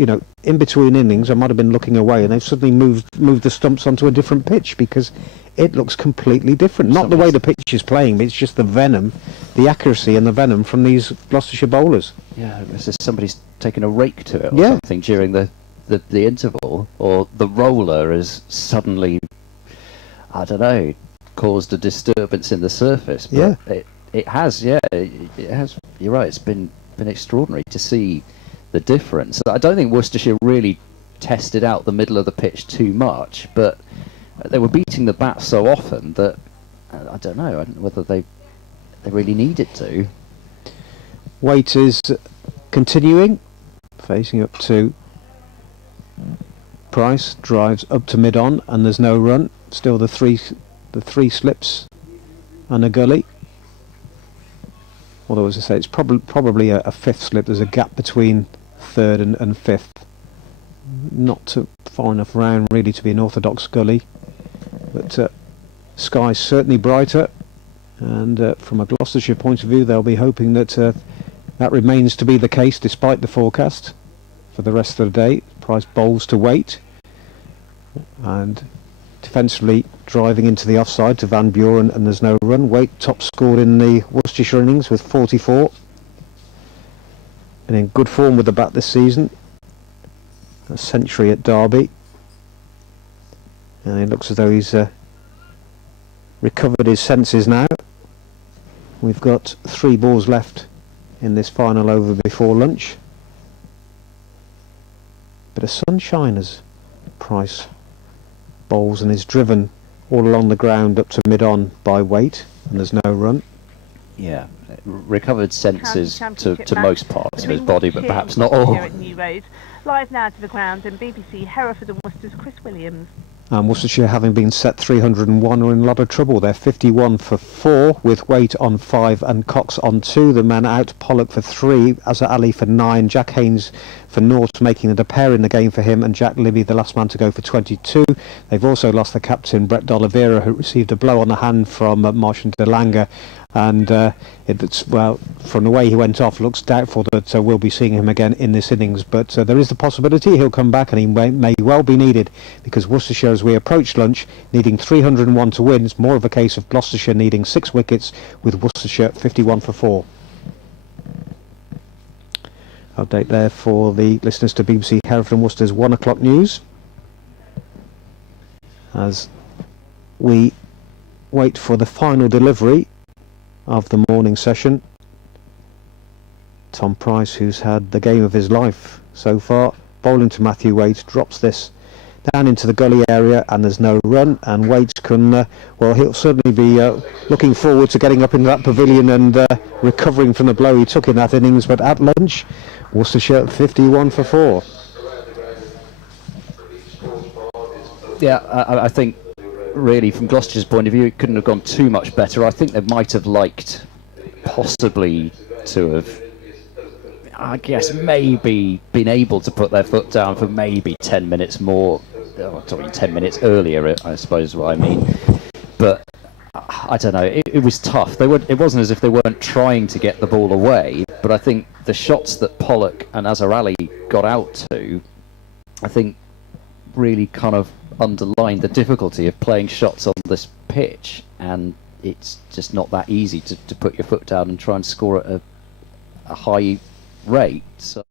in between innings, I might have been looking away, and they've suddenly moved the stumps onto a different pitch, because it looks completely different. Not the way the pitch is playing, but it's just the venom, the accuracy and the venom from these Gloucestershire bowlers. Yeah, it's just somebody's taken a rake to it or something during the interval, or the roller has suddenly, I don't know, caused a disturbance in the surface. But it has. You're right. It's been extraordinary to see the difference. I don't think Worcestershire really tested out the middle of the pitch too much, but they were beating the bat so often that I don't know whether they really needed to. Waite is continuing, facing up to Price, drives up to mid-on, and there's no run. Still the three slips and a gully. Although, as I say, it's probably a fifth slip. There's a gap between third and fifth. Not too far enough round, really, to be an orthodox gully. But sky's certainly brighter, and from a Gloucestershire point of view, they'll be hoping that that remains to be the case, despite the forecast for the rest of the day. Price bowls to Waite, and defensively driving into the offside to Van Buren, and there's no run. Waite top scored in the Worcestershire innings with 44, and in good form with the bat this season. A century at Derby, and it looks as though he's recovered his senses now. We've got 3 balls left in this final over before lunch. Bit of sunshine as Price bowls and is driven all along the ground up to mid-on by Waite, and there's no run. Yeah, recovered senses to Championship most match parts of his between body, but Worcestershire perhaps and not all. Gloucestershire at New Road. Live now to the ground, and BBC Hereford and Worcester's Chris Williams. And Worcestershire, having been set 301, are in a lot of trouble. They're 51 for 4, with Waite on 5 and Cox on 2. The man out, Pollock for 3, Azhar Ali for 9, Jack Haynes for 0, making it a pair in the game for him, and Jack Libby, the last man to go, for 22. They've also lost the captain, Brett D'Oliveira, who received a blow on the hand from Martian de Lange, and from the way he went off, looks doubtful that we'll be seeing him again in this innings. But there is the possibility he'll come back, and he may well be needed, because Worcestershire, as we approach lunch, needing 301 to win. It's more of a case of Gloucestershire needing 6 wickets, with Worcestershire 51 for 4. Update there for the listeners to BBC Hereford and Worcester's 1 o'clock news, as we wait for the final delivery of the morning session. Tom Price, who's had the game of his life so far, bowling to Matthew Waite, drops this down into the gully area, and there's no run, and Waite can he'll certainly be looking forward to getting up in that pavilion and recovering from the blow he took in that innings. But at lunch, Worcestershire 51 for 4. Yeah, I think really from Gloucestershire's point of view, it couldn't have gone too much better. I think they might have liked possibly to have, I guess, maybe been able to put their foot down for maybe 10 minutes more. I'm talking 10 minutes earlier, I suppose is what I mean. But I don't know, it was tough. It wasn't as if they weren't trying to get the ball away, but I think the shots that Pollock and Azhar Ali got out to, I think really kind of underlined the difficulty of playing shots on this pitch, and it's just not that easy to put your foot down and try and score at a high rate. So